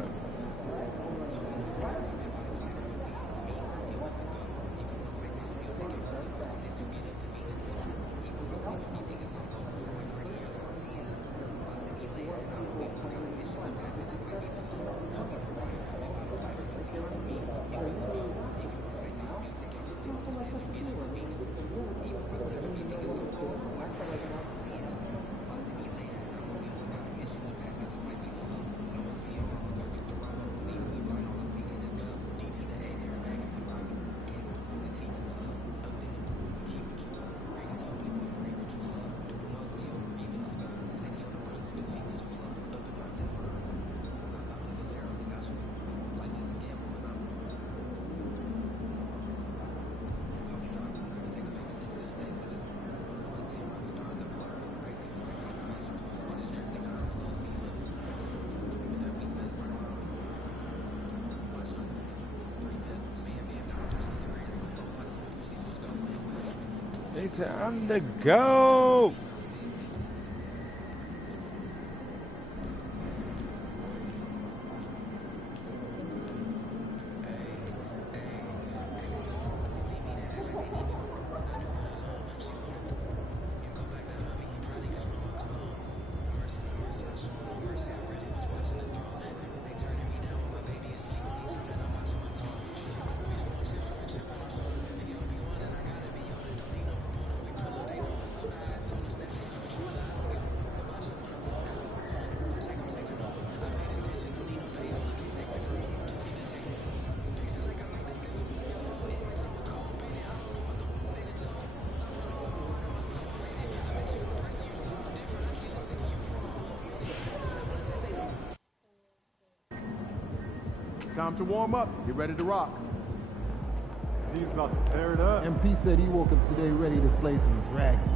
It's time to go. time to warm up. Get ready to rock. He's about to tear it up. MP said he woke up today ready to slay some dragons.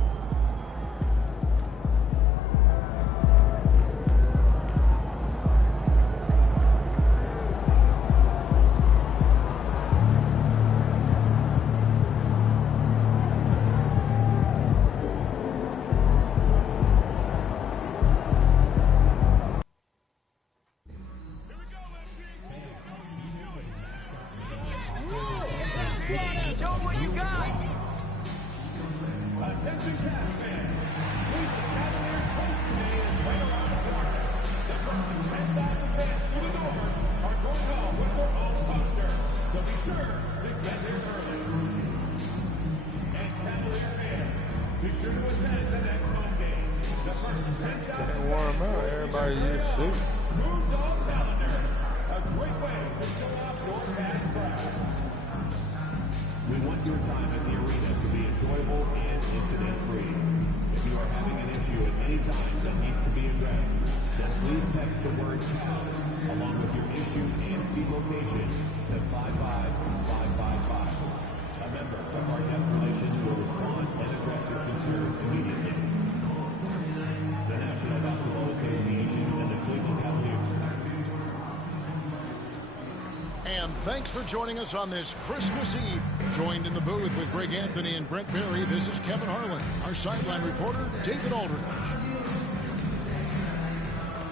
Thanks for joining us on this Christmas Eve. Joined in the booth with Greg Anthony and Brent Barry, this is Kevin Harlan. Our sideline reporter, David Aldridge.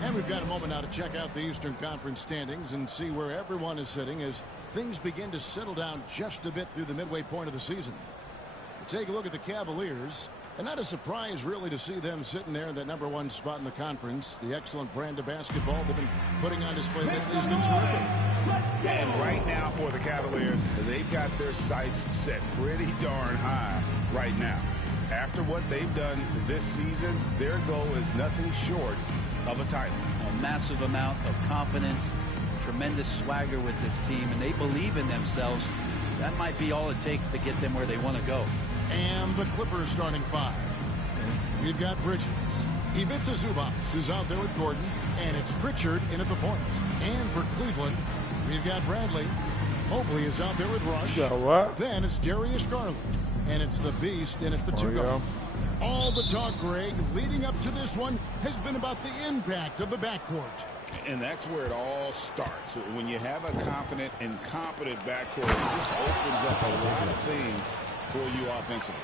And we've got a moment now to check out the Eastern Conference standings and see where everyone is sitting as things begin to settle down just a bit through the midway point of the season. We'll take a look at the Cavaliers. And not a surprise, really, to see them sitting there in that #1 spot in the conference. The excellent brand of basketball they've been putting on display lately has been terrific. And right now for the Cavaliers, they've got their sights set pretty darn high right now. After what they've done this season, their goal is nothing short of a title. A massive amount of confidence, tremendous swagger with this team, and they believe in themselves. That might be all it takes to get them where they want to go. And the Clippers starting 5. We've got Bridges. Ivica Zubac is out there with Gordon. And it's Pritchard in at the point. And for Cleveland, we've got Bradley. Mobley is out there with Rush. Then it's Darius Garland. And it's the Beast in at the 2 guard. All the talk, Greg, leading up to this one has been about the impact of the backcourt. And that's where it all starts. When you have a confident and competent backcourt, it just opens up a lot of things for you offensively.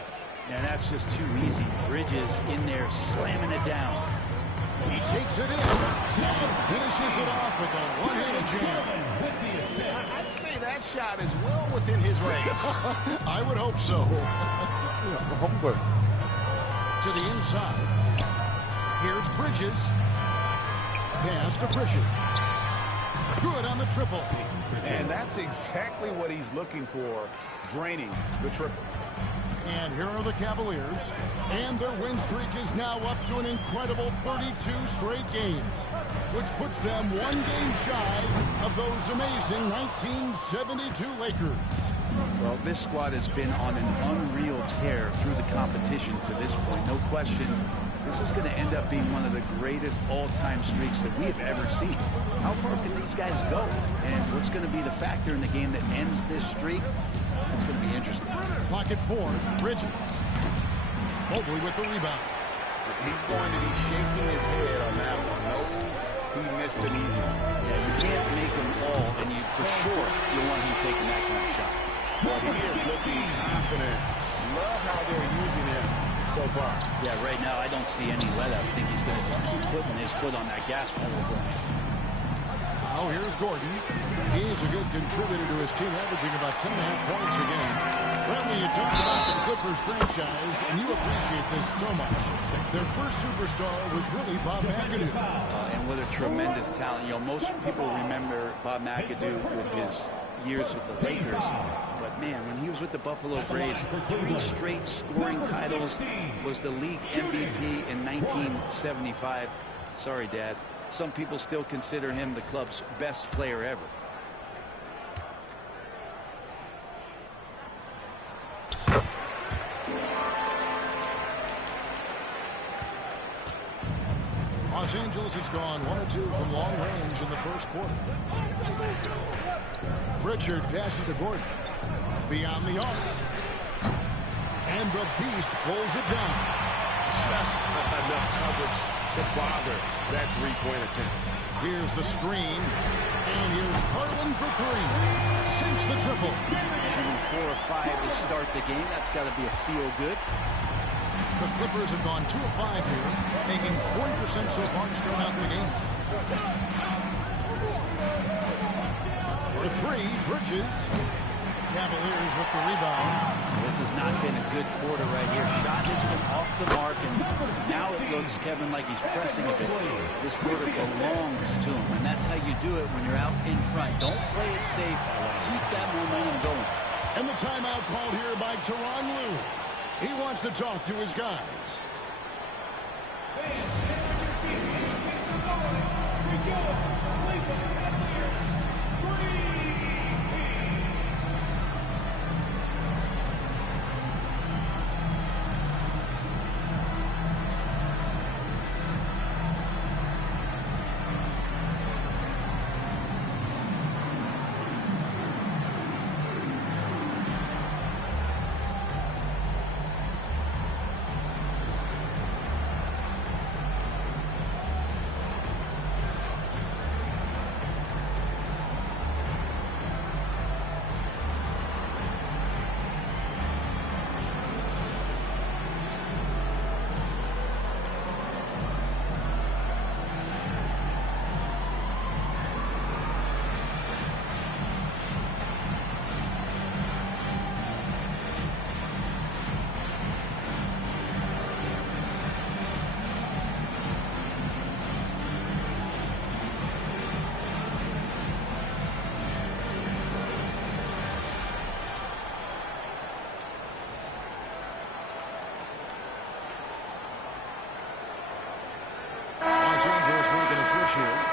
And that's just too easy. Bridges in there slamming it down. He takes it in and finishes it off with a one-handed jam. I'd say that shot is well within his range. I would hope so. To the inside. Here's Bridges. Pass to Pritchard. Good on the triple. And that's exactly what he's looking for, draining the triple. And here are the Cavaliers. And their win streak is now up to an incredible 32 straight games, which puts them one game shy of those amazing 1972 Lakers. Well, this squad has been on an unreal tear through the competition to this point. No question, this is going to end up being one of the greatest all-time streaks that we have ever seen. How far can these guys go? And what's going to be the factor in the game that ends this streak? It's going to be interesting. Clock at 4. Bridges. Mobley with the rebound. He's going to be shaking his head on that one. Knows he missed an easy one. Yeah, you can't make them all, and you for sure you want him taking that kind of shot. Well, he is looking confident. Love how they're using him so far. Yeah, right now I don't see any let up. I think he's going to just keep putting his foot on that gas pedal tonight. Now here's Gordon. He's a good contributor to his team, averaging about 10.5 points a game. Bradley, you talked about the Clippers franchise, and you appreciate this so much. Their first superstar was really Bob McAdoo. And what a tremendous talent. You know, most people remember Bob McAdoo with his years with the Lakers. But, man, when he was with the Buffalo Braves, 3 straight scoring titles, was the league MVP in 1975. Sorry, Dad. Some people still consider him the club's best player ever. Los Angeles has gone 1 or 2 from long range in the first quarter. Pritchard passes to Gordon. Beyond the arc. And the Beast pulls it down. Just enough coverage to bother that three-point attempt. Here's the screen. And here's Garland for three. Sinks the triple. Shooting 4 or 5 to start the game. That's got to be a feel-good. The Clippers have gone 2 of 5 here, making 40% so far to start out the game. For three, Bridges. Cavaliers with the rebound. This has not been a good quarter right here. Shot has been off the mark, and now it looks, Kevin, like he's pressing a bit. This quarter belongs to him, and that's how you do it when you're out in front. Don't play it safe. Keep that momentum going. And the timeout called here by Tyronn Lue. He wants to talk to his guys.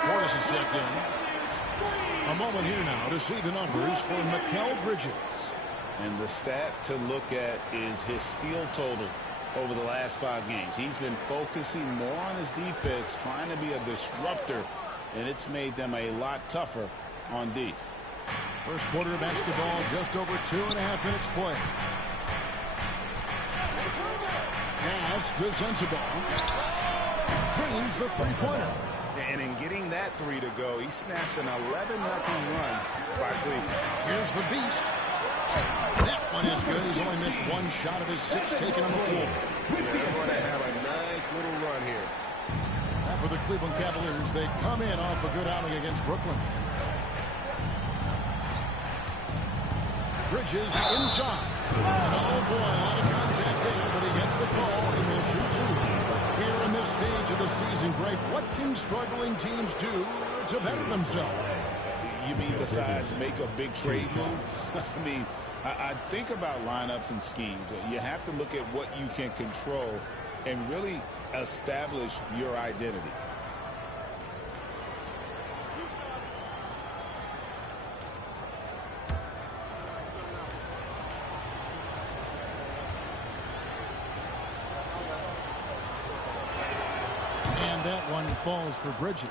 Morris is checked in. A moment here now to see the numbers for Mikal Bridges. And the stat to look at is his steal total over the last 5 games. He's been focusing more on his defense, trying to be a disruptor, and it's made them a lot tougher on D. First quarter of basketball, just over 2.5 minutes play. Pass to Sensabaugh. Drains the three-pointer. And in getting that 3 to go, he snaps an 11-0 run by Cleveland. Here's the Beast. That one is good. He's only missed 1 shot of his 6 taken on the floor. They're going to have a nice little run here. And for the Cleveland Cavaliers, they come in off a good outing against Brooklyn. Bridges inside. And oh boy, a lot of contact there, but he gets the call, and they'll shoot 2. Here in this stage of the season, Greg, what can struggling teams do to better themselves? You mean besides make a big trade move? I mean, I think about lineups and schemes. You have to look at what you can control and really establish your identity. And that one falls for Bridges.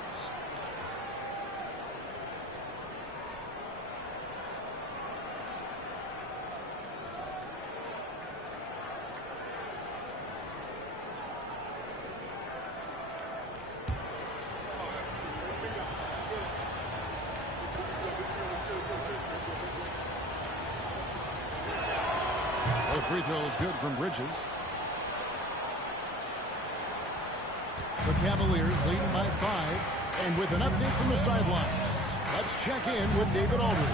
The free throw is good from Bridges. The Cavaliers leading by 5, and with an update from the sidelines, let's check in with David Aldridge.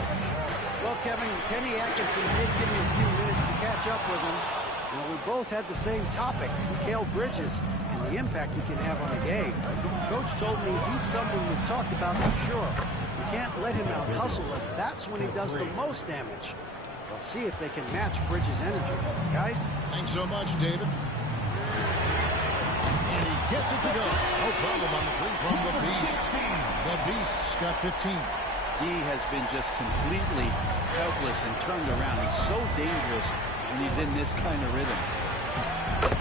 Well, Kevin, Kenny Atkinson did give me a few minutes to catch up with him. Now, we both had the same topic, Mikal Bridges, and the impact he can have on a game. Coach told me he's someone we've talked about for sure. We can't let him out-hustle us. That's when he does the most damage. We'll see if they can match Bridges' energy. Guys? Thanks so much, David. And he gets it to go. No problem on the three from the Beast. The Beast's got 15. D has been just completely helpless and turned around. He's so dangerous when he's in this kind of rhythm.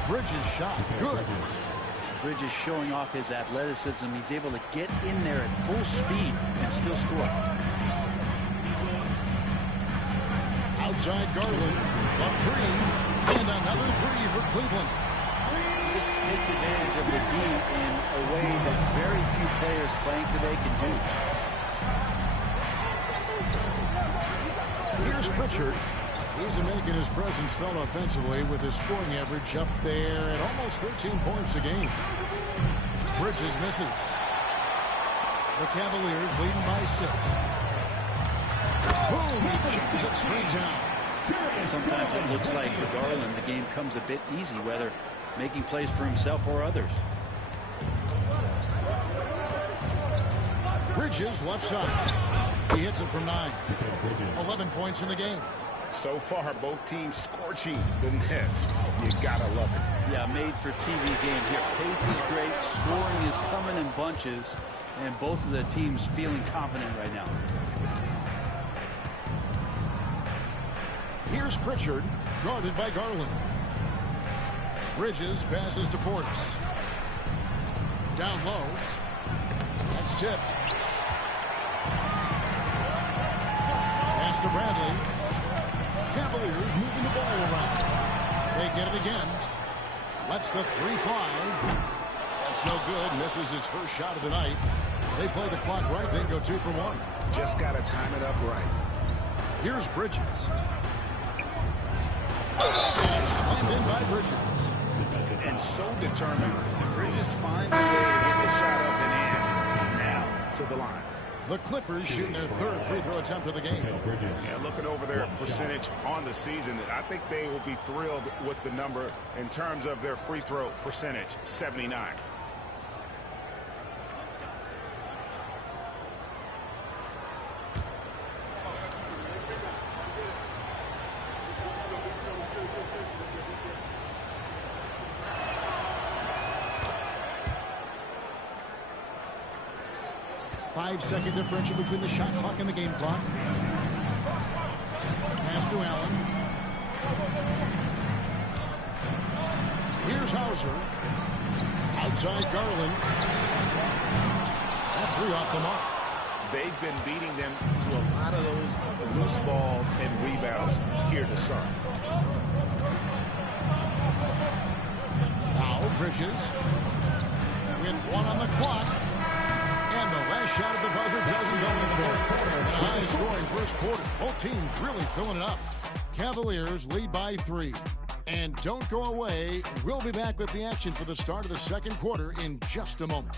Bridges shot. Good. Bridges showing off his athleticism. He's able to get in there at full speed and still score. Outside Garland. A three. And another three for Cleveland. This takes advantage of the D in a way that very few players playing today can do. Here's Pritchard. He's making his presence felt offensively with his scoring average up there at almost 13 points a game. Bridges misses. The Cavaliers leading by 6. Boom! He jams it straight down. Sometimes it looks like for Garland the game comes a bit easy, whether making plays for himself or others. Bridges left side. He hits it from 9. 11 points in the game. So far, both teams scorching the Nets. You gotta love it. Yeah, made for TV game here. Pace is great. Scoring is coming in bunches. And both of the teams feeling confident right now. Here's Pritchard, guarded by Garland. Bridges passes to Portis. Down low. That's tipped. Pass to Bradley. Cavaliers moving the ball around. They get it again. Lets the three fly. That's no good. Misses his first shot of the night. They play the clock right, then go 2 for 1. Just got to time it up right. Here's Bridges. Slammed in by Bridges. And so determined. Bridges finds a way to get the shot up and in. Now to the line. The Clippers shooting their 3rd free throw attempt of the game. Yeah, looking over their percentage on the season, I think they will be thrilled with the number in terms of their free throw percentage, 79. Five-second differential between the shot clock and the game clock. Pass to Allen. Here's Hauser. Outside Garland. That three off the mark. They've been beating them to a lot of those loose balls and rebounds here to start. Now Bridges with 1 on the clock. And the last shot of the buzzer doesn't go in for it. A high-scoring first quarter. Both teams really filling it up. Cavaliers lead by 3. And don't go away. We'll be back with the action for the start of the second quarter in just a moment.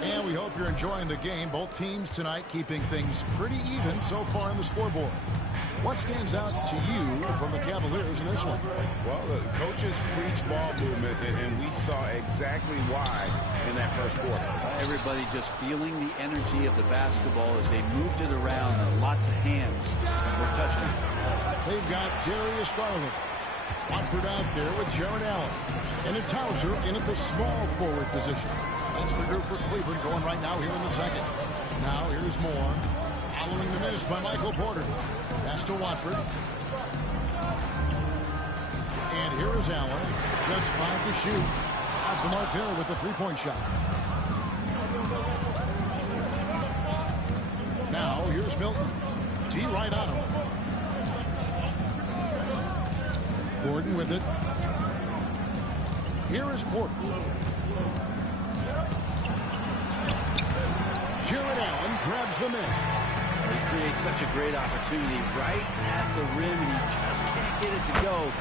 And we hope you're enjoying the game. Both teams tonight keeping things pretty even so far on the scoreboard. What stands out to you from the Cavaliers in this one? Well, the coaches preach ball movement, and we saw exactly why in that first quarter. Everybody just feeling the energy of the basketball as they moved it around, and lots of hands were touching it. They've got Darius Garland. Watford out there with Jared Allen. And it's Hauser in at the small forward position. That's the group for Cleveland going right now here in the second. Now here's Moore. Following the miss by Michael Porter. Pass to Watford. And here is Allen. Just 5 to shoot. Off the mark there with the three-point shot. Now here's Milton. T right on him. Gordon with it. Here is Porter. Jared Allen grabs the miss. He creates such a great opportunity right at the rim, and he just can't get it to go.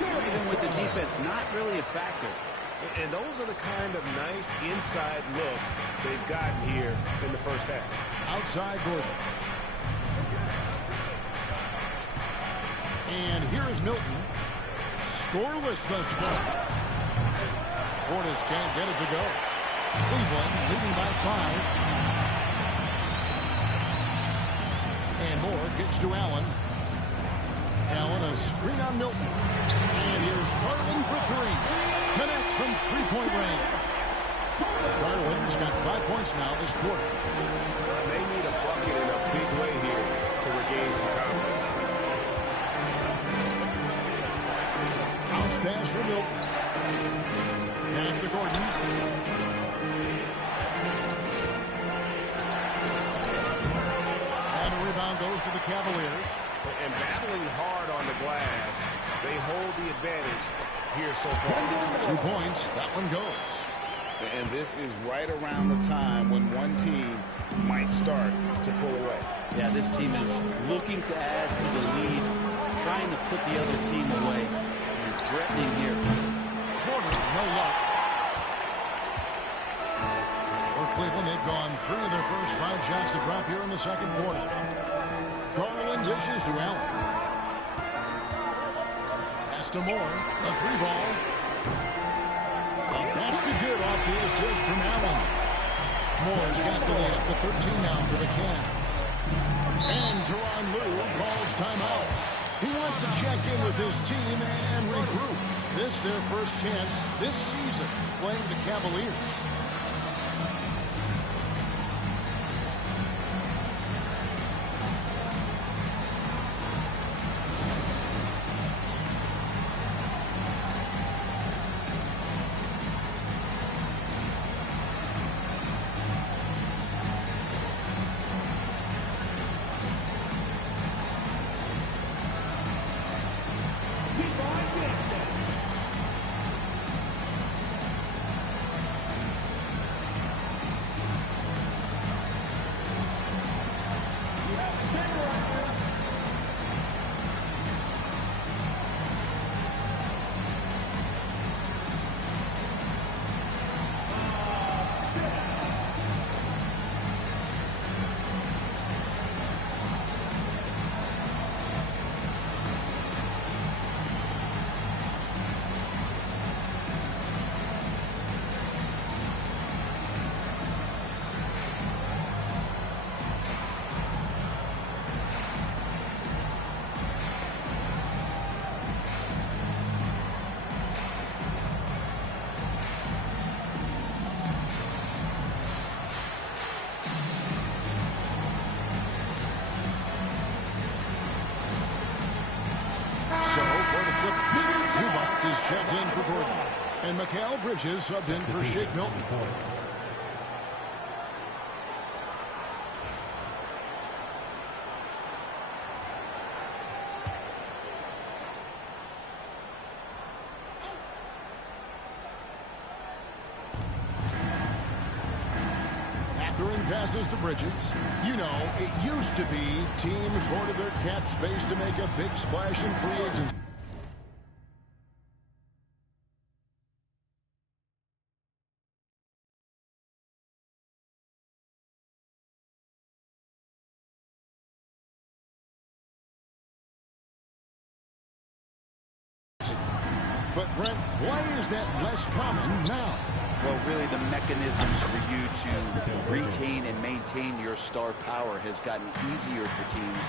Even with the defense, not really a factor. And those are the kind of nice inside looks they've gotten here in the first half. Outside Gordon. And here is Milton. Scoreless thus far. Portis can't get it to go. Cleveland leading by 5. And Moore kicks to Allen. Allen a screen on Milton. And here's Garland for 3. Connects from three-point range. Garland's got 5 points now this quarter. They need a bucket in a big way here to regain some confidence. pass for Milton. Pass to Gordon. And a rebound goes to the Cavaliers. And battling hard on the glass, they hold the advantage here so far. 2 points. That one goes. And this is right around the time when one team might start to pull away. Yeah, this team is looking to add to the lead, trying to put the other team away, and threatening here. Corner, no luck. For Cleveland, they've gone 3 of their first 5 shots to drop here in the second quarter. Garland dishes to Allen. Pass to Moore. A 3-ball. A basket good off the assist from Allen. Moore's got the lead up to 13 now for the Cavs. And Tyronn Lue calls timeout. He wants to check in with his team and regroup. This their first chance this season playing the Cavaliers. So for the Clippers, Zubac is checked in for Gordon. And Mikal Bridges subbed in for Shake Milton. Catherine passes to Bridges. You know, it used to be teams hoarded their cap space to make a big splash in free agency. But Brent, why is that less common now? Well, really the mechanisms for you to retain and maintain your star power has gotten easier for teams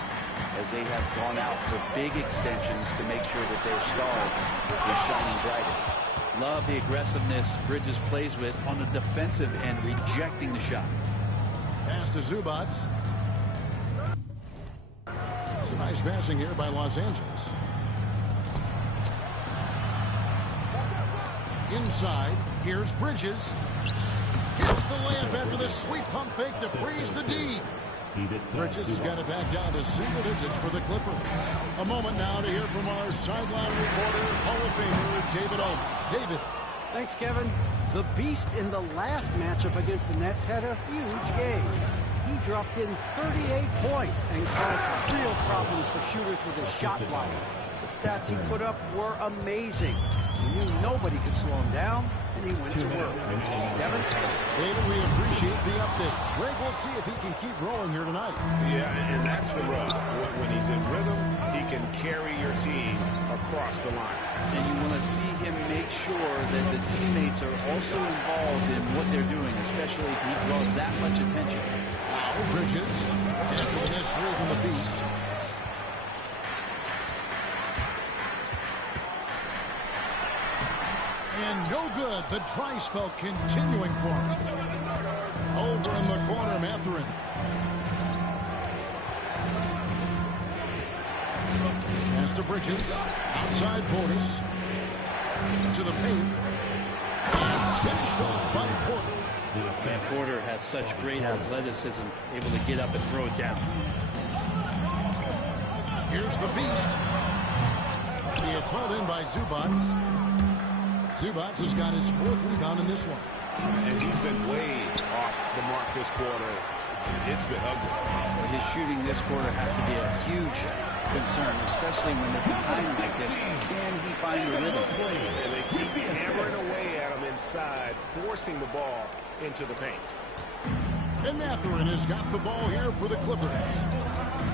as they have gone out for big extensions to make sure that their star is shining brightest. Love the aggressiveness Bridges plays with on the defensive end, rejecting the shot. Pass to Zubac. Some nice passing here by Los Angeles. Inside, here's Bridges. Hits the layup after the sweet pump fake to freeze the D. Bridges has got it back down to single digits for the Clippers. A moment now to hear from our sideline reporter, Hall of Famer David Owens. David. Thanks, Kevin. The Beast in the last matchup against the Nets had a huge game. He dropped in 38 points and caused real problems for shooters with his shot blocker. The stats he put up were amazing. He knew nobody could slow him down, and he went to work. Devin? David, we appreciate the update. Greg, we'll see if he can keep rolling here tonight. Yeah, and that's the rub. When he's in rhythm, he can carry your team across the line. And you want to see him make sure that the teammates are also involved in what they're doing, especially if he draws that much attention. Bridges, after the missed three from the Beast. And no good. The dry spell continuing for him. Over in the corner, Mathurin. Pass to Bridges. Outside Portis. into the paint. And finished off by Porter. Van Porter has such great athleticism, able to get up and throw it down. Here's the beast. It's hauled in by Zubac. Zubac has got his 4th rebound in this one. And he's been way off the mark this quarter. It's been ugly. Well, his shooting this quarter has to be a huge concern, especially when they're behind like this. Can he find the rhythm? And they keep hammering away at him inside, forcing the ball into the paint. And Mathurin has got the ball here for the Clippers.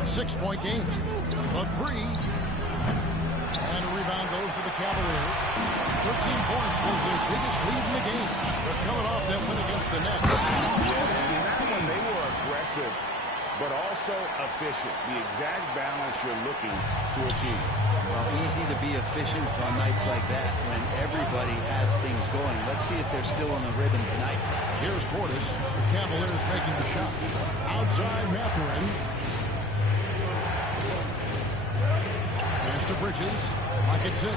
6-point game. A 3. And a rebound goes to the Cavaliers. 13 points was their biggest lead in the game. But coming off that win against the Nets. Yeah, in that one they were aggressive, but also efficient. The exact balance you're looking to achieve. Well, easy to be efficient on nights like that when everybody has things going. Let's see if they're still in the rhythm tonight. Here's Portis. The Cavaliers making the shot. Outside Mathurin. Pass to Bridges. Lock at 6.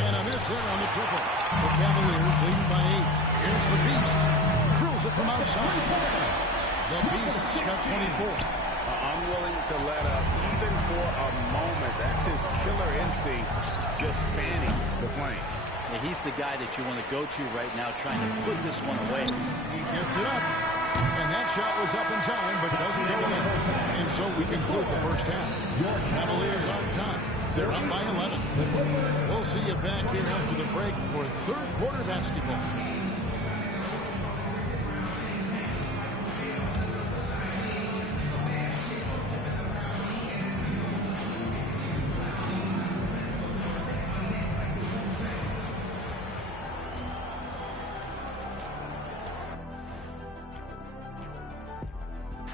And a miss there on the triple. The Cavaliers leading by 8. Here's the Beast. Drills it from outside. The Beast's got 24. Unwilling to let up even for a moment. That's his killer instinct, just fanning the flame. Yeah, he's the guy that you want to go to right now, trying to put this one away. He gets it up. And that shot was up in time, but doesn't go in. And so we conclude the first half. Cavaliers on time. They're up by 11. We'll see you back here after the break for 3rd quarter basketball.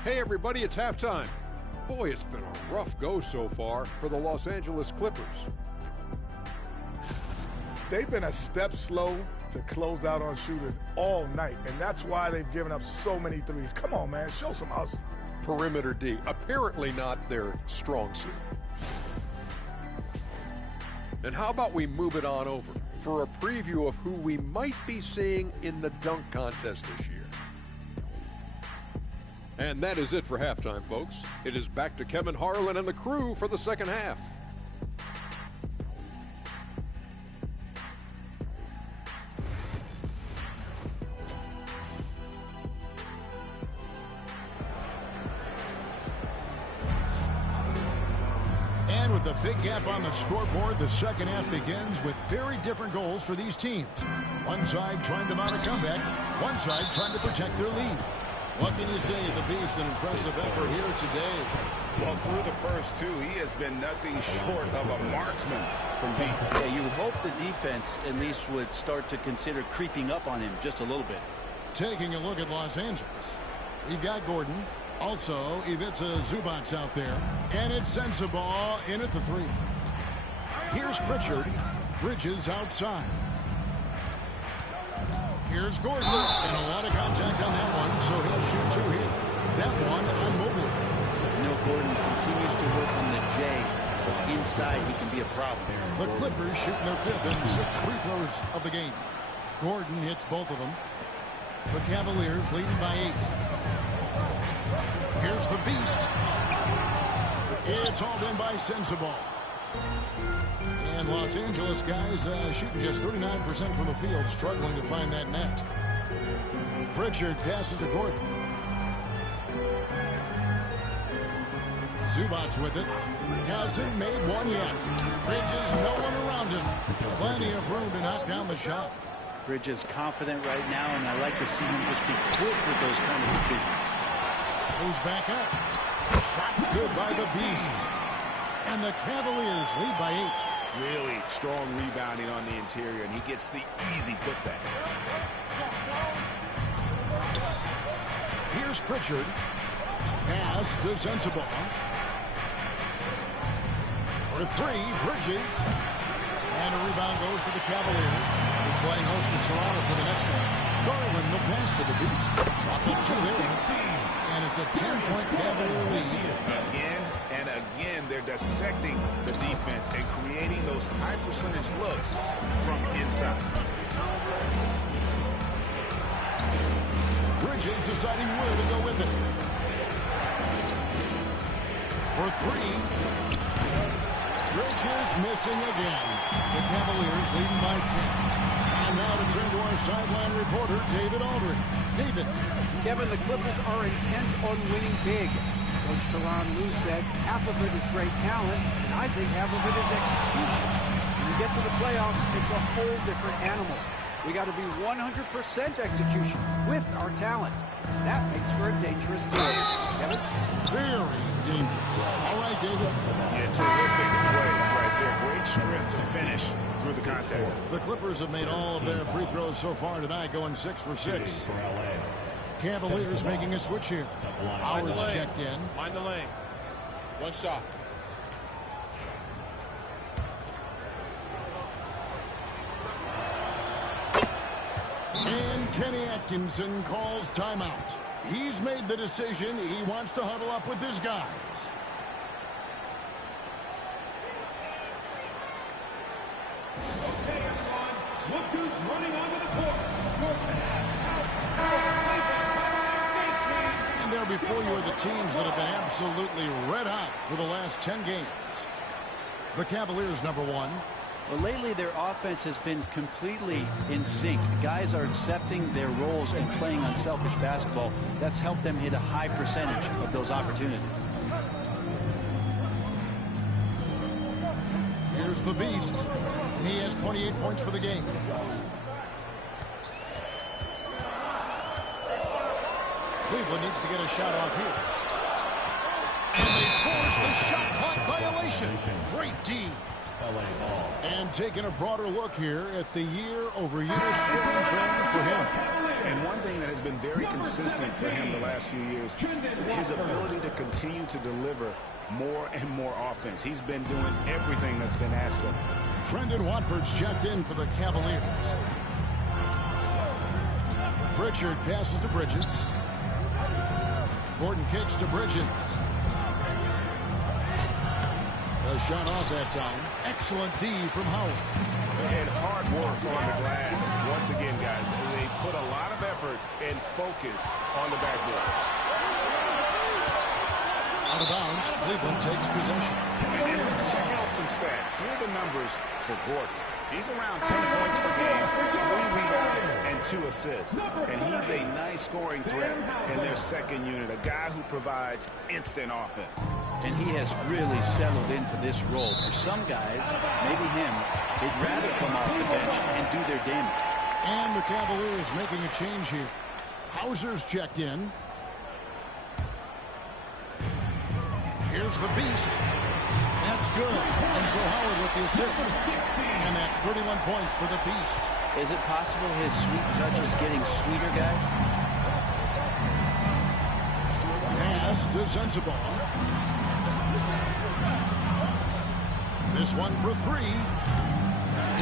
Hey everybody, it's halftime. Boy, it's been a rough go so far for the Los Angeles Clippers. They've been a step slow to close out on shooters all night, and that's why they've given up so many threes. Come on, man, show some hustle. Perimeter D, apparently not their strong suit. And how about we move it on over for a preview of who we might be seeing in the dunk contest this year. And that is it for halftime, folks. It is back to Kevin Harlan and the crew for the second half. And with a big gap on the scoreboard, the second half begins with very different goals for these teams. One side trying to mount a comeback, one side trying to protect their lead. What can you say? The Beast, an impressive effort here today. Well, through the first 2, he has been nothing short of a marksman from deep. Yeah, you would hope the defense at least would start to consider creeping up on him just a little bit. Taking a look at Los Angeles. We've got Gordon. Also, Ivica Zubac out there. And it's Sensabaugh in at the 3. Here's Pritchard. Bridges outside. Here's Gordon, and a lot of contact on that one, so he'll shoot 2 here. That one on Mobley. Gordon continues to work on the J, but inside he can be a problem. The Clippers shooting their 5th and 6th free throws of the game. Gordon hits both of them. The Cavaliers leading by 8. Here's the Beast. It's hauled in by Sensabaugh. And Los Angeles guys shooting just 39% from the field, struggling to find that net. Pritchard passes to Gordon. Zubac with it. Hasn't made one yet. Bridges, no one around him. Plenty of room to knock down the shot. Bridges confident right now, and I like to see him just be quick with those kind of decisions. Goes back up. Shot's good by the Beast. And the Cavaliers lead by 8. Really strong rebounding on the interior, and he gets the easy putback. Here's Pritchard. Pass to Sensabaugh. For 3, Bridges. And a rebound goes to the Cavaliers. They're playing host to Toronto for the next one. Garland, the pass to the Beast. Chocolate 2 there. And it's a 10-point Cavalier lead. Again and again, they're dissecting the defense and creating those high-percentage looks from inside. Bridges deciding where to go with it. For three. Bridges missing again. The Cavaliers leading by 10. And now to turn to our sideline reporter, David Aldridge. David. Kevin, the Clippers are intent on winning big. Coach Tyronn Lue said half of it is great talent, and I think half of it is execution. When you get to the playoffs, it's a whole different animal. We got to be 100% execution with our talent. That makes for a dangerous team. Kevin? Very dangerous. All right, David. Yeah, terrific play right there. Great strength to finish through the contact. The Clippers have made all of their free throws so far tonight, going 6 for 6. Cavaliers making a switch here. Howard's checked in. Mind the lanes. One shot. And Kenny Atkinson calls timeout. He's made the decision. He wants to huddle up with his guys. Okay, everyone. Look who's running onto the court. And there before you are the teams that have been absolutely red hot for the last 10 games. The Cavaliers, number 1. Well, lately their offense has been completely in sync. The guys are accepting their roles and playing unselfish basketball. That's helped them hit a high percentage of those opportunities. Here's the Beast. He has 28 points for the game. Cleveland needs to get a shot off here. And they force the shot clock violation. Great D. And taking a broader look here at the year-over-year scoring trend for him. And one thing that has been very consistent for him the last few years, his ability to continue to deliver more and more offense. He's been doing everything that's been asked of him. Trendon Watford's checked in for the Cavaliers. Pritchard passes to Bridges. Gordon kicks to Bridges. A shot off that time. Excellent D from Howard. And hard work on the glass. Once again, guys, they put a lot of effort and focus on the backboard. Out of bounds, Cleveland takes possession. And let's check out some stats. Here are the numbers for Gordon. He's around 10 points per game, 3 rebounds, and 2 assists. And he's a nice scoring threat in their second unit, a guy who provides instant offense. And he has really settled into this role. For some guys, maybe him, they'd rather come off the bench and do their damage. And the Cavaliers making a change here. Hauser's checked in. Here's the Beast. That's good. And so Howard with the assist. And that's 31 points for the Beast. Is it possible his sweet touch is getting sweeter, guys? Pass to Sensabaugh. This one for 3.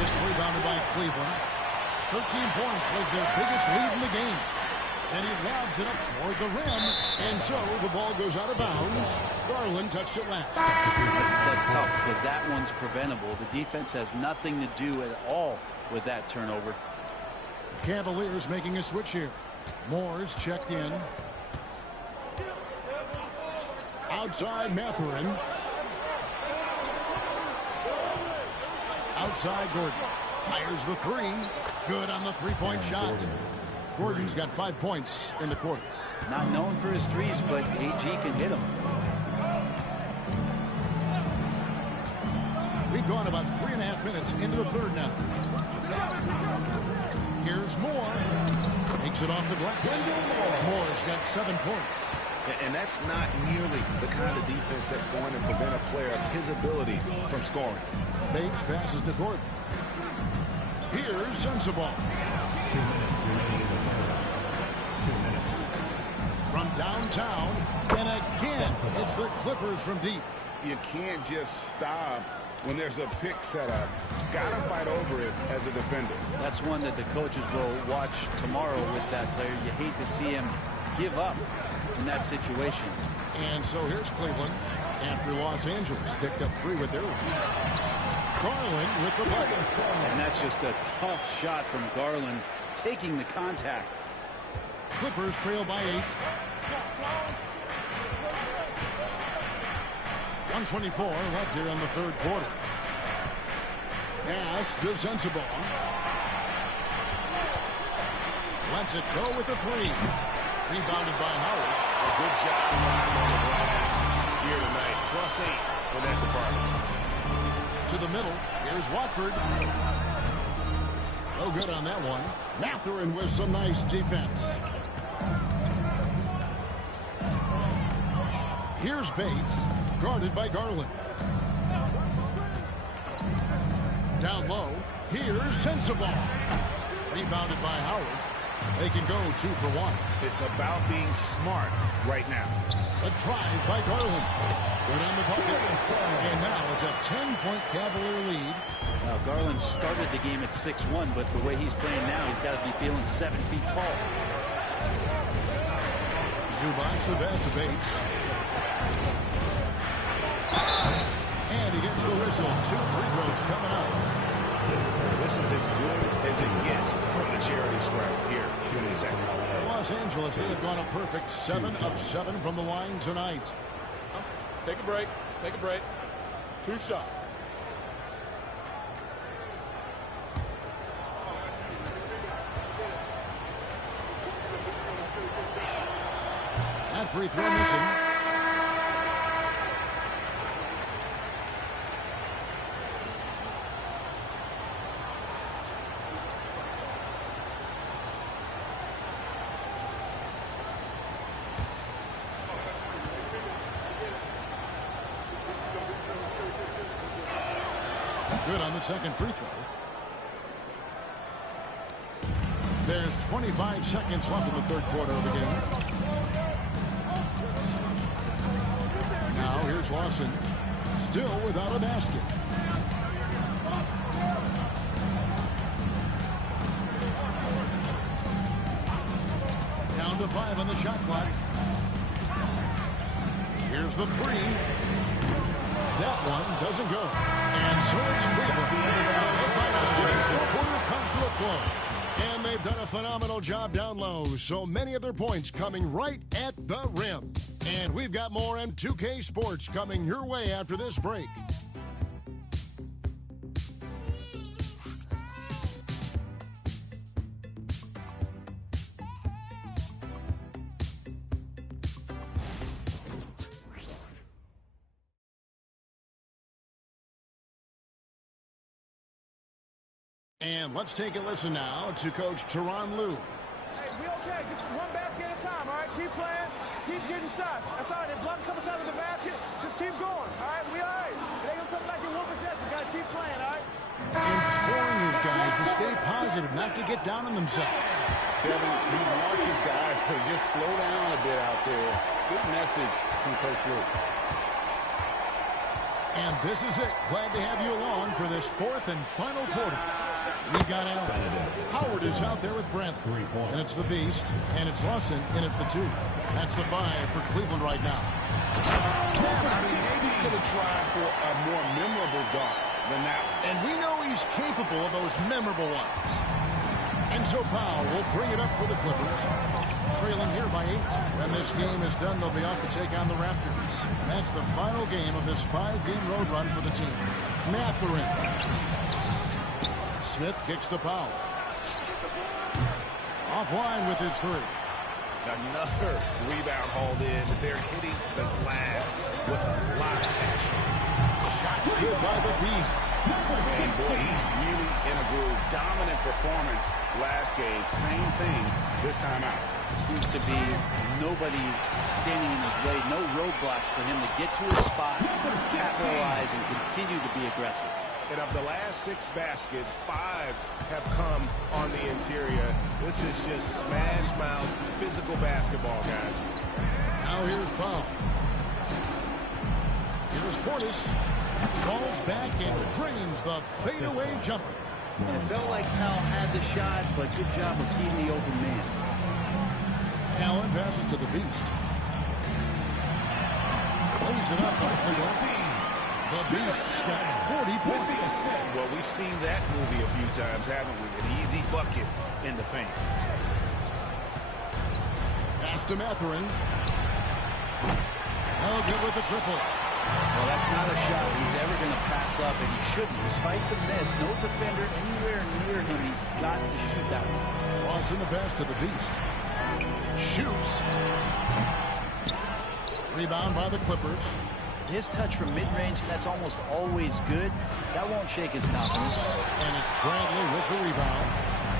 It's rebounded by Cleveland. 13 points was their biggest lead in the game. And he lobs it up toward the rim. And so the ball goes out of bounds. Garland touched it last. That's tough because that one's preventable. The defense has nothing to do at all with that turnover. Cavaliers making a switch here. Moore's checked in. Outside Mathurin. Outside Gordon. Fires the 3. Good on the three-point shot. Gordon's got 5 points in the quarter. Not known for his threes, but AG can hit them. We've gone about 3.5 minutes into the third now. Here's Moore. Takes it off the glass. Moore's got 7 points. And that's not nearly the kind of defense that's going to prevent a player of his ability from scoring. Bates passes to Gordon. Here's Sensabaugh. 2 minutes remaining. 2 minutes. From downtown, and again, it's the Clippers from deep. You can't just stop when there's a pick set up. Gotta fight over it as a defender. That's one that the coaches will watch tomorrow with that player. You hate to see him give up in that situation. And so here's Cleveland after Los Angeles picked up 3 with their rush. Garland with the bucket. And that's just a tough shot from Garland, taking the contact. Clippers trail by 8. 1:24 left here in the third quarter. Pass to Sensabaugh. Lets it go with the 3. Rebounded by Howard. A good job on the glass here tonight. +8 for that department. To the middle. Here's Watford. No good on that one. Mathurin with some nice defense. Here's Bates. Guarded by Garland. Down low. Here's Sensabaugh. Rebounded by Howard. They can go 2 for 1. It's about being smart right now. A drive by Garland. Good on the bucket. And now it's a 10-point Cavalier lead. Now, Garland started the game at 6'1", but the way he's playing now, he's got to be feeling 7 feet tall. Zubac the best to Bates. And he gets the whistle. 2 free throws coming up. This is as good as it gets from the charity stripe here in the second. Los Angeles, they have gone a perfect 7 of 7 from the line tonight. Take a break. Take a break. 2 shots. That free throw missing. Good on the second free throw. There's 25 seconds left in the third quarter of the game. Now here's Lawson. Still without a basket. Down to 5 on the shot clock. Here's the 3. That one doesn't go. And so it's Cleveland. As the quarter comes to a close. And they've done a phenomenal job down low. So many of their points coming right at the rim. And we've got more M2K Sports coming your way after this break. And let's take a listen now to Coach Tyronn Lue. Hey, we okay. Just one basket at a time, all right? Keep playing. Keep getting shots. That's all right. If blood comes out of the basket, just keep going, all right? We all right. It ain't going to come back in one possession. Got to keep playing, all right? Imploring his guys to stay positive, not to get down on themselves. Kevin, he wants his guys to just slow down a bit out there. Good message from Coach Lue. And this is it. Glad to have you along for this fourth and final quarter. We got Allen. Howard is out there with Brandt. And it's the Beast. And it's Lawson in at the 2. That's the 5 for Cleveland right now. I mean, maybe he could have tried for a more memorable dunk than that. And we know he's capable of those memorable ones. And so Powell will bring it up for the Clippers. Trailing here by 8. When this game is done, they'll be off to take on the Raptors. And that's the final game of this 5-game road run for the team. Mathurin. Smith kicks to Powell. Offline with his 3. Another rebound hauled in. They're hitting the glass with a lot of passion. Shots good by the Beast. And boy, he's really in a groove. Dominant performance last game. Same thing this time out. Seems to be nobody standing in his way. No roadblocks for him to get to his spot, capitalize, and continue to be aggressive. And of the last 6 baskets, 5 have come on the interior. This is just smash mouth physical basketball, guys. Now here's Powell. Here's Portis. Falls back and drains the fadeaway jumper. It felt like Powell had the shot, but good job of feeding the open man. Allen passes to the Beast. Plays it up off the glass. The Beast's got 40 points. Well, we've seen that movie a few times, haven't we? An easy bucket in the paint. Pass to Mathurin. No good with the triple. Well, that's not a shot he's ever going to pass up, and he shouldn't. Despite the miss, no defender anywhere near him. He's got to shoot that one. Lawson the pass to the Beast. Shoots. Rebound by the Clippers. His touch from mid-range, that's almost always good. That won't shake his confidence. And it's Bradley with the rebound.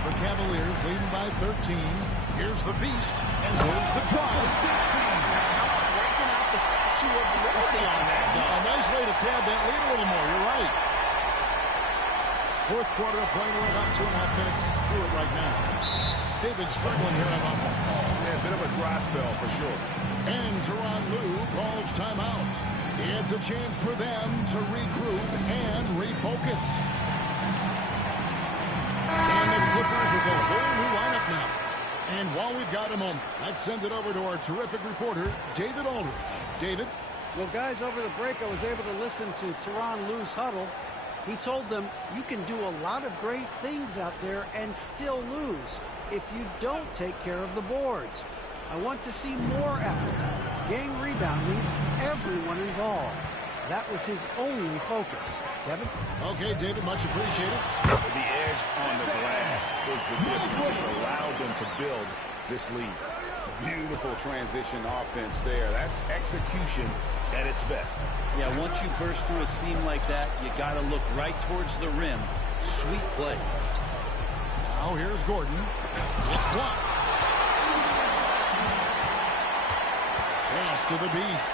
The Cavaliers leading by 13. Here's the Beast, and there's the drive. Breaking out the Statue of Liberty on that dunk. A nice way to pad that lead a little more. You're right. Fourth quarter of play. We're about 2.5 minutes through it right now. They've been struggling here on offense. Yeah, a bit of a dry spell for sure. And Tyronn Lue calls timeout. It's a chance for them to regroup and refocus. And the Clippers with a whole new lineup now. And while we've got a moment, let's send it over to our terrific reporter, David Aldridge. David? Well, guys, over the break, I was able to listen to Tyronn Lue's huddle. He told them, you can do a lot of great things out there and still lose if you don't take care of the boards. I want to see more effort, gang rebounding, everyone involved. That was his only focus. Kevin? Okay, David, much appreciated. The edge on the glass is the difference. It's allowed them to build this lead. Beautiful transition offense there. That's execution at its best. Yeah, once you burst through a seam like that, you got to look right towards the rim. Sweet play. Now here's Gordon. It's blocked. Pass to the Beast.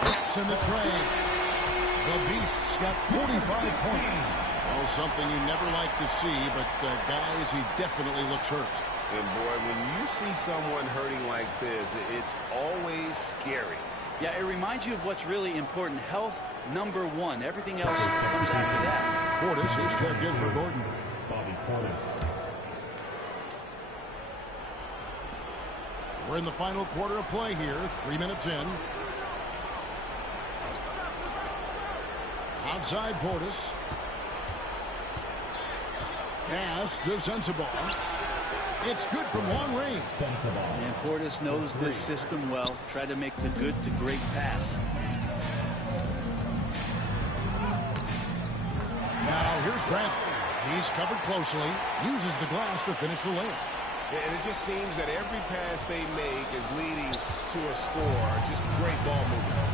Taps in the tray. The Beast's got 45 points. Oh, something you never like to see, but guys, he definitely looks hurt. And boy, when you see someone hurting like this, it's always scary. Yeah, it reminds you of what's really important. Health, number one. Everything else comes after that. Portis is checked in for Gordon. Bobby Portis. We're in the final quarter of play here, 3 minutes in. Outside Portis. Pass to Sensabaugh. It's good from long range. And Portis knows this system well. Try to make the good to great pass. Now here's Bradley. He's covered closely. Uses the glass to finish the layup. And it just seems that every pass they make is leading to a score. Just great ball movement.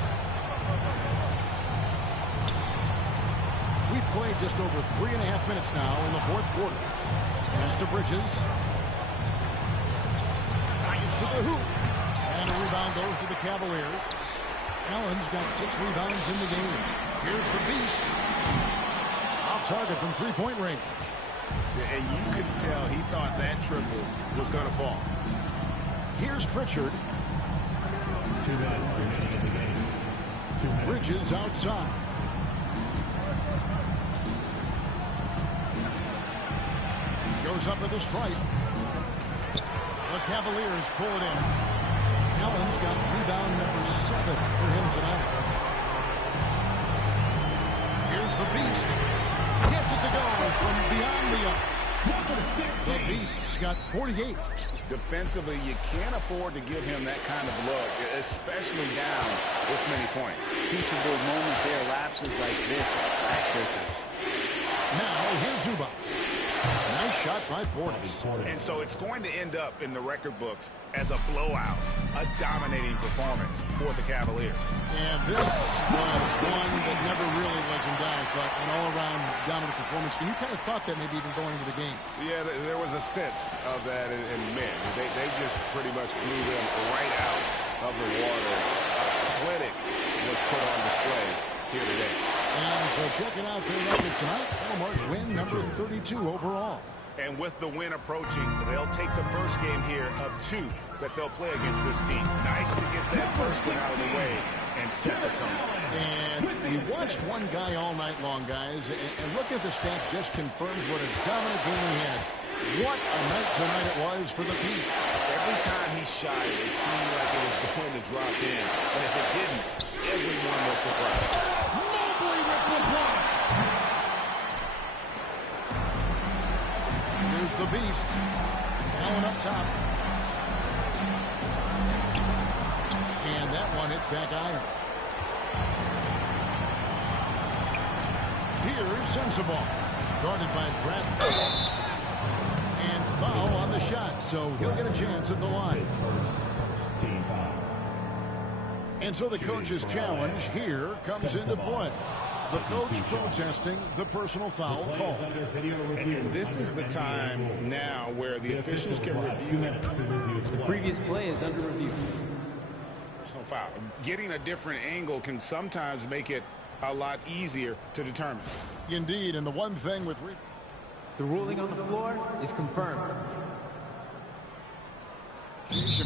We've played just over 3.5 minutes now in the fourth quarter. Pass to Bridges. Drives to the hoop. And a rebound goes to the Cavaliers. Allen's got 6 rebounds in the game. Here's the Beast. Off target from three-point range. And you could tell he thought that triple was going to fall. Here's Pritchard. 2 minutes remaining in the game. Bridges outside. Goes up with the stripe. The Cavaliers pull it in. Allen's got rebound number 7 for him tonight. Here's the Beast. Gets it to go from beyond the arc. The Beast's got 48. Defensively, you can't afford to give him that kind of look, especially down this many points. Teachable moment there. Lapses like this are backbreakers. Now here's Zubac. Nice shot by Portis. And so it's going to end up in the record books as a blowout, a dominating performance for the Cavaliers. And this was one that never really was in doubt, but an all-around dominant performance. And you kind of thought that maybe even going into the game. Yeah, there was a sense of that, and man, they just pretty much blew them right out of the water. A clinic was put on display here today. And so checking out their record tonight, Walmart win number 32 overall. And with the win approaching, they'll take the first game here of 2 that they'll play against this team. Nice to get that first one out of the way and set the tone. And we watched one guy all night long, guys, and looking at the stats just confirms what a dominant game he had. What a night tonight it was for the Beast. Every time he shot it seemed like it was going to drop in. But if it didn't, everyone was surprised. Mobley with the block. Here's the Beast. Allen up top. And that one hits back iron. Here's Sensabaugh. Guarded by Bradley. And foul on the shot, so he'll get a chance at the line. And so the coach's challenge here comes into play. The coach protesting the personal foul call. And this is the time now where the officials can review it. The previous play is under review. Personal foul. Getting a different angle can sometimes make it a lot easier to determine. Indeed, and the one thing with the ruling on the floor is confirmed.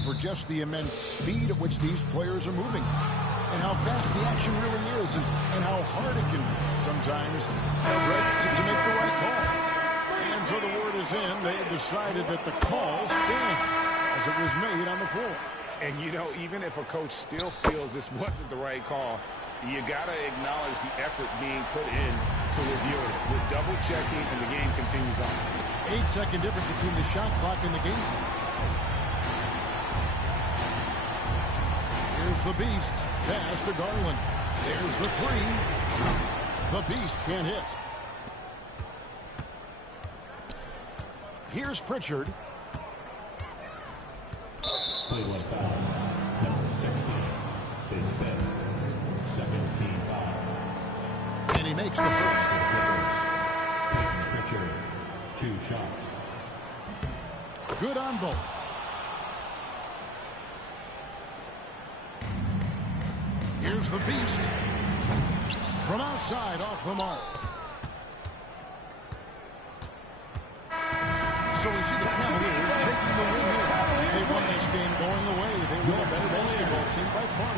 For just the immense speed at which these players are moving and how fast the action really is and how hard it can be sometimes to make the right call. And so the word is in. They have decided that the call stands as it was made on the floor. And, you know, even if a coach still feels this wasn't the right call, you got to acknowledge the effort being put in to review it. With double checking, and the game continues on. 8-second difference between the shot clock and the game. Here's the Beast. Pass to Garland. There's the three. The Beast can't hit. Here's Pritchard. Play one foul. Number 16 is Smith. Second team foul. And he makes the first. Pritchard, 2 shots. Good on both. Here's the Beast. From outside, off the mark. So we see the Cavaliers taking the win here. They won this game going away. They were the better basketball team by far.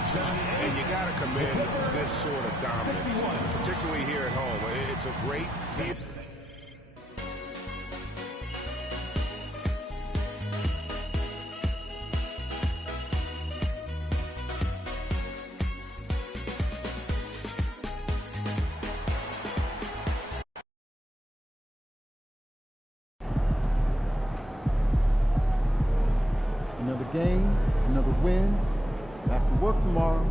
And you got to commend this sort of dominance, particularly here at home. It's a great feat. Another game, another win. Back to work tomorrow.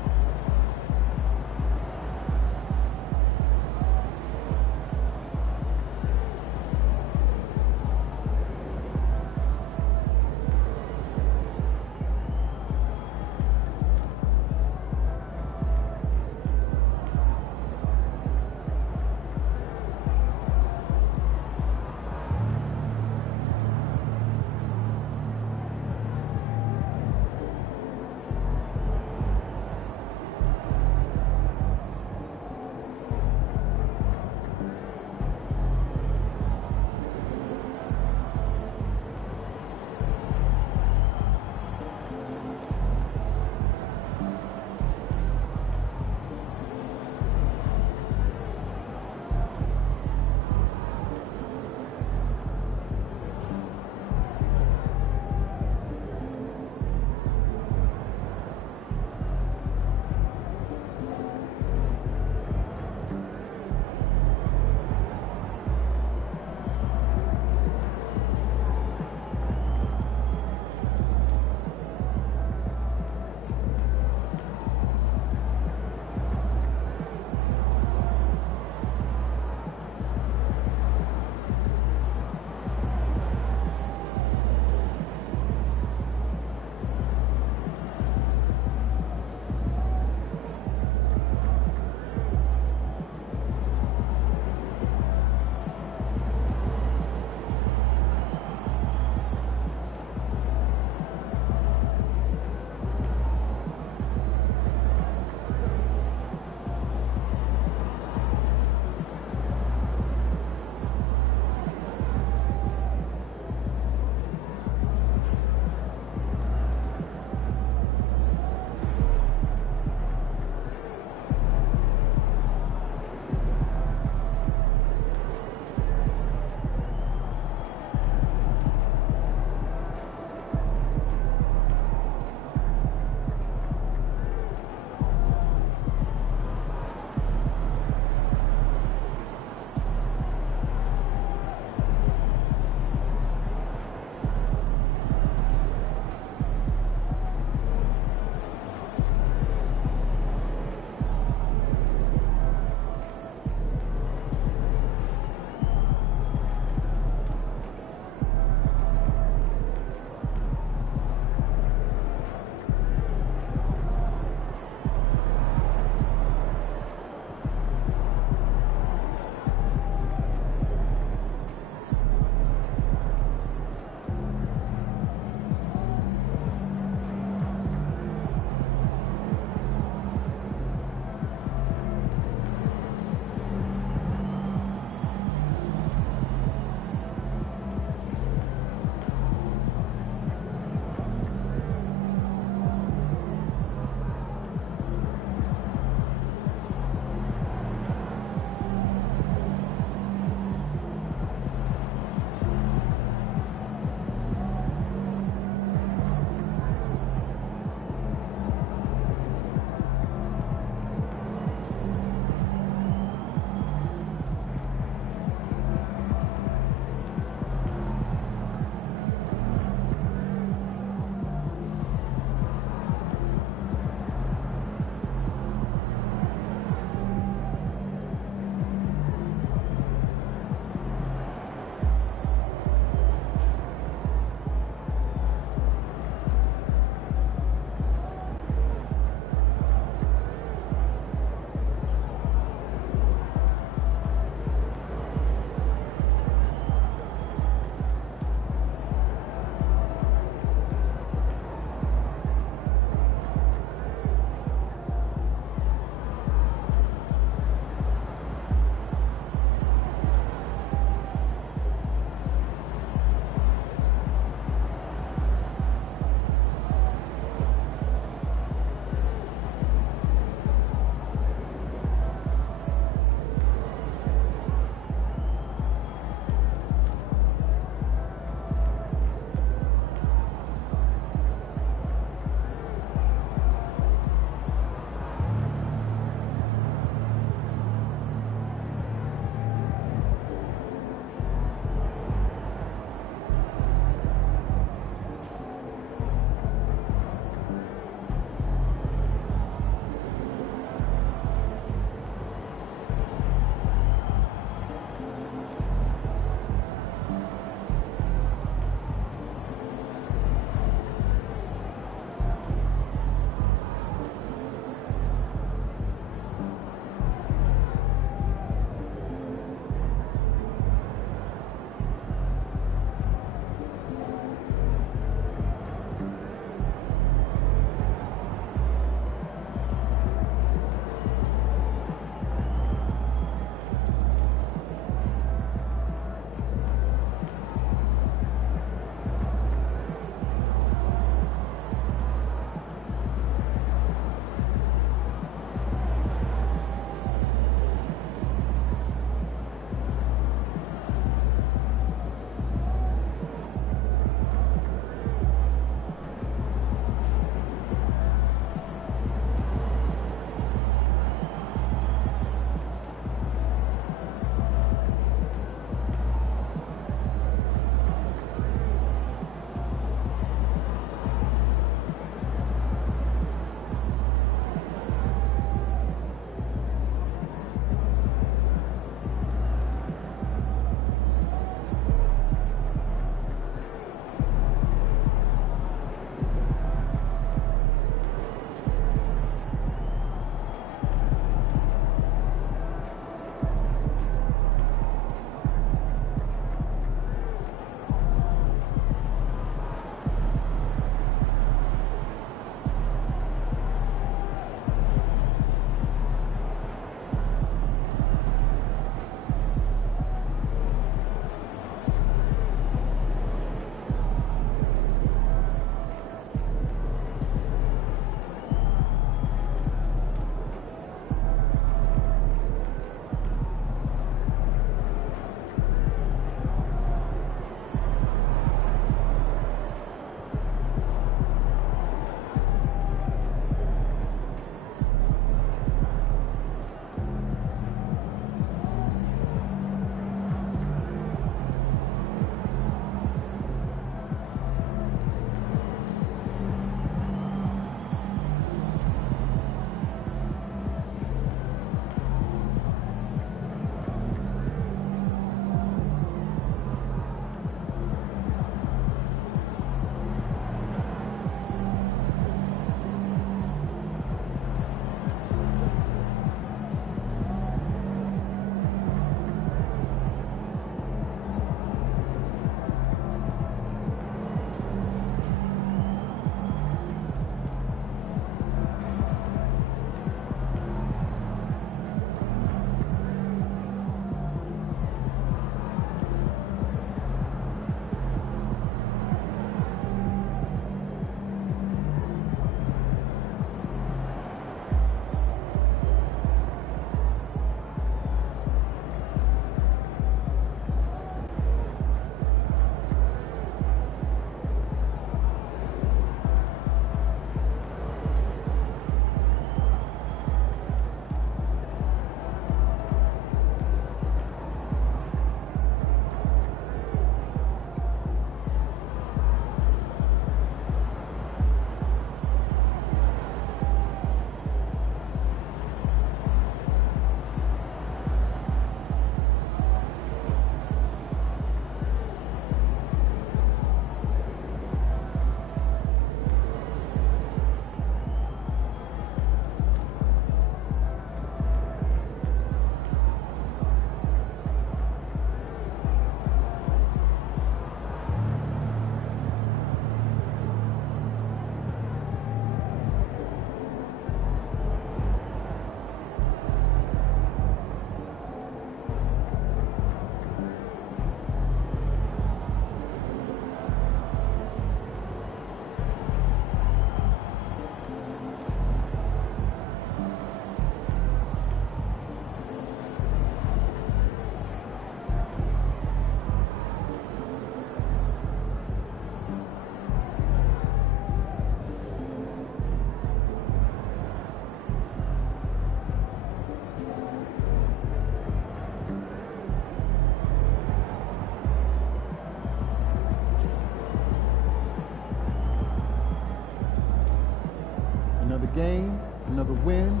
game, another win.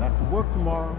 Back to work tomorrow.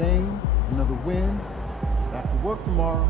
game, another win. Back to work tomorrow.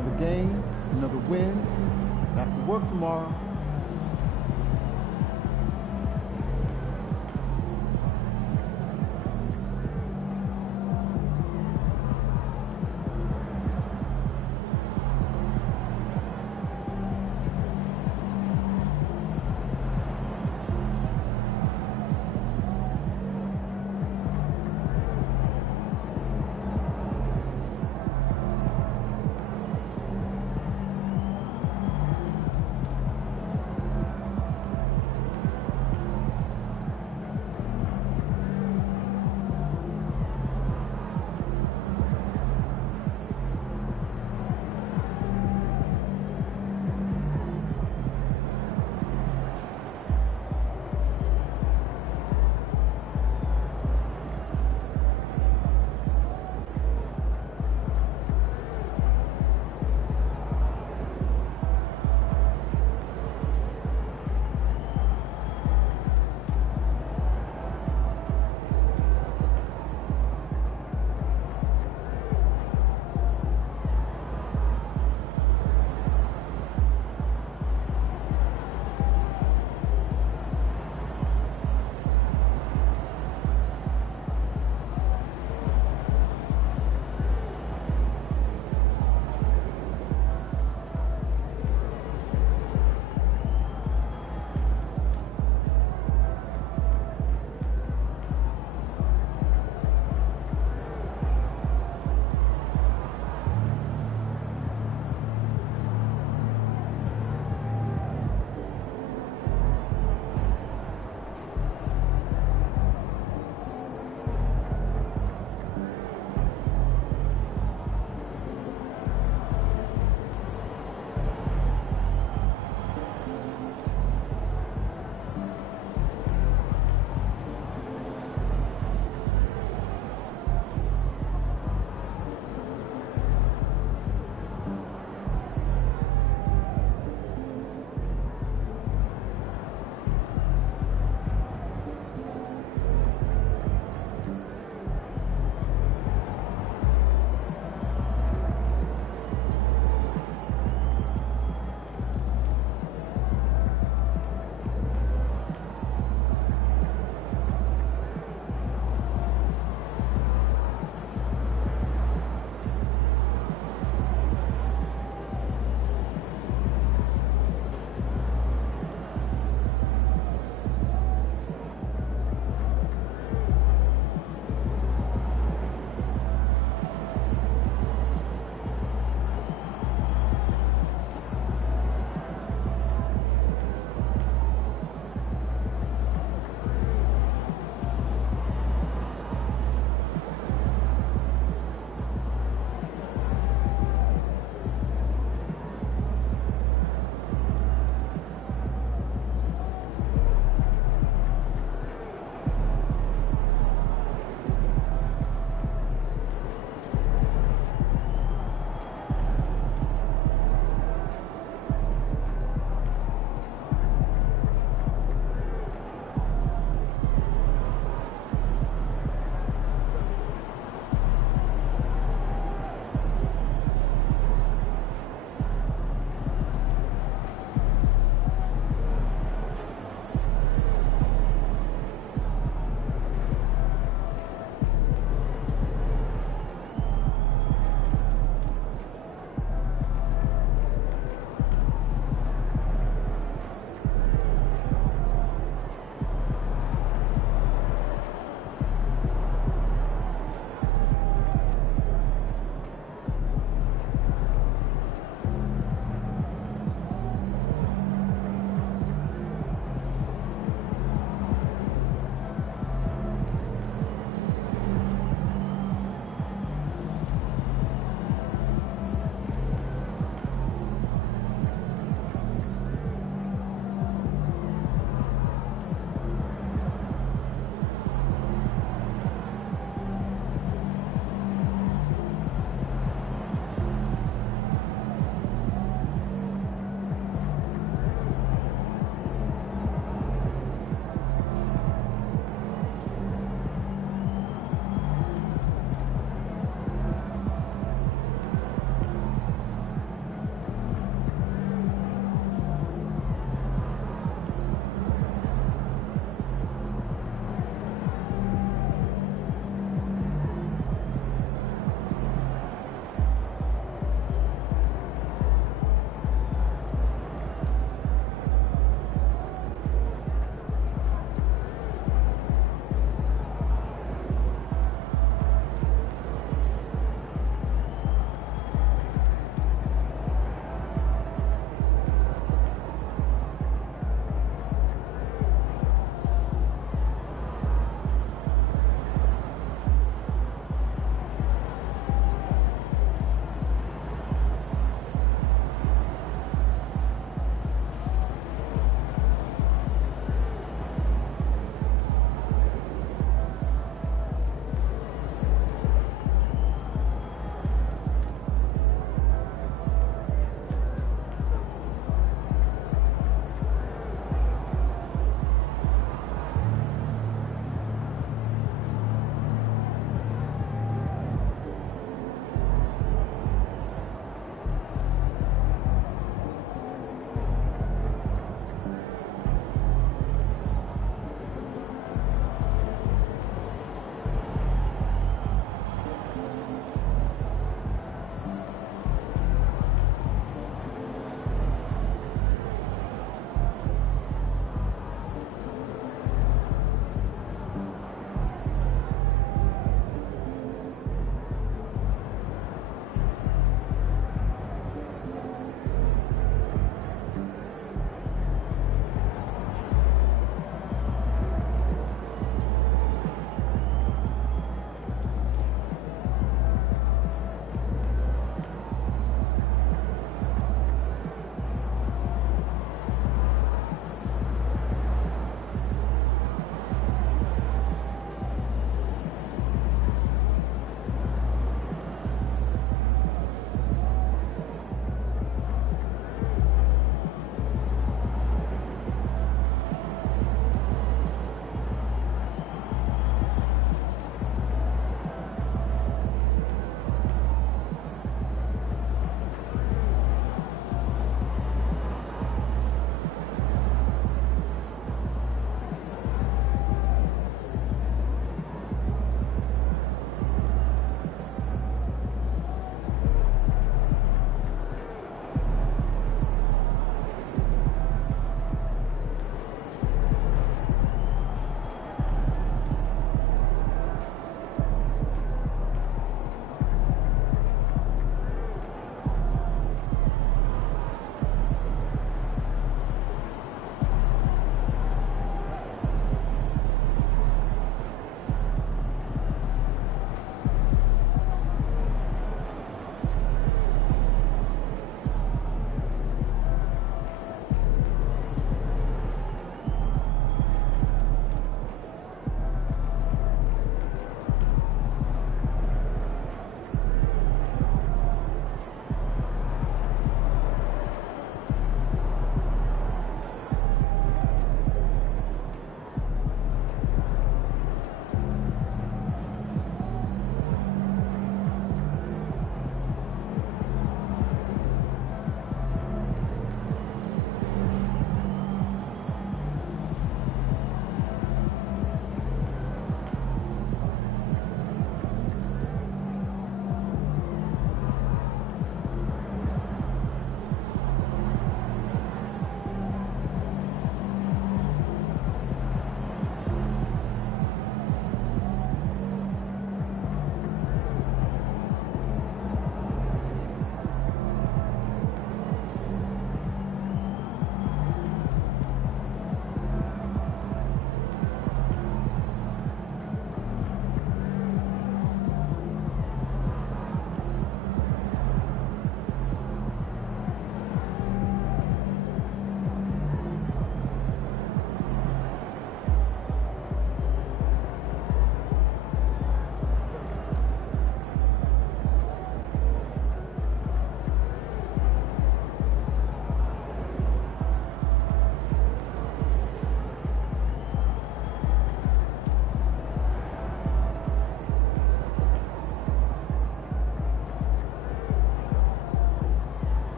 Another game, another win. Back to work tomorrow.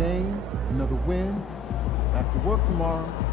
game, another win. Back to work tomorrow.